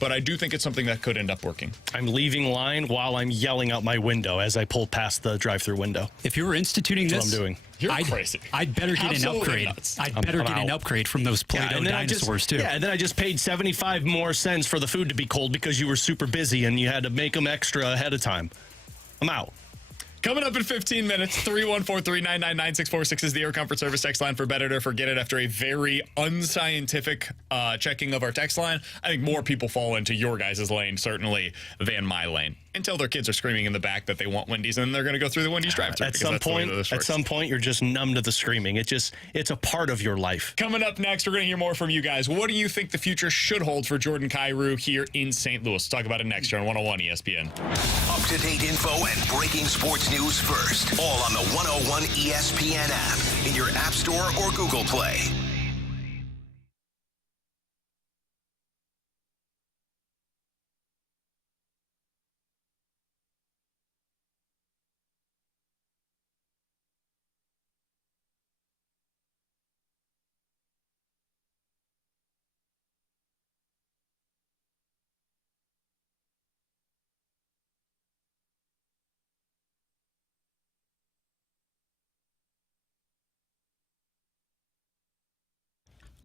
but I do think it's something that could end up working. I'm leaving line while I'm yelling out my window as I pull past the drive-through window. If you were instituting That's this, what I'm doing. You're crazy. I'd better get Absolutely an upgrade. nuts. I'd better get an upgrade from those Play-Doh dinosaurs, too. Yeah, and then I just paid 75 more cents for the food to be cold because you were super busy and you had to make them extra ahead of time. I'm out. Coming up in 15 minutes, 314-399-9646 is the Air Comfort Service text line for better or forget it after a very unscientific checking of our text line. I think more people fall into your guys' lane, certainly, than my lane. Until their kids are screaming in the back that they want Wendy's, and then they're going to go through the Wendy's drive-thru. At some point, you're just numb to the screaming. It's a part of your life. Coming up next, we're going to hear more from you guys. What do you think the future should hold for Jordan Kyrou here in St. Louis? Let's talk about it next year on 101 ESPN. Up-to-date info and breaking sports news first. All on the 101 ESPN app, in your App Store or Google Play.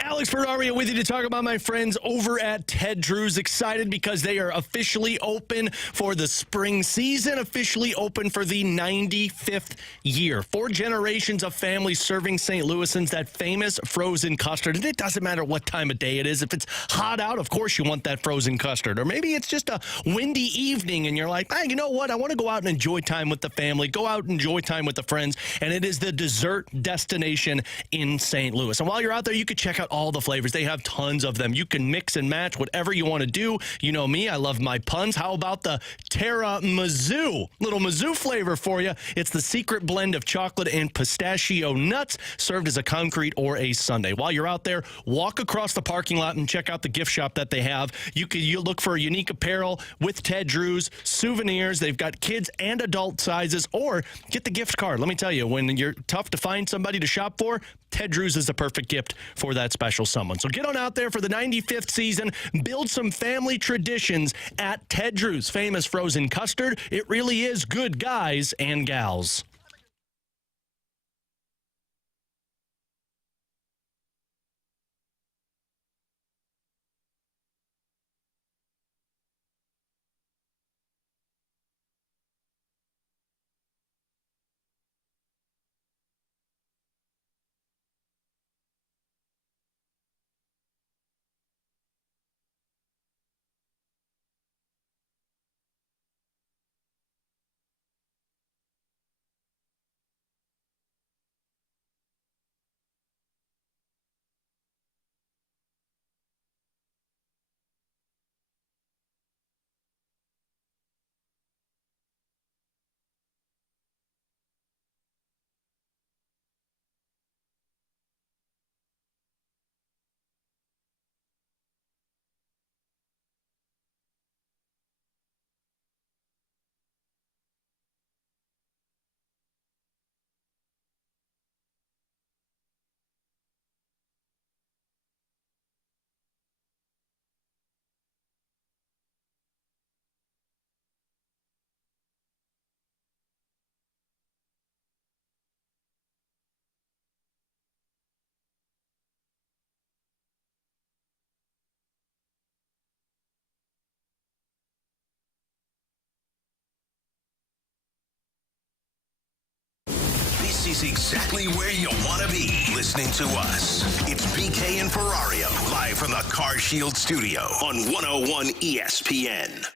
Alex Ferrario with you to talk about my friends over at Ted Drew's. Excited because they are officially open for the spring season, officially open for the 95th year. 4 generations of families serving St. Louisans that famous frozen custard. And it doesn't matter what time of day it is. If it's hot out, of course you want that frozen custard. Or maybe it's just a windy evening and you're like, you know what? I want to go out and enjoy time with the family, go out and enjoy time with the friends. And it is the dessert destination in St. Louis. And while you're out there, you can check out all the flavors. They have tons of them. You can mix and match whatever you want to do. You know me, I love my puns. How about the tiramisu? Little Mizzou flavor for you. It's the secret blend of chocolate and pistachio nuts served as a concrete or a sundae. While you're out there, walk across the parking lot and check out the gift shop that they have. You look for unique apparel with Ted Drew's, souvenirs. They've got kids and adult sizes, or get the gift card. Let me tell you, when you're tough to find somebody to shop for, Ted Drew's is the perfect gift for that special someone. So get on out there for the 95th season. Build some family traditions at Ted Drew's famous frozen custard. It really is good, guys and gals. This is exactly where you want to be, listening to us. It's BK and Ferrario, live from the Car Shield studio on 101 ESPN.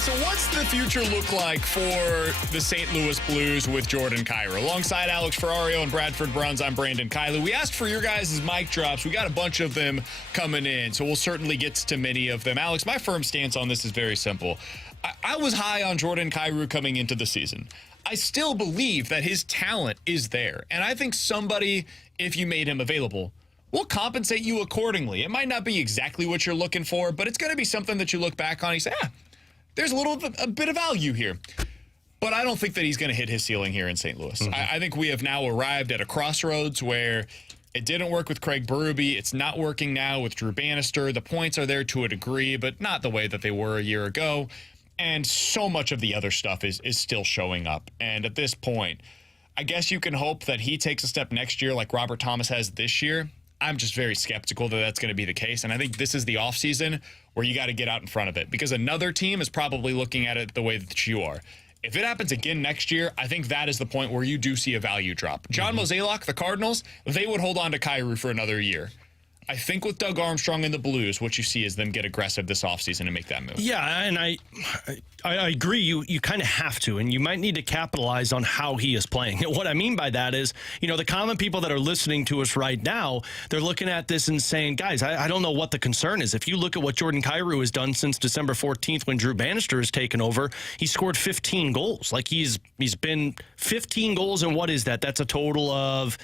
So what's the future look like for the St. Louis Blues with Jordan Kyrou? Alongside Alex Ferrario and Bradford Bruns, I'm Brandon Kylou. We asked for your guys' mic drops. We got a bunch of them coming in, so we'll certainly get to many of them. Alex, my firm stance on this is very simple. I was high on Jordan Kyrou coming into the season. I still believe that his talent is there, and I think somebody, if you made him available, will compensate you accordingly. It might not be exactly what you're looking for, but it's going to be something that you look back on and you say, there's a bit of value here. But I don't think that he's going to hit his ceiling here in St. Louis. Mm-hmm. I think we have now arrived at a crossroads where it didn't work with Craig Berube. It's not working now with Drew Bannister. The points are there to a degree, but not the way that they were a year ago. And so much of the other stuff is still showing up. And at this point, I guess you can hope that he takes a step next year like Robert Thomas has this year. I'm just very skeptical that that's going to be the case. And I think this is the offseason where you got to get out in front of it because another team is probably looking at it the way that you are. If it happens again next year, I think that is the point where you do see a value drop. John Mozeliak, the Cardinals, they would hold on to Kyrou for another year. I think with Doug Armstrong and the Blues, what you see is them get aggressive this offseason and make that move. Yeah, and I agree. You kind of have to, and you might need to capitalize on how he is playing. And what I mean by that is, the common people that are listening to us right now, they're looking at this and saying, guys, I don't know what the concern is. If you look at what Jordan Kyrou has done since December 14th when Drew Bannister has taken over, he scored 15 goals. Like he's been 15 goals, and what is that? That's a total of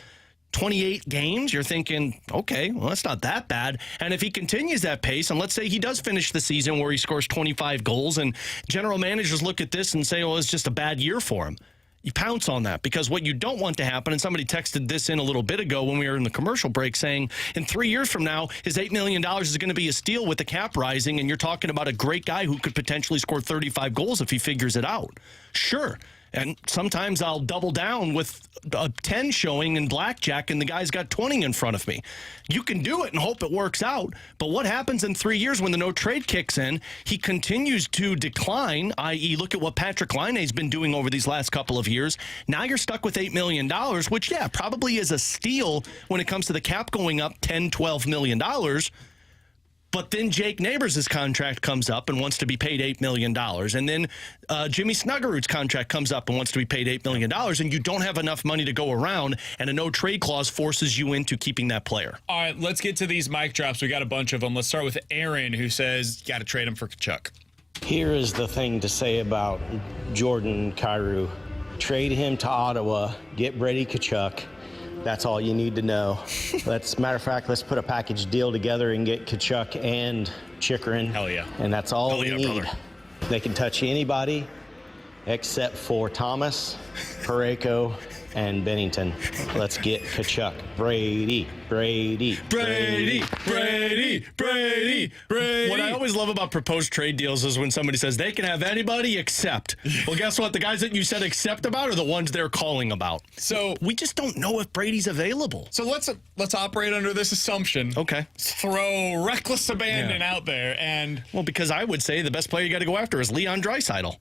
28 games. You're thinking, okay, well, that's not that bad. And if he continues that pace, and let's say he does finish the season where he scores 25 goals, and general managers look at this and say, well, it's just a bad year for him. You pounce on that because what you don't want to happen, and somebody texted this in a little bit ago when we were in the commercial break saying, in 3 years from now, his $8 million is going to be a steal with the cap rising, and you're talking about a great guy who could potentially score 35 goals if he figures it out. Sure. And sometimes I'll double down with a 10 showing in blackjack and the guy's got 20 in front of me. You can do it and hope it works out. But what happens in 3 years when the no trade kicks in? He continues to decline, i.e. look at what Patrick Laine's been doing over these last couple of years. Now you're stuck with $8 million, which, probably is a steal when it comes to the cap going up $10, $12 million. But then Jake Neighbors' contract comes up and wants to be paid $8 million. And then Jimmy Snuggerud's contract comes up and wants to be paid $8 million. And you don't have enough money to go around. And a no-trade clause forces you into keeping that player. All right, let's get to these mic drops. We got a bunch of them. Let's start with Aaron, who says you got to trade him for Kachuk. Here is the thing to say about Jordan Kyrou. Trade him to Ottawa. Get Brady Kachuk. That's all you need to know. Matter of fact, let's put a package deal together and get Kachuk and Chychrun. Hell yeah. And that's all we need. Brother. They can touch anybody except for Thomas, Parayko, and Bennington. Let's get Kachuk. Brady. What I always love about proposed trade deals is when somebody says they can have anybody except. Well, guess what? The guys that you said except about are the ones they're calling about. So we just don't know if Brady's available. So let's operate under this assumption. Okay. Throw reckless abandon out there. And well, because I would say the best player you got to go after is Leon Draisaitl.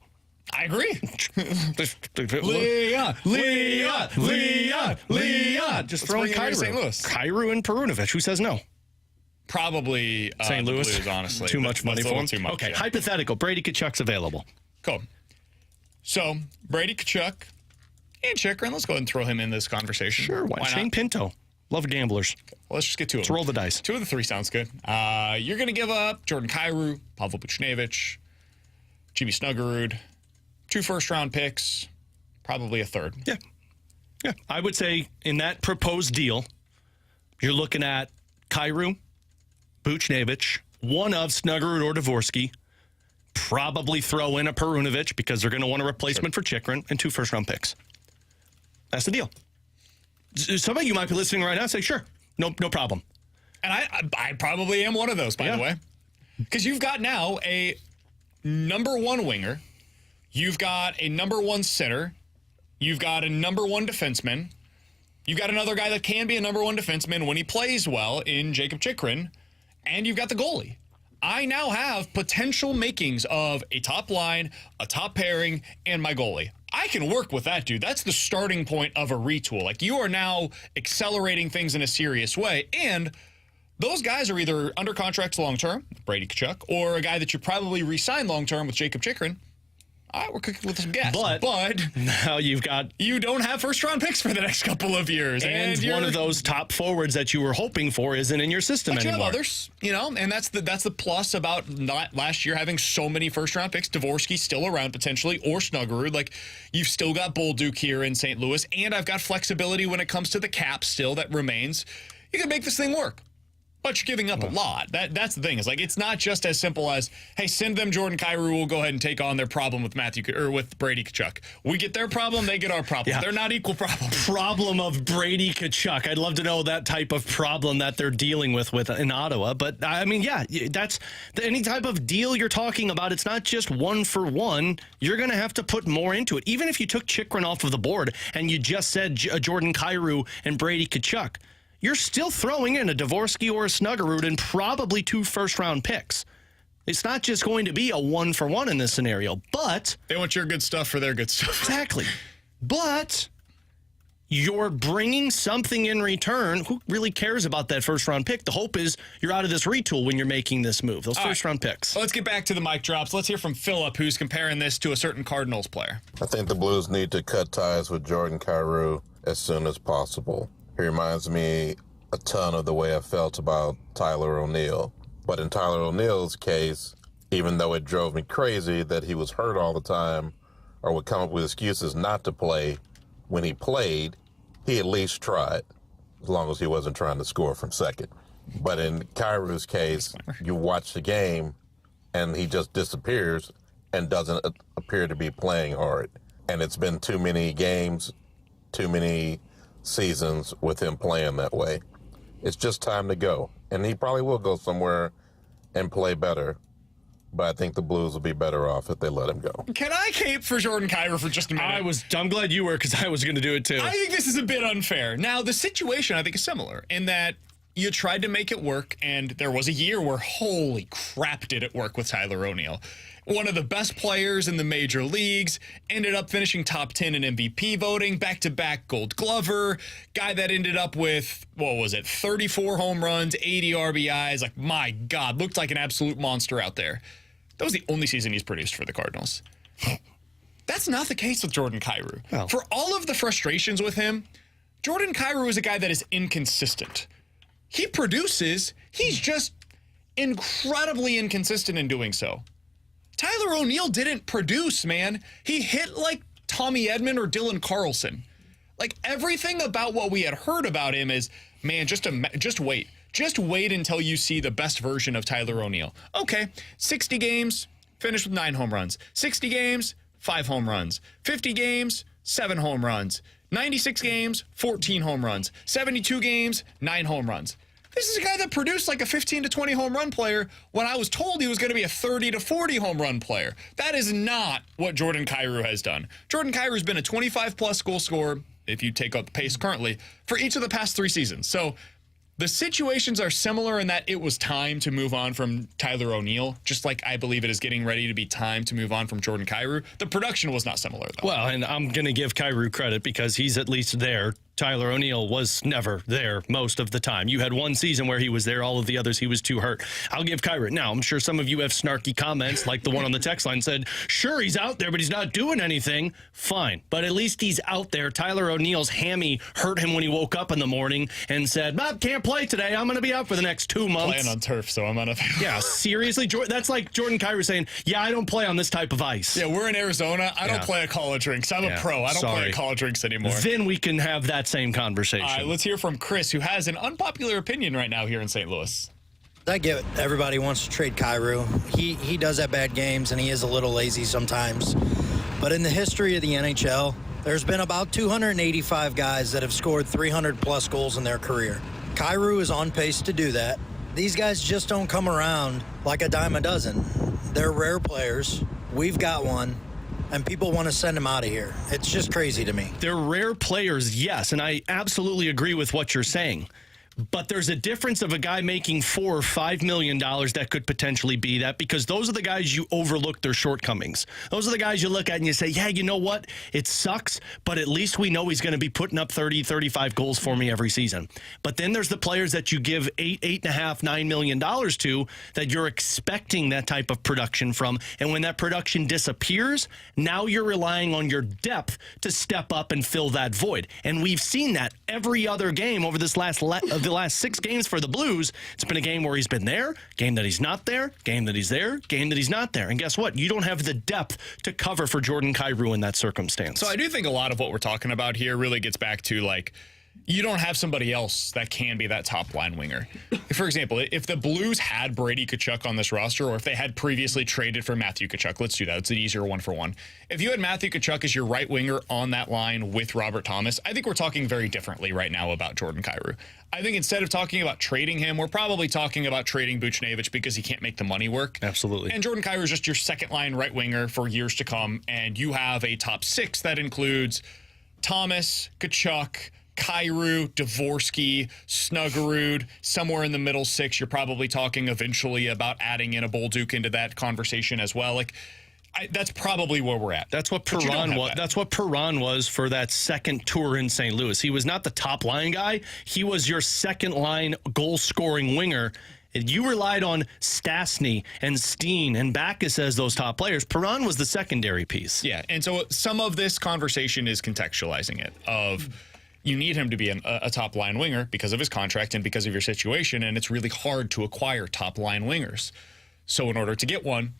I agree. Leon. Just throwing Kyrou and Perunovic. Who says no? Probably St. Louis. Blues, honestly. Too much money for him? Too much, okay, yeah. Hypothetical. Brady Kachuk's available. Cool. So, Brady Kachuk and Chychrun. Let's go ahead and throw him in this conversation. Sure. Why Shane not? Pinto. Love gamblers. Well, let's just get two of Let's them. roll the dice. 2 of the 3 sounds good. You're going to give up Jordan Kyrou, Pavel Buchnevich, Jimmy Snuggerud, 2 first-round picks, probably a third. Yeah. I would say in that proposed deal, you're looking at Kyrou, Buchnevich, one of Snuggerud or Dvorsky, probably throw in a Perunovic because they're going to want a replacement for Chychrun, and 2 first-round picks. That's the deal. Some of you might be listening right now and say, sure, no problem. And I probably am one of those, by the way. Because you've got now a number 1 winger. You've got a number 1 center. You've got a number 1 defenseman. You've got another guy that can be a number one defenseman when he plays well in Jacob Chychrun, and you've got the goalie. I now have potential makings of a top line, a top pairing, and my goalie. I can work with that, dude. That's the starting point of a retool. Like, you are now accelerating things in a serious way, and those guys are either under contracts long-term, Brady Tkachuk, or a guy that you probably re-sign long-term with Jacob Chychrun. All right, we're cooking with some gas. But now you don't have first-round picks for the next couple of years. And one of those top forwards that you were hoping for isn't in your system anymore. You have others, and that's the plus about not last year having so many first-round picks. Dvorsky's still around potentially, or Snuggerud. Like, you've still got Buch here in St. Louis, and I've got flexibility when it comes to the cap still that remains. You can make this thing work. But you're giving up a lot. That's the thing. Is like, it's not just as simple as, hey, send them Jordan Kyrou. We'll go ahead and take on their problem with with Brady Tkachuk. We get their problem, they get our problem. Yeah. They're not equal problems. Problem of Brady Tkachuk. I'd love to know that type of problem that they're dealing with in Ottawa. But I mean, yeah, that's any type of deal you're talking about. It's not just one for one. You're going to have to put more into it. Even if you took Chychrun off of the board and you just said Jordan Kyrou and Brady Tkachuk, you're still throwing in a Dvorsky or a Snuggerud and probably 2 first-round picks. It's not just going to be a one-for-one in this scenario, but... They want your good stuff for their good stuff. Exactly. But you're bringing something in return. Who really cares about that first-round pick? The hope is you're out of this retool when you're making this move, those first-round picks. Well, let's get back to the mic drops. Let's hear from Philip, who's comparing this to a certain Cardinals player. I think the Blues need to cut ties with Jordan Kyrou as soon as possible. He reminds me a ton of the way I felt about Tyler O'Neill. But in Tyler O'Neill's case, even though it drove me crazy that he was hurt all the time or would come up with excuses not to play, when he played, he at least tried, as long as he wasn't trying to score from second. But in Kyrou's case, you watch the game and he just disappears and doesn't appear to be playing hard. And it's been too many games, too many seasons with him playing that way. It's just time to go. And he probably will go somewhere and play better. But I think the Blues will be better off if they let him go. Can I cape for Jordan Kyrou for just a minute? I'm glad you were, because I was going to do it too. I think this is a bit unfair. Now, the situation I think is similar in that you tried to make it work, and there was a year where, holy crap, did it work with Tyler O'Neill. One of the best players in the major leagues, ended up finishing top 10 in MVP voting, back-to-back Gold Glover, guy that ended up with, 34 home runs, 80 RBIs. Like, my God, looked like an absolute monster out there. That was the only season he's produced for the Cardinals. That's not the case with Jordan Kyrou. Oh. For all of the frustrations with him, Jordan Kyrou is a guy that is inconsistent. He produces, he's just incredibly inconsistent in doing so. Tyler O'Neill didn't produce, man. He hit like Tommy Edman or Dylan Carlson. Like, everything about what we had heard about him is, man, just wait. Just wait until you see the best version of Tyler O'Neill. Okay, 60 games, finished with 9 home runs. 60 games, 5 home runs. 50 games, 7 home runs. 96 games, 14 home runs. 72 games, 9 home runs. This is a guy that produced like a 15 to 20 home run player when I was told he was going to be a 30 to 40 home run player. That is not what Jordan Kyrou has done. Jordan Kyrou's been a 25-plus goal scorer, if you take up the pace currently, for each of the past 3 seasons. So the situations are similar in that it was time to move on from Tyler O'Neill, just like I believe it is getting ready to be time to move on from Jordan Kyrou. The production was not similar, though. Well, and I'm going to give Kyrou credit because he's at least there. Tyler O'Neill was never there most of the time. You had one season where he was there. All of the others, he was too hurt. I'll give Kyrou. Now, I'm sure some of you have snarky comments like the one on the text line said, sure, he's out there, but he's not doing anything. Fine. But at least he's out there. Tyler O'Neill's hammy hurt him when he woke up in the morning and said, Bob, can't play today. I'm going to be out for the next 2 months. Playing on turf, so I'm unavailable. Yeah, seriously? That's like Jordan Kyrou saying, yeah, I don't play on this type of ice. Yeah, we're in Arizona. I don't play at college rinks. I'm a pro. I don't play at college rinks anymore. Then we can have that same conversation. All right, let's hear from Chris, who has an unpopular opinion right now here in St. Louis. I get it. Everybody wants to trade Kyrou. He does have bad games, and he is a little lazy sometimes. But in the history of the NHL, there's been about 285 guys that have scored 300-plus goals in their career. Kyrou is on pace to do that. These guys just don't come around like a dime a dozen. They're rare players. We've got one. and people want to send him out of here. It's just crazy to me. They're rare players, yes, and I absolutely agree with what you're saying. But there's a difference of a guy making $4 or $5 million that could potentially be that, because those are the guys you overlook their shortcomings. Those are the guys you look at and you say, yeah, you know what? It sucks, but at least we know he's going to be putting up 30, 35 goals for me every season. But then there's the players that you give $8.5, $9 million to that you're expecting that type of production from. And when that production disappears, now you're relying on your depth to step up and fill that void. And we've seen that every other game over this the last 6 games for the Blues. It's been a game where he's been there, game that he's not there, game that he's there, game that he's not there. And guess what? You don't have the depth to cover for Jordan Kyrou in that circumstance. So I do think a lot of what we're talking about here really gets back to, like, you don't have somebody else that can be that top line winger. For example, if the Blues had Brady Tkachuk on this roster, or if they had previously traded for Matthew Tkachuk, let's do that. It's an easier 1-for-1. If you had Matthew Tkachuk as your right winger on that line with Robert Thomas, I think we're talking very differently right now about Jordan Kyrou. I think instead of talking about trading him, we're probably talking about trading Buch because he can't make the money work. Absolutely. And Jordan Kyrou is just your second line right winger for years to come, and you have a top 6 that includes Thomas, Tkachuk, Kyrou, Dvorsky, Snuggerud, somewhere in the middle 6. You're probably talking eventually about adding in a Bolduc into that conversation as well. Like, that's probably where we're at. That's what Perron was. That's what Perron was for that second tour in St. Louis. He was not the top line guy. He was your second line goal scoring winger. You relied on Stastny and Steen and Backus as those top players. Perron was the secondary piece. Yeah, and so some of this conversation is contextualizing it of, you need him to be a top-line winger because of his contract and because of your situation, and it's really hard to acquire top-line wingers. So in order to get one,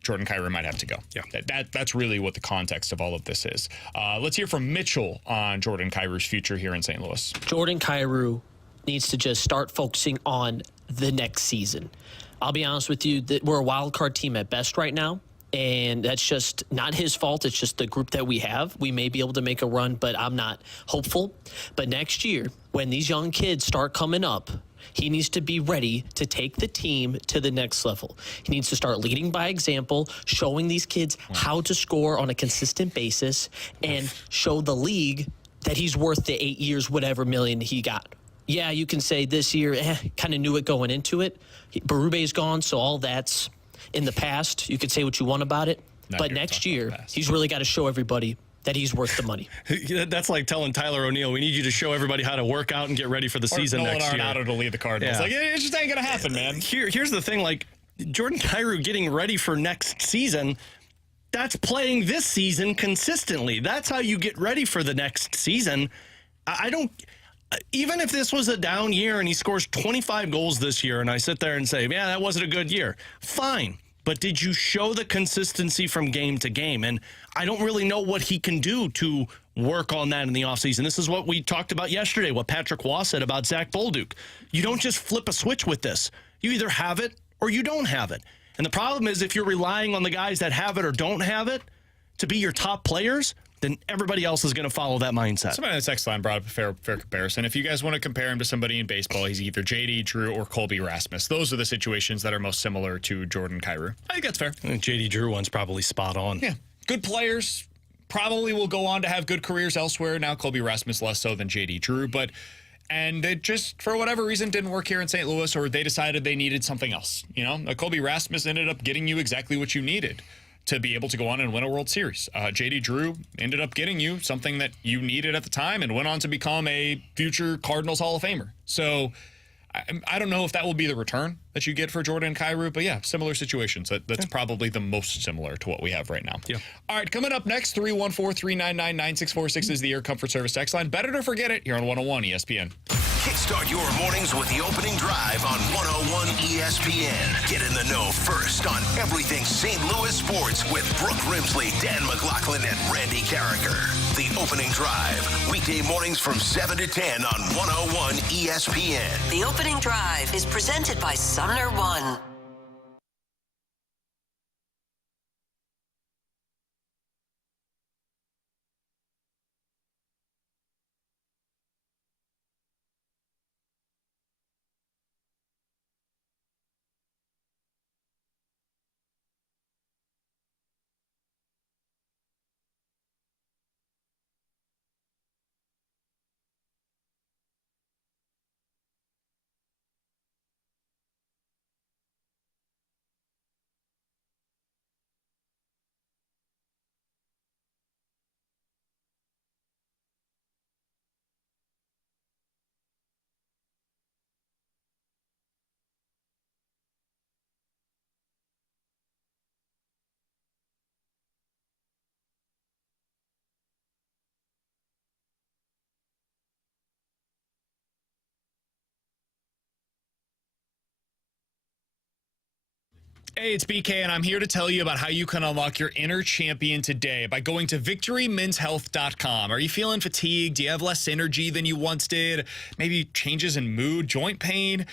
Jordan Kyrou might have to go. Yeah, that's really what the context of all of this is. Let's hear from Mitchell on Jordan Kyrou's future here in St. Louis. Jordan Kyrou needs to just start focusing on the next season. I'll be honest with you, that we're a wild card team at best right now. And that's just not his fault. It's just the group that we have. We may be able to make a run, but I'm not hopeful. But next year, when these young kids start coming up, he needs to be ready to take the team to the next level. He needs to start leading by example, showing these kids how to score on a consistent basis, and show the league that he's worth the 8 years, whatever million he got. Yeah, you can say this year, kind of knew it going into it. Berube's gone, so all that's in the past. You could say what you want about it, but next year he's really got to show everybody that he's worth the money. That's like telling Tyler O'Neill, we need you to show everybody how to work out and get ready for the season next year. Or to lead the Cardinals. Yeah. Like, it just ain't gonna happen, man. Here's the thing, like, Jordan Kyrou getting ready for next season, that's playing this season consistently. That's how you get ready for the next season. I don't... Even if this was a down year and he scores 25 goals this year and I sit there and say, yeah, that wasn't a good year, fine. But did you show the consistency from game to game? And I don't really know what he can do to work on that in the offseason. This is what we talked about yesterday, what Patrick Waugh said about Zach Bolduc. You don't just flip a switch with this. You either have it or you don't have it. And the problem is if you're relying on the guys that have it or don't have it to be your top players, then everybody else is going to follow that mindset. Somebody on the text line brought up a fair comparison. If you guys want to compare him to somebody in baseball, he's either J.D. Drew or Colby Rasmus. Those are the situations that are most similar to Jordan Kyrou. I think that's fair. I think J.D. Drew one's probably spot on. Yeah. Good players probably will go on to have good careers elsewhere. Now Colby Rasmus less so than J.D. Drew, and it just, for whatever reason, didn't work here in St. Louis, or they decided they needed something else. You know, Colby Rasmus ended up getting you exactly what you needed to be able to go on and win a World Series. J.D. Drew ended up getting you something that you needed at the time and went on to become a future Cardinals Hall of Famer. So I don't know if that will be the return that you get for Jordan Kyrou, but yeah, similar situations. That's probably the most similar to what we have right now. Yeah. All right, coming up next, 314-399-9646 is the Air Comfort Service text line. Better to forget it here on 101 ESPN. Kickstart your mornings with the opening drive on 101 ESPN. Get in the know first on everything St. Louis sports with Brooke Rimsley, Dan McLaughlin, and Randy Carricker. The opening drive, weekday mornings from 7 to 10 on 101 ESPN. The opening drive is presented by Sumner One. Hey, it's BK, and I'm here to tell you about how you can unlock your inner champion today by going to victorymenshealth.com. Are you feeling fatigued? Do you have less energy than you once did? Maybe changes in mood, joint pain,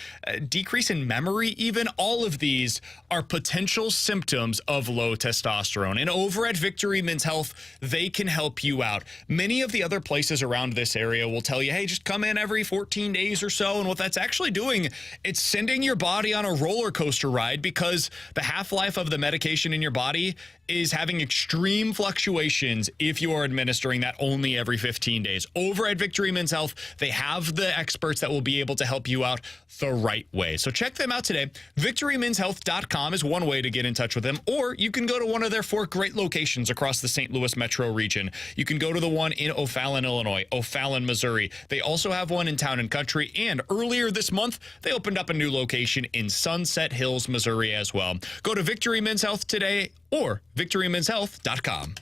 decrease in memory even? All of these are potential symptoms of low testosterone. And over at Victory Men's Health, they can help you out. Many of the other places around this area will tell you, hey, just come in every 14 days or so. And what that's actually doing, it's sending your body on a roller coaster ride, because the half-life of the medication in your body is having extreme fluctuations if you are administering that only every 15 days. Over at Victory Men's Health, they have the experts that will be able to help you out the right way. So check them out today. VictoryMen'sHealth.com is one way to get in touch with them, or you can go to one of their 4 great locations across the St. Louis metro region. You can go to the one in O'Fallon, Illinois, O'Fallon, Missouri. They also have one in Town and Country, and earlier this month, they opened up a new location in Sunset Hills, Missouri as well. Go to Victory Men's Health today or VictoryMen'sHealth.com.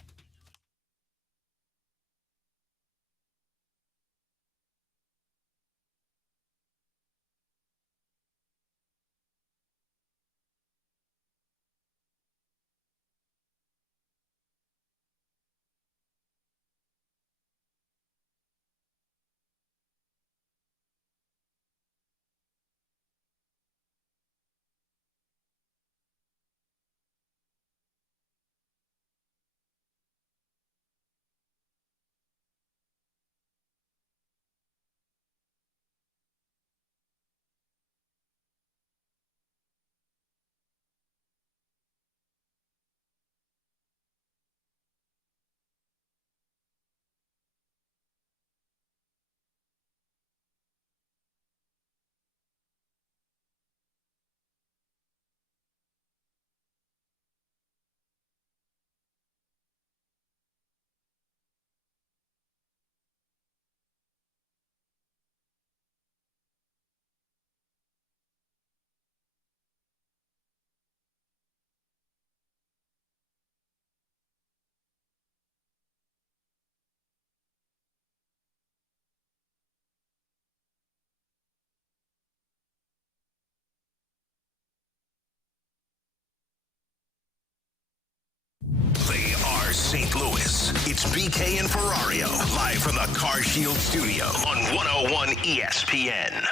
They are St. Louis. It's BK and Ferrario, live from the Car Shield studio on 101 ESPN.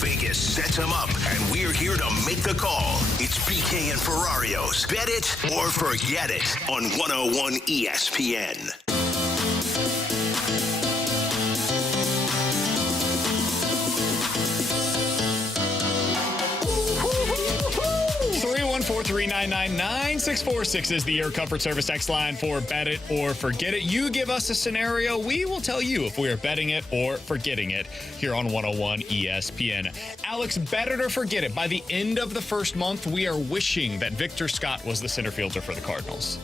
Vegas sets them up, and we're here to make the call. It's BK and Ferrario's Bet It or Forget It on 101 ESPN. 314-399-9646 is the Air Comfort Service text line for Bet It or Forget It. You give us a scenario, we will tell you if we are betting it or forgetting it here on 101 ESPN. Alex, bet it or forget it. By the end of the first month, we are wishing that Victor Scott was the center fielder for the Cardinals.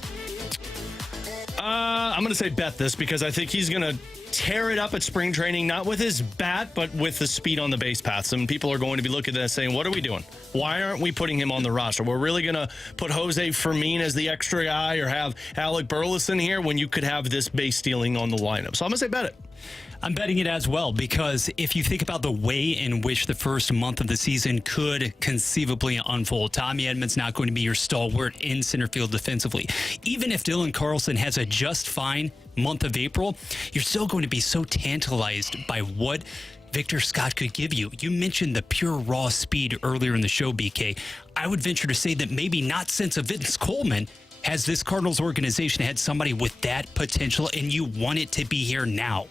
I'm going to say bet this, because I think he's going to tear it up at spring training, not with his bat, but with the speed on the base paths. And people are going to be looking at that saying, what are we doing? Why aren't we putting him on the roster? We're really going to put Jose Fermin as the extra guy or have Alec Burleson here when you could have this base stealing on the lineup. So I'm going to say bet it. I'm betting it as well, because if you think about the way in which the first month of the season could conceivably unfold, Tommy Edman's not going to be your stalwart in center field defensively. Even if Dylan Carlson has a just fine month of April, you're still going to be so tantalized by what Victor Scott could give you. You mentioned the pure raw speed earlier in the show, BK. I would venture to say that maybe not since Vince Coleman has this Cardinals organization had somebody with that potential, and you want it to be here now.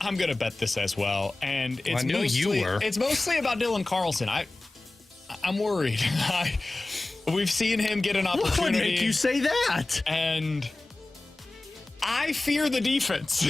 I'm going to bet this as well. And it's I knew you were. It's mostly about Dylan Carlson. I'm worried. We've seen him get an opportunity. What would make you say that? And I fear the defense.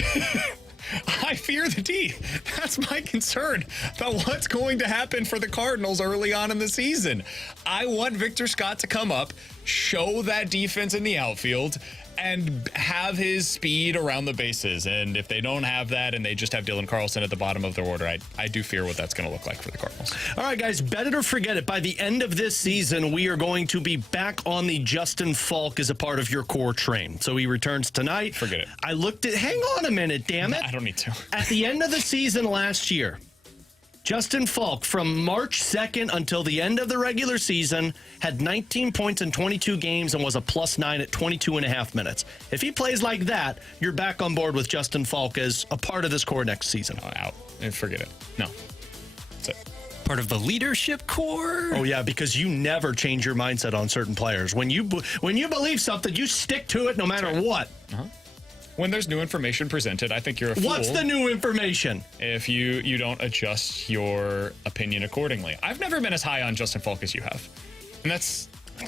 I fear the D. That's my concern about what's going to happen for the Cardinals early on in the season. I want Victor Scott to come up, show that defense in the outfield, and have his speed around the bases. And if they don't have that and they just have Dylan Carlson at the bottom of their order, I do fear what that's going to look like for the Cardinals. All right, guys, bet it or forget it. By the end of this season, we are going to be back on the Justin Falk as a part of your core train. So he returns tonight. Forget it. I looked at, hang on a minute, damn it. I don't need to. At the end of the season last year, Justin Falk, from March 2nd until the end of the regular season, had 19 points in 22 games and was a +9 at 22.5 minutes. If he plays like that, you're back on board with Justin Falk as a part of this core next season. Oh, out. And forget it. No. That's it. Part of the leadership core? Oh, yeah, because you never change your mindset on certain players. When you believe something, you stick to it no matter what. Uh-huh. When there's new information presented, I think you're a fool. What's the new information? If you don't adjust your opinion accordingly. I've never been as high on Justin Falk as you have. And that's... I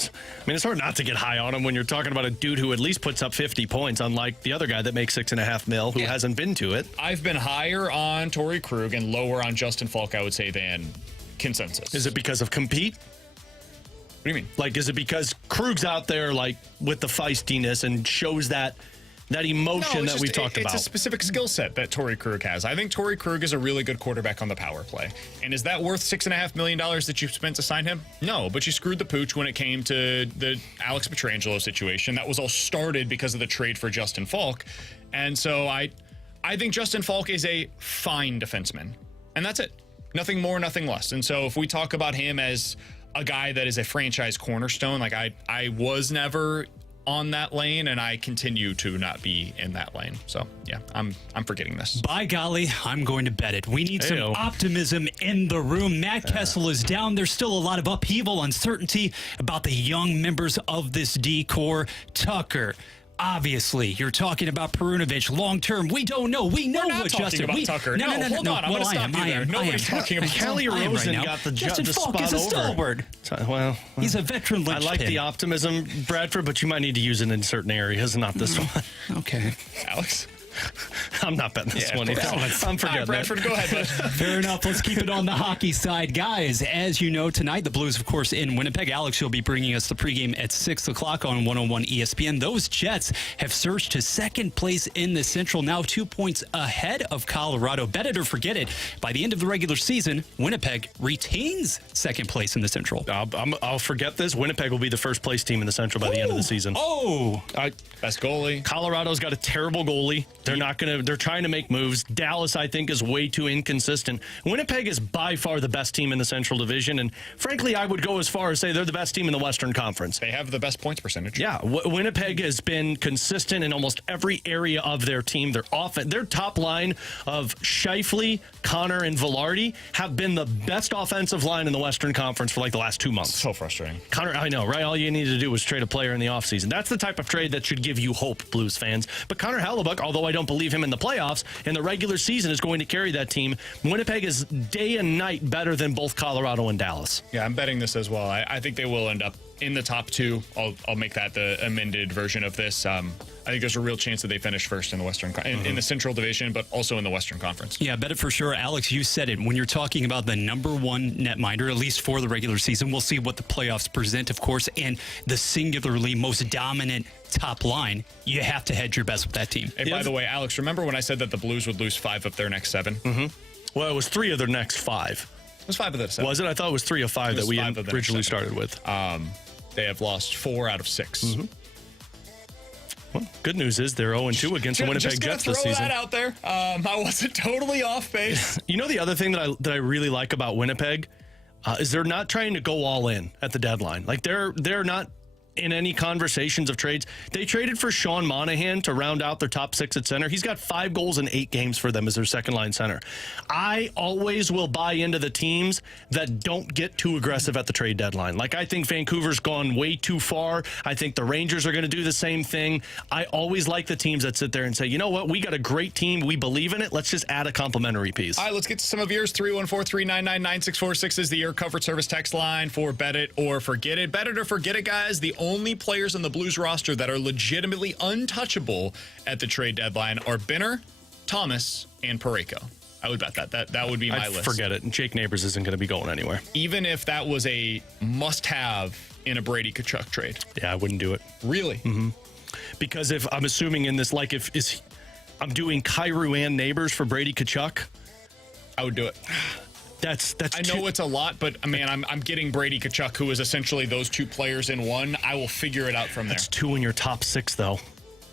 mean, it's hard not to get high on him when you're talking about a dude who at least puts up 50 points, unlike the other guy that makes $6.5 million who hasn't been to it. I've been higher on Torrey Krug and lower on Justin Falk, I would say, than consensus. Is it because of compete? What do you mean? Like, is it because Krug's out there, like, with the feistiness and shows that emotion that we talked about? It's a specific skill set that Torrey Krug has. I think Torrey Krug is a really good quarterback on the power play. And is that worth $6.5 million that you spent to sign him? No, but you screwed the pooch when it came to the Alex Pietrangelo situation. That was all started because of the trade for Justin Falk. And so I think Justin Falk is a fine defenseman. And that's it. Nothing more, nothing less. And so if we talk about him as a guy that is a franchise cornerstone, like I was never on that lane, and I continue to not be in that lane. So, yeah, I'm forgetting this. By golly, I'm going to bet it. We need some optimism in the room. Matt Kessel is down. There's still a lot of upheaval, uncertainty about the young members of this D core. Tucker, obviously, you're talking about Perunovich long-term. We don't know. We know what Justin... About Tucker. No, hold on. I'm going to stop you there. Nobody's talking about Kelly Rosen got the Justin Falk is a stalwart. Well, he's a veteran linchpin. I like the optimism, Bradford, but you might need to use it in certain areas, not this one. Okay. Alex? I'm not betting this one either. I'm forgetting Bradford, go ahead, bud. Fair enough. Let's keep it on the hockey side. Guys, as you know, tonight, the Blues, of course, in Winnipeg. Alex, you'll be bringing us the pregame at 6 o'clock on 101 ESPN. Those Jets have surged to second place in the Central, now 2 points ahead of Colorado. Bet it or forget it. By the end of the regular season, Winnipeg retains second place in the Central. I'll forget this. Winnipeg will be the first place team in the Central by the end of the season. Best goalie. Colorado's got a terrible goalie. They're trying to make moves. Dallas, I think, is way too inconsistent. Winnipeg is by far the best team in the Central Division, and frankly, I would go as far as say they're the best team in the Western Conference. They have the best points percentage. Yeah, Winnipeg has been consistent in almost every area of their team. Their top line of Scheifele, Connor, and Velarde have been the best offensive line in the Western Conference for like the last 2 months. So frustrating. Connor, I know, right? All you needed to do was trade a player in the offseason. That's the type of trade that should give you hope, Blues fans. But Connor Hellebuck, although I don't believe him in the playoffs, in the regular season is going to carry that team. Winnipeg is day and night better than both Colorado and Dallas. Yeah, I'm betting this as well. I think they will end up in the top two. I'll make that the amended version of this. I think there's a real chance that they finish first in the Western in the Central Division, but also in the Western Conference. Yeah, bet it for sure. Alex, you said it. When you're talking about the number one netminder, at least for the regular season, we'll see what the playoffs present, of course, and the singularly most dominant top line, you have to hedge your bets with that team. Hey, by the way, Alex, remember when I said that the Blues would lose 5 of their next 7? Mm-hmm. Well, it was 3 of their next 5. It was 5 of the 7. Was it? I thought it was 3 of 5 that we originally started with. They have lost 4 out of 6. Mm-hmm. Well, good news is they're 0-2 against the Winnipeg Jets this season. Just throw that out there. I wasn't totally off base. You know the other thing that I really like about Winnipeg is they're not trying to go all in at the deadline. Like they're not in any conversations of trades. They traded for Sean Monahan to round out their top 6 at center. He's got 5 goals in 8 games for them as their second line center. I always will buy into the teams that don't get too aggressive at the trade deadline. Like I think Vancouver's gone way too far. I think the Rangers are going to do the same thing. I always like the teams that sit there and say, you know what, we got a great team. We believe in it. Let's just add a complimentary piece. All right, let's get to some of yours. 314-399-9646 is the Air Comfort Service text line for Bet It or Forget It. Bet it or forget it, guys. The only players on the Blues roster that are legitimately untouchable at the trade deadline are Benner, Thomas, and Parayko. I would bet that would be my list. Forget it. Jake Neighbors isn't going to be going anywhere. Even if that was a must-have in a Brady Tkachuk trade. Yeah, I wouldn't do it. Really? Mm-hmm. Because if I'm assuming in this, like I'm doing Kyrou and Neighbors for Brady Tkachuk, I would do it. That's I know it's a lot, but man, I'm getting Brady Tkachuk, who is essentially those 2 players in one. I will figure it out from there. That's 2 in your top 6, though.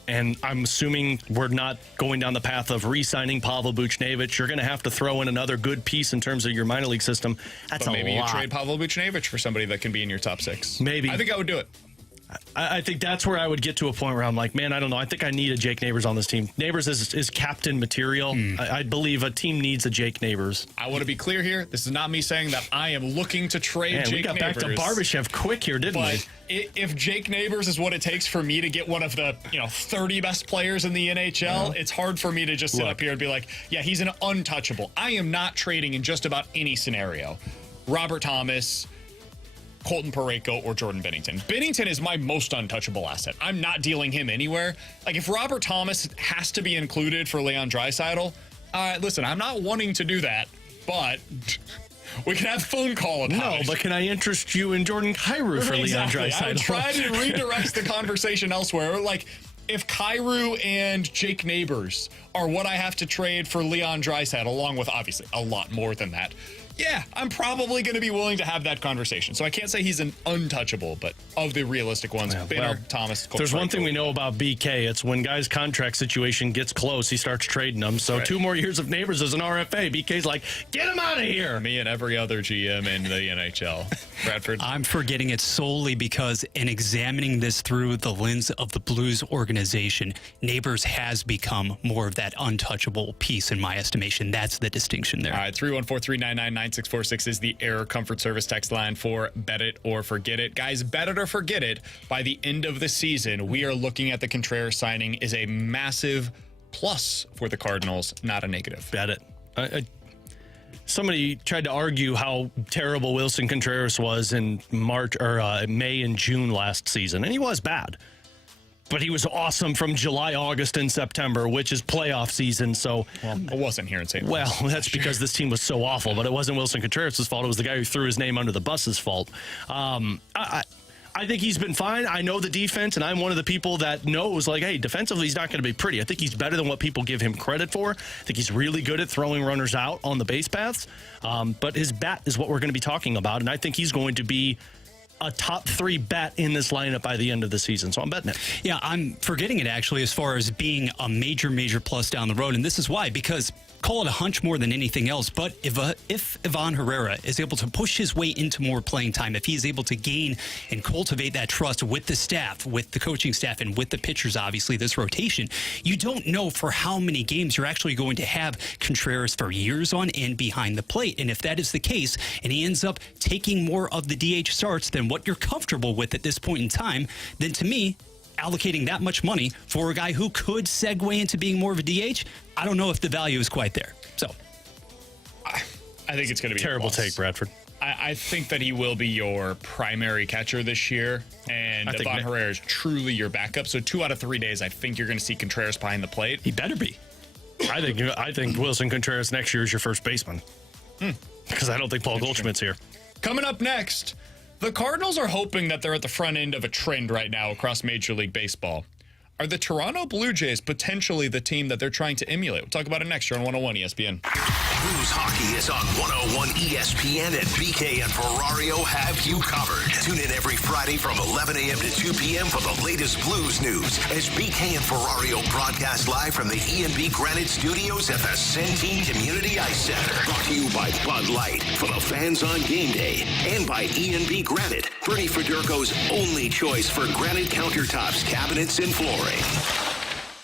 And I'm assuming we're not going down the path of re-signing Pavel Buchnevich. You're going to have to throw in another good piece in terms of your minor league system. That's but a maybe lot. you trade Pavel Buchnevich for somebody that can be in your top 6. Maybe. I think I would do it. I think that's where I would get to a point where I'm like, man, I don't know. I think I need a Jake Neighbors on this team. Neighbors is captain material. I believe a team needs a Jake Neighbors. I want to be clear here. This is not me saying that I am looking to trade Jake Neighbors. We got back to Barbashev quick here, didn't we? If Jake Neighbors is what it takes for me to get one of the 30 best players in the NHL, it's hard for me to just sit up here and be like, yeah, he's an untouchable. I am not trading in just about any scenario. Robert Thomas, Colton Parayko, or Jordan Binnington. Binnington is my most untouchable asset. I'm not dealing him anywhere. Like, if Robert Thomas has to be included for Leon Draisaitl, listen, I'm not wanting to do that, but we can have a phone call about it. No, but can I interest you in Jordan Kyrou for Leon Draisaitl? I would try to redirect the conversation elsewhere. Like, if Kyrou and Jake Neighbors are what I have to trade for Leon Draisaitl, along with obviously a lot more than that, yeah, I'm probably going to be willing to have that conversation. So I can't say he's an untouchable, but of the realistic ones, Binner, Thomas, Colton. There's one thing we know about BK. It's when guys' contract situation gets close, he starts trading them. So 2 more years of Neighbors as an RFA. BK's like, get him out of here. Me and every other GM in the NHL. Bradford? I'm forgetting it solely because in examining this through the lens of the Blues organization, Neighbors has become more of that untouchable piece in my estimation. That's the distinction there. All right, 314-399-9646 is the Air Comfort Service text line for Bet It or Forget It. Guys, bet it or forget it. By the end of the season, we are looking at the Contreras signing is a massive plus for the Cardinals, not a negative. Bet it. Somebody tried to argue how terrible Wilson Contreras was in May and June last season, and he was bad. But he was awesome from July, August, and September, which is playoff season. So, it wasn't here in St. Louis. Well, that's because this team was so awful. But it wasn't Wilson Contreras' fault. It was the guy who threw his name under the bus's fault. I think he's been fine. I know the defense, and I'm one of the people that knows, like, hey, defensively, he's not going to be pretty. I think he's better than what people give him credit for. I think he's really good at throwing runners out on the base paths. But his bat is what we're going to be talking about, and I think he's going to be a top 3 bat in this lineup by the end of the season. So I'm betting it. Yeah, I'm forgetting it actually as far as being a major plus down the road. And this is why, because call it a hunch more than anything else. But if Ivan Herrera is able to push his way into more playing time, if he's able to gain and cultivate that trust with the staff, with the coaching staff, and with the pitchers, obviously, this rotation, you don't know for how many games you're actually going to have Contreras for years on and behind the plate. And if that is the case, and he ends up taking more of the DH starts than what you're comfortable with at this point in time, then to me, allocating that much money for a guy who could segue into being more of a DH, I don't know if the value is quite there. So, I think it's going to be terrible take, Bradford. I think that he will be your primary catcher this year, and Ivan Herrera is truly your backup. So 2 out of 3 days, I think you're going to see Contreras behind the plate. He better be. I think Wilson Contreras next year is your first baseman. Because I don't think Paul Goldschmidt's here. Coming up next, the Cardinals are hoping that they're at the front end of a trend right now across Major League Baseball. Are the Toronto Blue Jays potentially the team that they're trying to emulate? We'll talk about it next year on 101 ESPN. Blues Hockey is on 101 ESPN, and BK and Ferrario have you covered. Tune in every Friday from 11 a.m. to 2 p.m. for the latest Blues news as BK and Ferrario broadcast live from the E&B Granite Studios at the Centene Community Ice Center. Brought to you by Bud Light for the fans on game day, and by E&B Granite, Bernie Federko's only choice for granite countertops, cabinets, and flooring.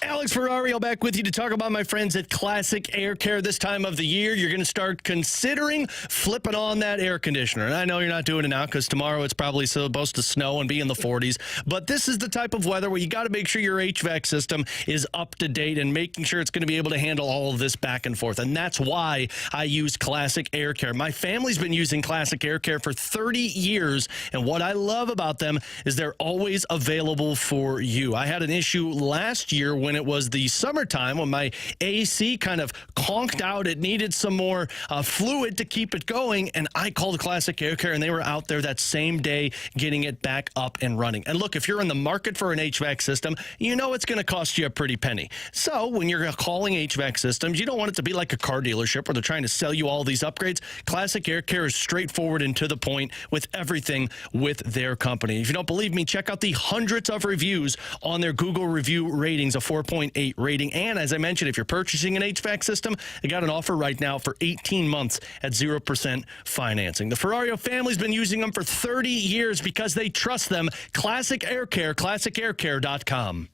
Alex Ferrario back with you to talk about my friends at Classic Air Care. This time of the year, you're going to start considering flipping on that air conditioner. And I know you're not doing it now because tomorrow it's probably supposed to snow and be in the 40s. But this is the type of weather where you got to make sure your HVAC system is up to date and making sure it's going to be able to handle all of this back and forth. And that's why I use Classic Air Care. My family's been using Classic Air Care for 30 years. And what I love about them is they're always available for you. I had an issue last year when it was the summertime when my AC kind of conked out. It needed some more fluid to keep it going, and I called Classic Air Care, and they were out there that same day getting it back up and running. And look, if you're in the market for an HVAC system, you know it's going to cost you a pretty penny. So when you're calling HVAC systems, you don't want it to be like a car dealership where they're trying to sell you all these upgrades. Classic Air Care is straightforward and to the point with everything with their company. If you don't believe me, check out the hundreds of reviews on their Google review ratings, a 4.8 rating. And as I mentioned, if you're purchasing an HVAC system, they got an offer right now for 18 months at 0% financing. The Ferrario family's been using them for 30 years because they trust them. Classic Air Care, classicaircare.com.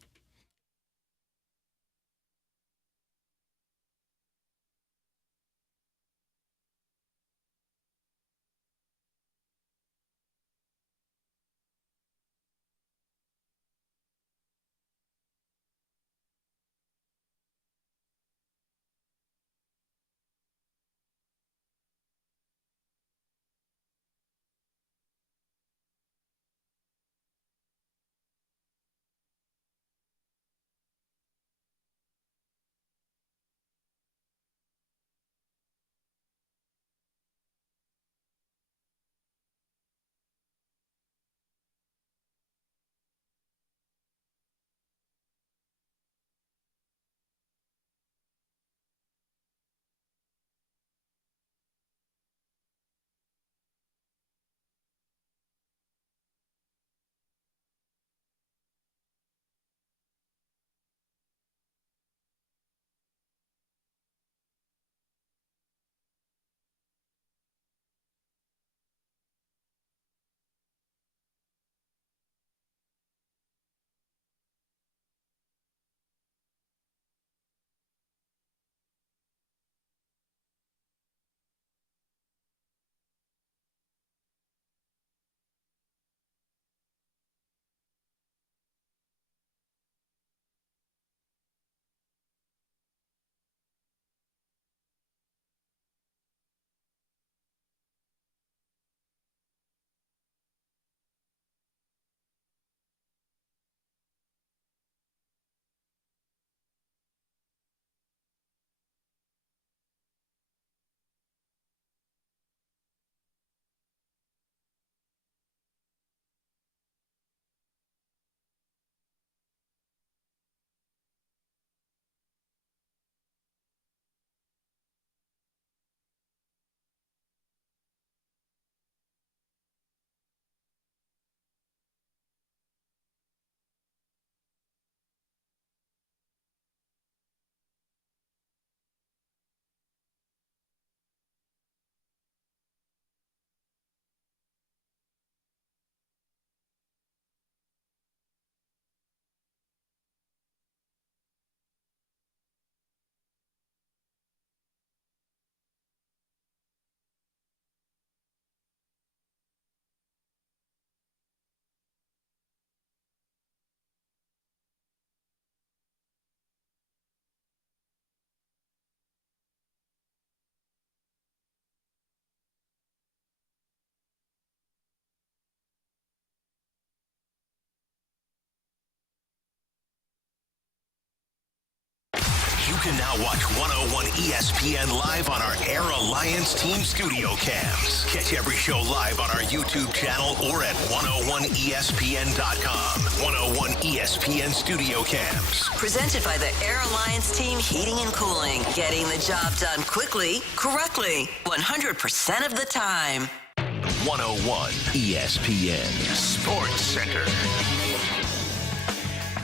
You can now watch 101 ESPN live on our Air Alliance Team Studio Cams. Catch every show live on our YouTube channel or at 101ESPN.com. 101 ESPN Studio Cams. Presented by the Air Alliance Team Heating and Cooling. Getting the job done quickly, correctly, 100% of the time. 101 ESPN Sports Center.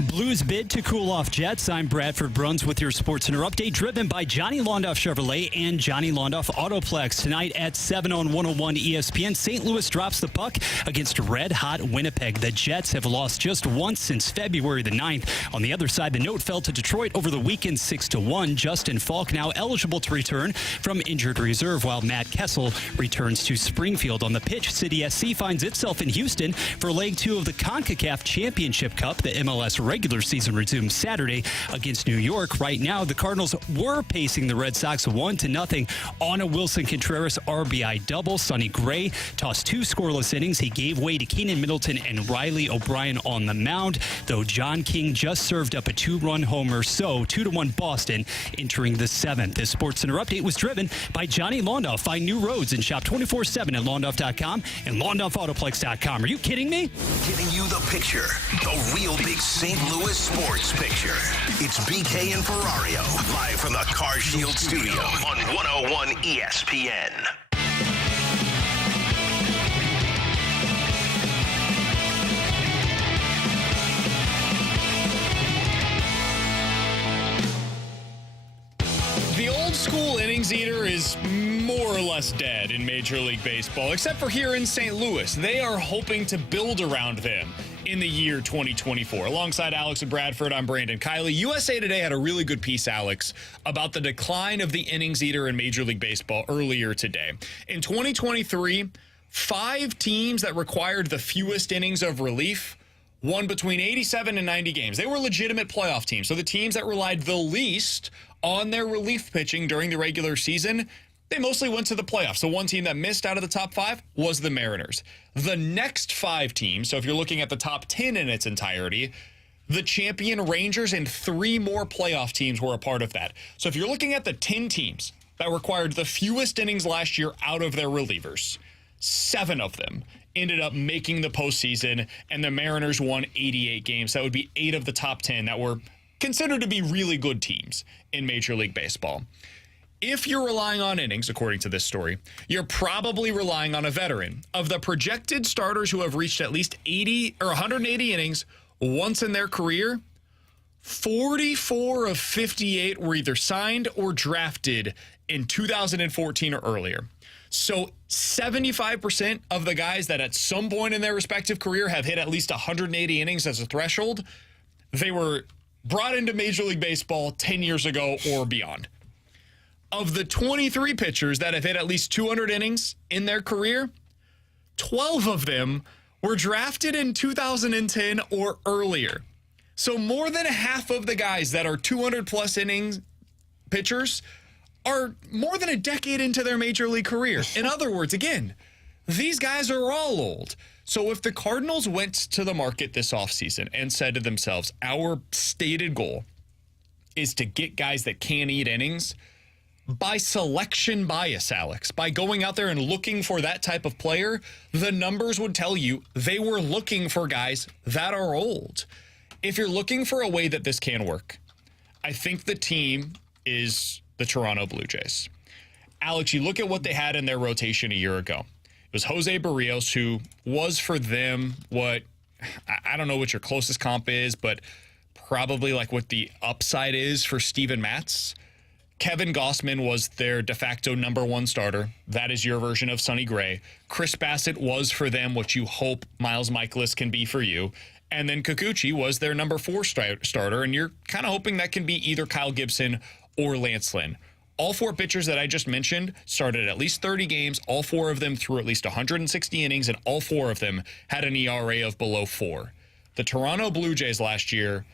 Blues bid to cool off Jets. I'm Bradford Bruns with your Sports Center update, driven by Johnny Londoff Chevrolet and Johnny Londoff Autoplex. Tonight at 7 on 101 ESPN, St. Louis drops the puck against red-hot Winnipeg. The Jets have lost just once since February the 9th. On the other side, the note fell to Detroit over the weekend 6-1. Justin Falk now eligible to return from injured reserve, while Matt Kessel returns to Springfield. On the pitch, City SC finds itself in Houston for Leg 2 of the CONCACAF Championship Cup. The MLS regular regular season resumes Saturday against New York. Right now, the Cardinals were pacing the Red Sox 1-0 on a Wilson Contreras RBI double. Sonny Gray tossed 2 scoreless innings. He gave way to Keenan Middleton and Riley O'Brien on the mound, though John King just served up a 2-run homer. So 2-1 Boston entering the 7th. This SportsCenter update was driven by Johnny Londoff. Find new roads and shop 24/7 at Londoff.com and LondoffAutoplex.com. Are you kidding me? Giving you the picture, the real big St. Louis sports picture. It's BK and Ferrario, live from the Car Shield studio on 101 ESPN. The old school innings eater is more or less dead in Major League Baseball, except for here in St. Louis. They are hoping to build around them in the year 2024. Alongside Alex and Bradford, I'm Brandon Kiley. USA Today had a really good piece, Alex, about the decline of the innings eater in Major League Baseball earlier today. In 2023, 5 teams that required the fewest innings of relief won between 87 and 90 games. They were legitimate playoff teams. So the teams that relied the least on their relief pitching during the regular season, they mostly went to the playoffs. So one team that missed out of the top 5 was the Mariners. The next 5 teams, so if you're looking at the top 10 in its entirety, the champion Rangers and 3 more playoff teams were a part of that. So if you're looking at the 10 teams that required the fewest innings last year out of their relievers, 7 of them ended up making the postseason, and the Mariners won 88 games. That would be 8 of the top 10 that were considered to be really good teams in Major League Baseball. If you're relying on innings, according to this story, you're probably relying on a veteran. Of the projected starters who have reached at least 80 or 180 innings once in their career, 44 of 58 were either signed or drafted in 2014 or earlier. So 75% of the guys that at some point in their respective career have hit at least 180 innings as a threshold, they were brought into Major League Baseball 10 years ago or beyond. Of the 23 pitchers that have hit at least 200 innings in their career, 12 of them were drafted in 2010 or earlier. So more than half of the guys that are 200-plus innings pitchers are more than a decade into their Major League career. In other words, again, these guys are all old. So if the Cardinals went to the market this offseason and said to themselves, our stated goal is to get guys that can eat innings, by selection bias, Alex, by going out there and looking for that type of player, the numbers would tell you they were looking for guys that are old. If you're looking for a way that this can work, I think the team is the Toronto Blue Jays. Alex, you look at what they had in their rotation a year ago. It was Jose Barrios, who was for them what, I don't know what your closest comp is, but probably like what the upside is for Steven Matz. Kevin Gausman was their de facto number 1 starter. That is your version of Sonny Gray. Chris Bassett was for them what you hope Miles Michaelis can be for you. And then Kikuchi was their number 4 starter, and you're kind of hoping that can be either Kyle Gibson or Lance Lynn. All 4 pitchers that I just mentioned started at least 30 games. All 4 of them threw at least 160 innings, and all 4 of them had an ERA of below 4. The Toronto Blue Jays last year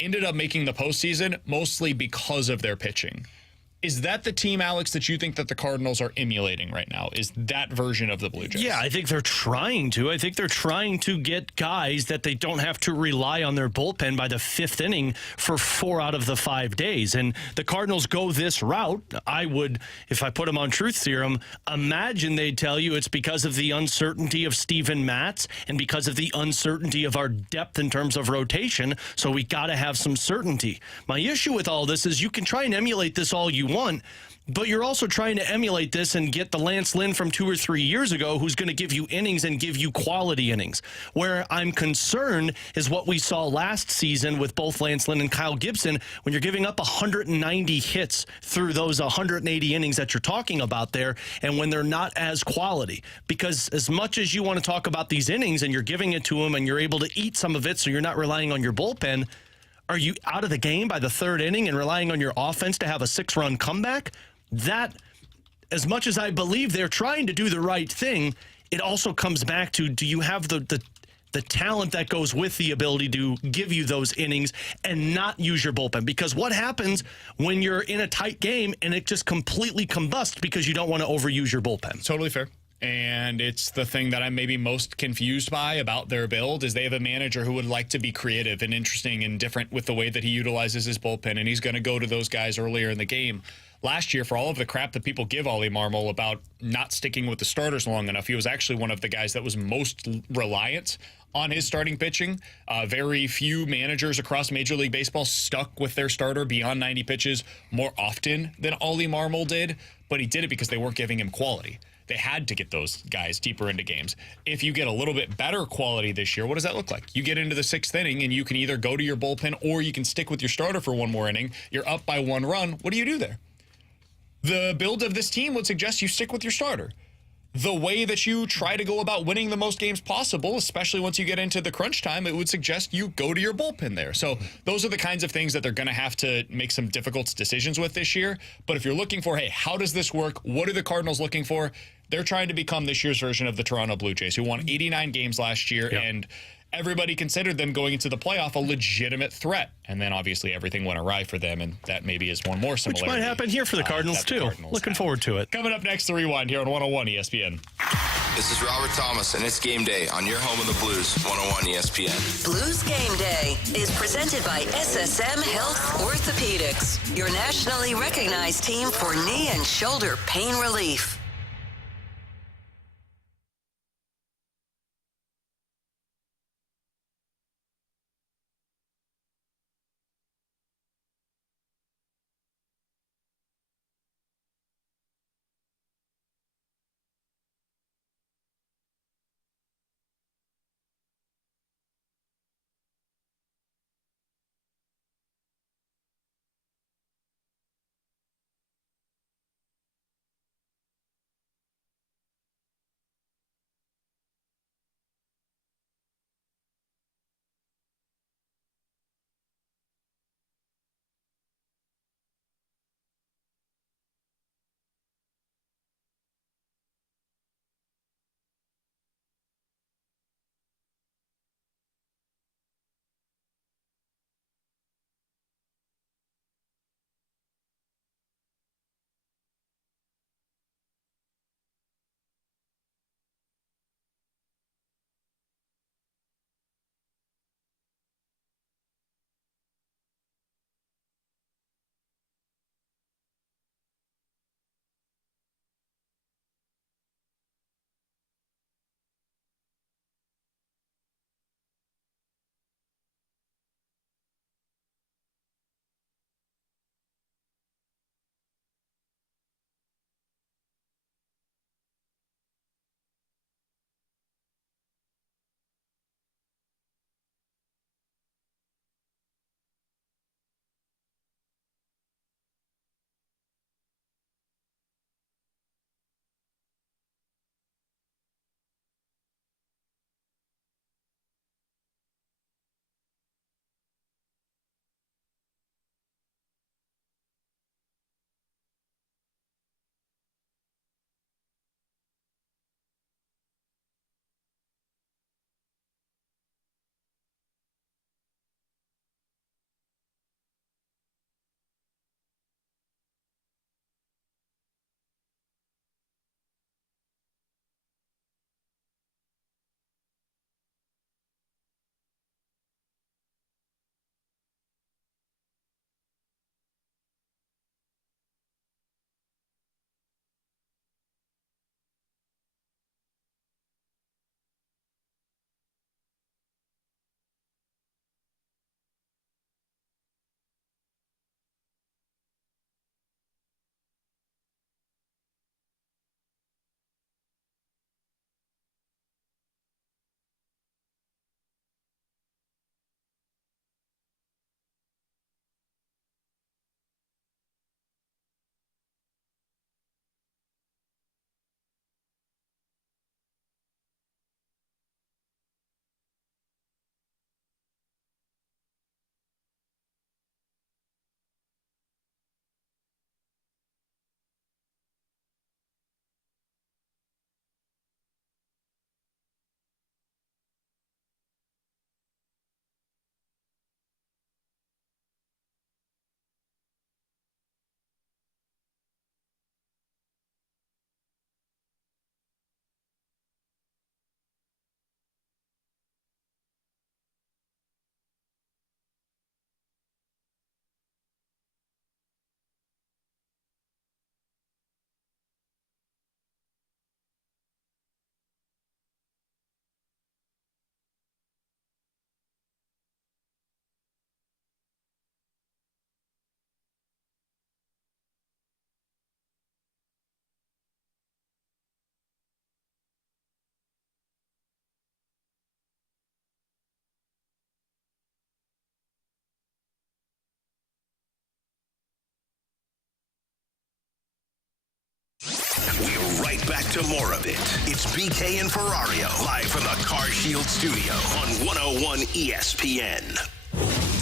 ended up making the postseason mostly because of their pitching. Is that the team, Alex, that you think that the Cardinals are emulating right now? Is that version of the Blue Jays? Yeah, I think they're trying to. I think they're trying to get guys that they don't have to rely on their bullpen by the 5th inning for 4 out of the 5 days. And the Cardinals go this route. I would, if I put them on Truth Serum, imagine they'd tell you it's because of the uncertainty of Steven Matz and because of the uncertainty of our depth in terms of rotation. So we got to have some certainty. My issue with all this is you can try and emulate this all you want, but you're also trying to emulate this and get the Lance Lynn from 2 or 3 years ago who's going to give you innings and give you quality innings. Where I'm concerned is what we saw last season with both Lance Lynn and Kyle Gibson when you're giving up 190 hits through those 180 innings that you're talking about there, and when they're not as quality. Because as much as you want to talk about these innings and you're giving it to them and you're able to eat some of it so you're not relying on your bullpen, are you out of the game by the 3rd inning and relying on your offense to have a 6-run comeback? That, as much as I believe they're trying to do the right thing, it also comes back to, do you have the the talent that goes with the ability to give you those innings and not use your bullpen. Because what happens when you're in a tight game and it just completely combusts because you don't want to overuse your bullpen? Totally fair. And it's the thing that I'm maybe most confused by about their build is they have a manager who would like to be creative and interesting and different with the way that he utilizes his bullpen, and he's going to go to those guys earlier in the game. Last year, for all of the crap that people give Ollie Marmol about not sticking with the starters long enough, he was actually one of the guys that was most reliant on his starting pitching. Very few managers across Major League Baseball stuck with their starter beyond 90 pitches more often than Ollie Marmol did, but he did it because they weren't giving him quality. They had to get those guys deeper into games. If you get a little bit better quality this year, what does that look like? You get into the 6th inning and you can either go to your bullpen or you can stick with your starter for one more inning. You're up by 1 run. What do you do there? The build of this team would suggest you stick with your starter. The way that you try to go about winning the most games possible, especially once you get into the crunch time, it would suggest you go to your bullpen there. So those are the kinds of things that they're going to have to make some difficult decisions with this year. But if you're looking for, hey, how does this work? What are the Cardinals looking for? They're trying to become this year's version of the Toronto Blue Jays, who won 89 games last year, and everybody considered them going into the playoff a legitimate threat. And then obviously everything went awry for them, and that maybe is one more similarity. Which might happen here for the Cardinals, too. Looking forward to it. Coming up next, the Rewind here on 101 ESPN. This is Robert Thomas, and it's game day on your home of the Blues, 101 ESPN. Blues Game Day is presented by SSM Health Orthopedics, your nationally recognized team for knee and shoulder pain relief. right back to more of it. It's BK and Ferrario, live from the Car Shield studio on 101 ESPN.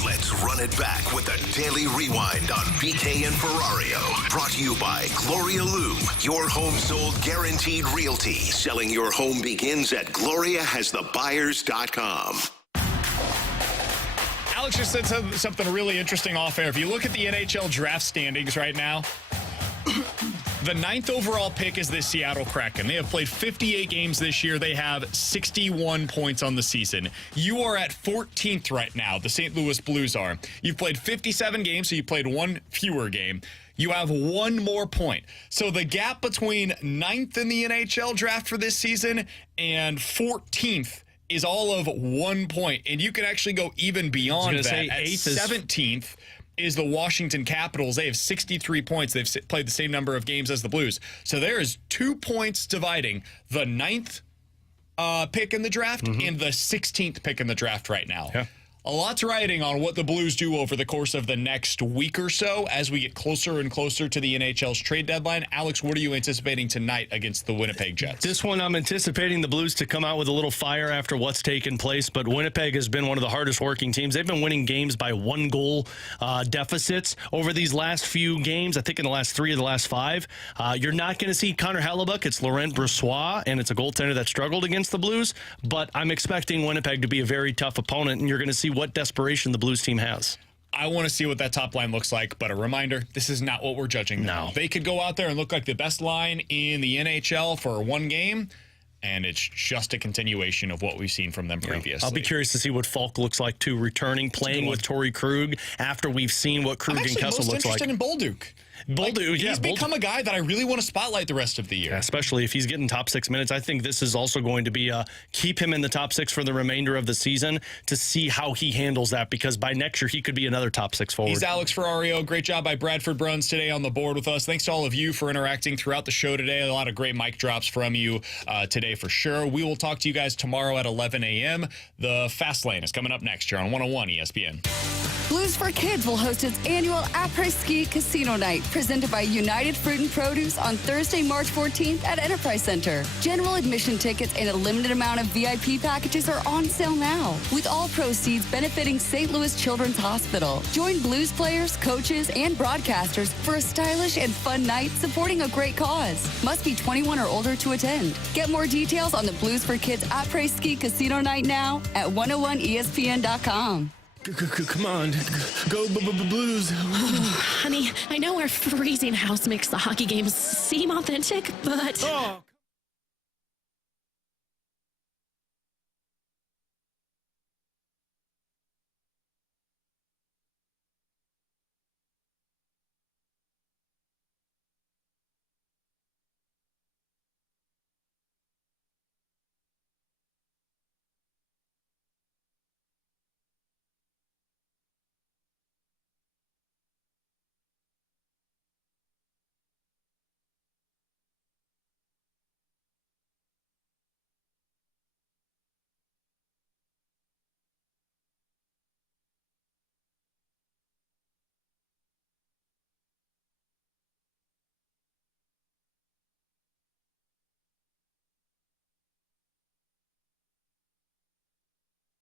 Let's run it back with the Daily Rewind on BK and Ferrario. Brought to you by Gloria Lou, your home sold guaranteed realty. Selling your home begins at GloriaHasTheBuyers.com. Alex just said something really interesting off air. If you look at the NHL draft standings right now, the 9th overall pick is the Seattle Kraken. They have played 58 games this year. They have 61 points on the season. You are at 14th right now. The St. Louis Blues are. You've played 57 games, so you played one fewer game. You have one more point. So the gap between 9th in the NHL draft for this season and 14th is all of 1 point. And you can actually go even beyond that. At 17th is the Washington Capitals. They have 63 points. They've played the same number of games as the Blues. So there is 2 points dividing the 9th pick in the draft and the 16th pick in the draft right now. Yeah. A lot's riding on what the Blues do over the course of the next week or so as we get closer and closer to the NHL's trade deadline. Alex, what are you anticipating tonight against the Winnipeg Jets? This one, I'm anticipating the Blues to come out with a little fire after what's taken place, but Winnipeg has been one of the hardest working teams. They've been winning games by 1-goal deficits over these last few games. I think in the last 3 of the last 5. You're not going to see Connor Hellebuck. It's Laurent Brossoit, and it's a goaltender that struggled against the Blues, but I'm expecting Winnipeg to be a very tough opponent, and you're going to see what desperation the Blues team has. I want to see what that top line looks like, but a reminder, this is not what we're judging now. They could go out there and look like the best line in the NHL for one game, and it's just a continuation of what we've seen from them previously. I'll be curious to see what Falk looks like, too, returning, playing with Torrey Krug after we've seen what Krug and Kessel looks like. I'm actually most interested in Bolduc. He's become a guy that I really want to spotlight the rest of the year. Yeah, especially if he's getting top 6 minutes. I think this is also going to be keep him in the top 6 for the remainder of the season to see how he handles that, because by next year he could be another top 6 forward. He's Alex Ferrario. Great job by Bradford Bruns today on the board with us. Thanks to all of you for interacting throughout the show today. A lot of great mic drops from you today for sure. We will talk to you guys tomorrow at 11 a.m. The Fast Lane is coming up next here on 101 ESPN. Blues for Kids will host its annual après-ski casino night presented by United Fruit and Produce on Thursday, March 14th at Enterprise Center. General admission tickets and a limited amount of VIP packages are on sale now, with all proceeds benefiting St. Louis Children's Hospital. Join Blues players, coaches, and broadcasters for a stylish and fun night supporting a great cause. Must be 21 or older to attend. Get more details on the Blues for Kids après-ski casino night now at 101ESPN.com. Come on, go Blues. Honey, I know our freezing house makes the hockey games seem authentic, but...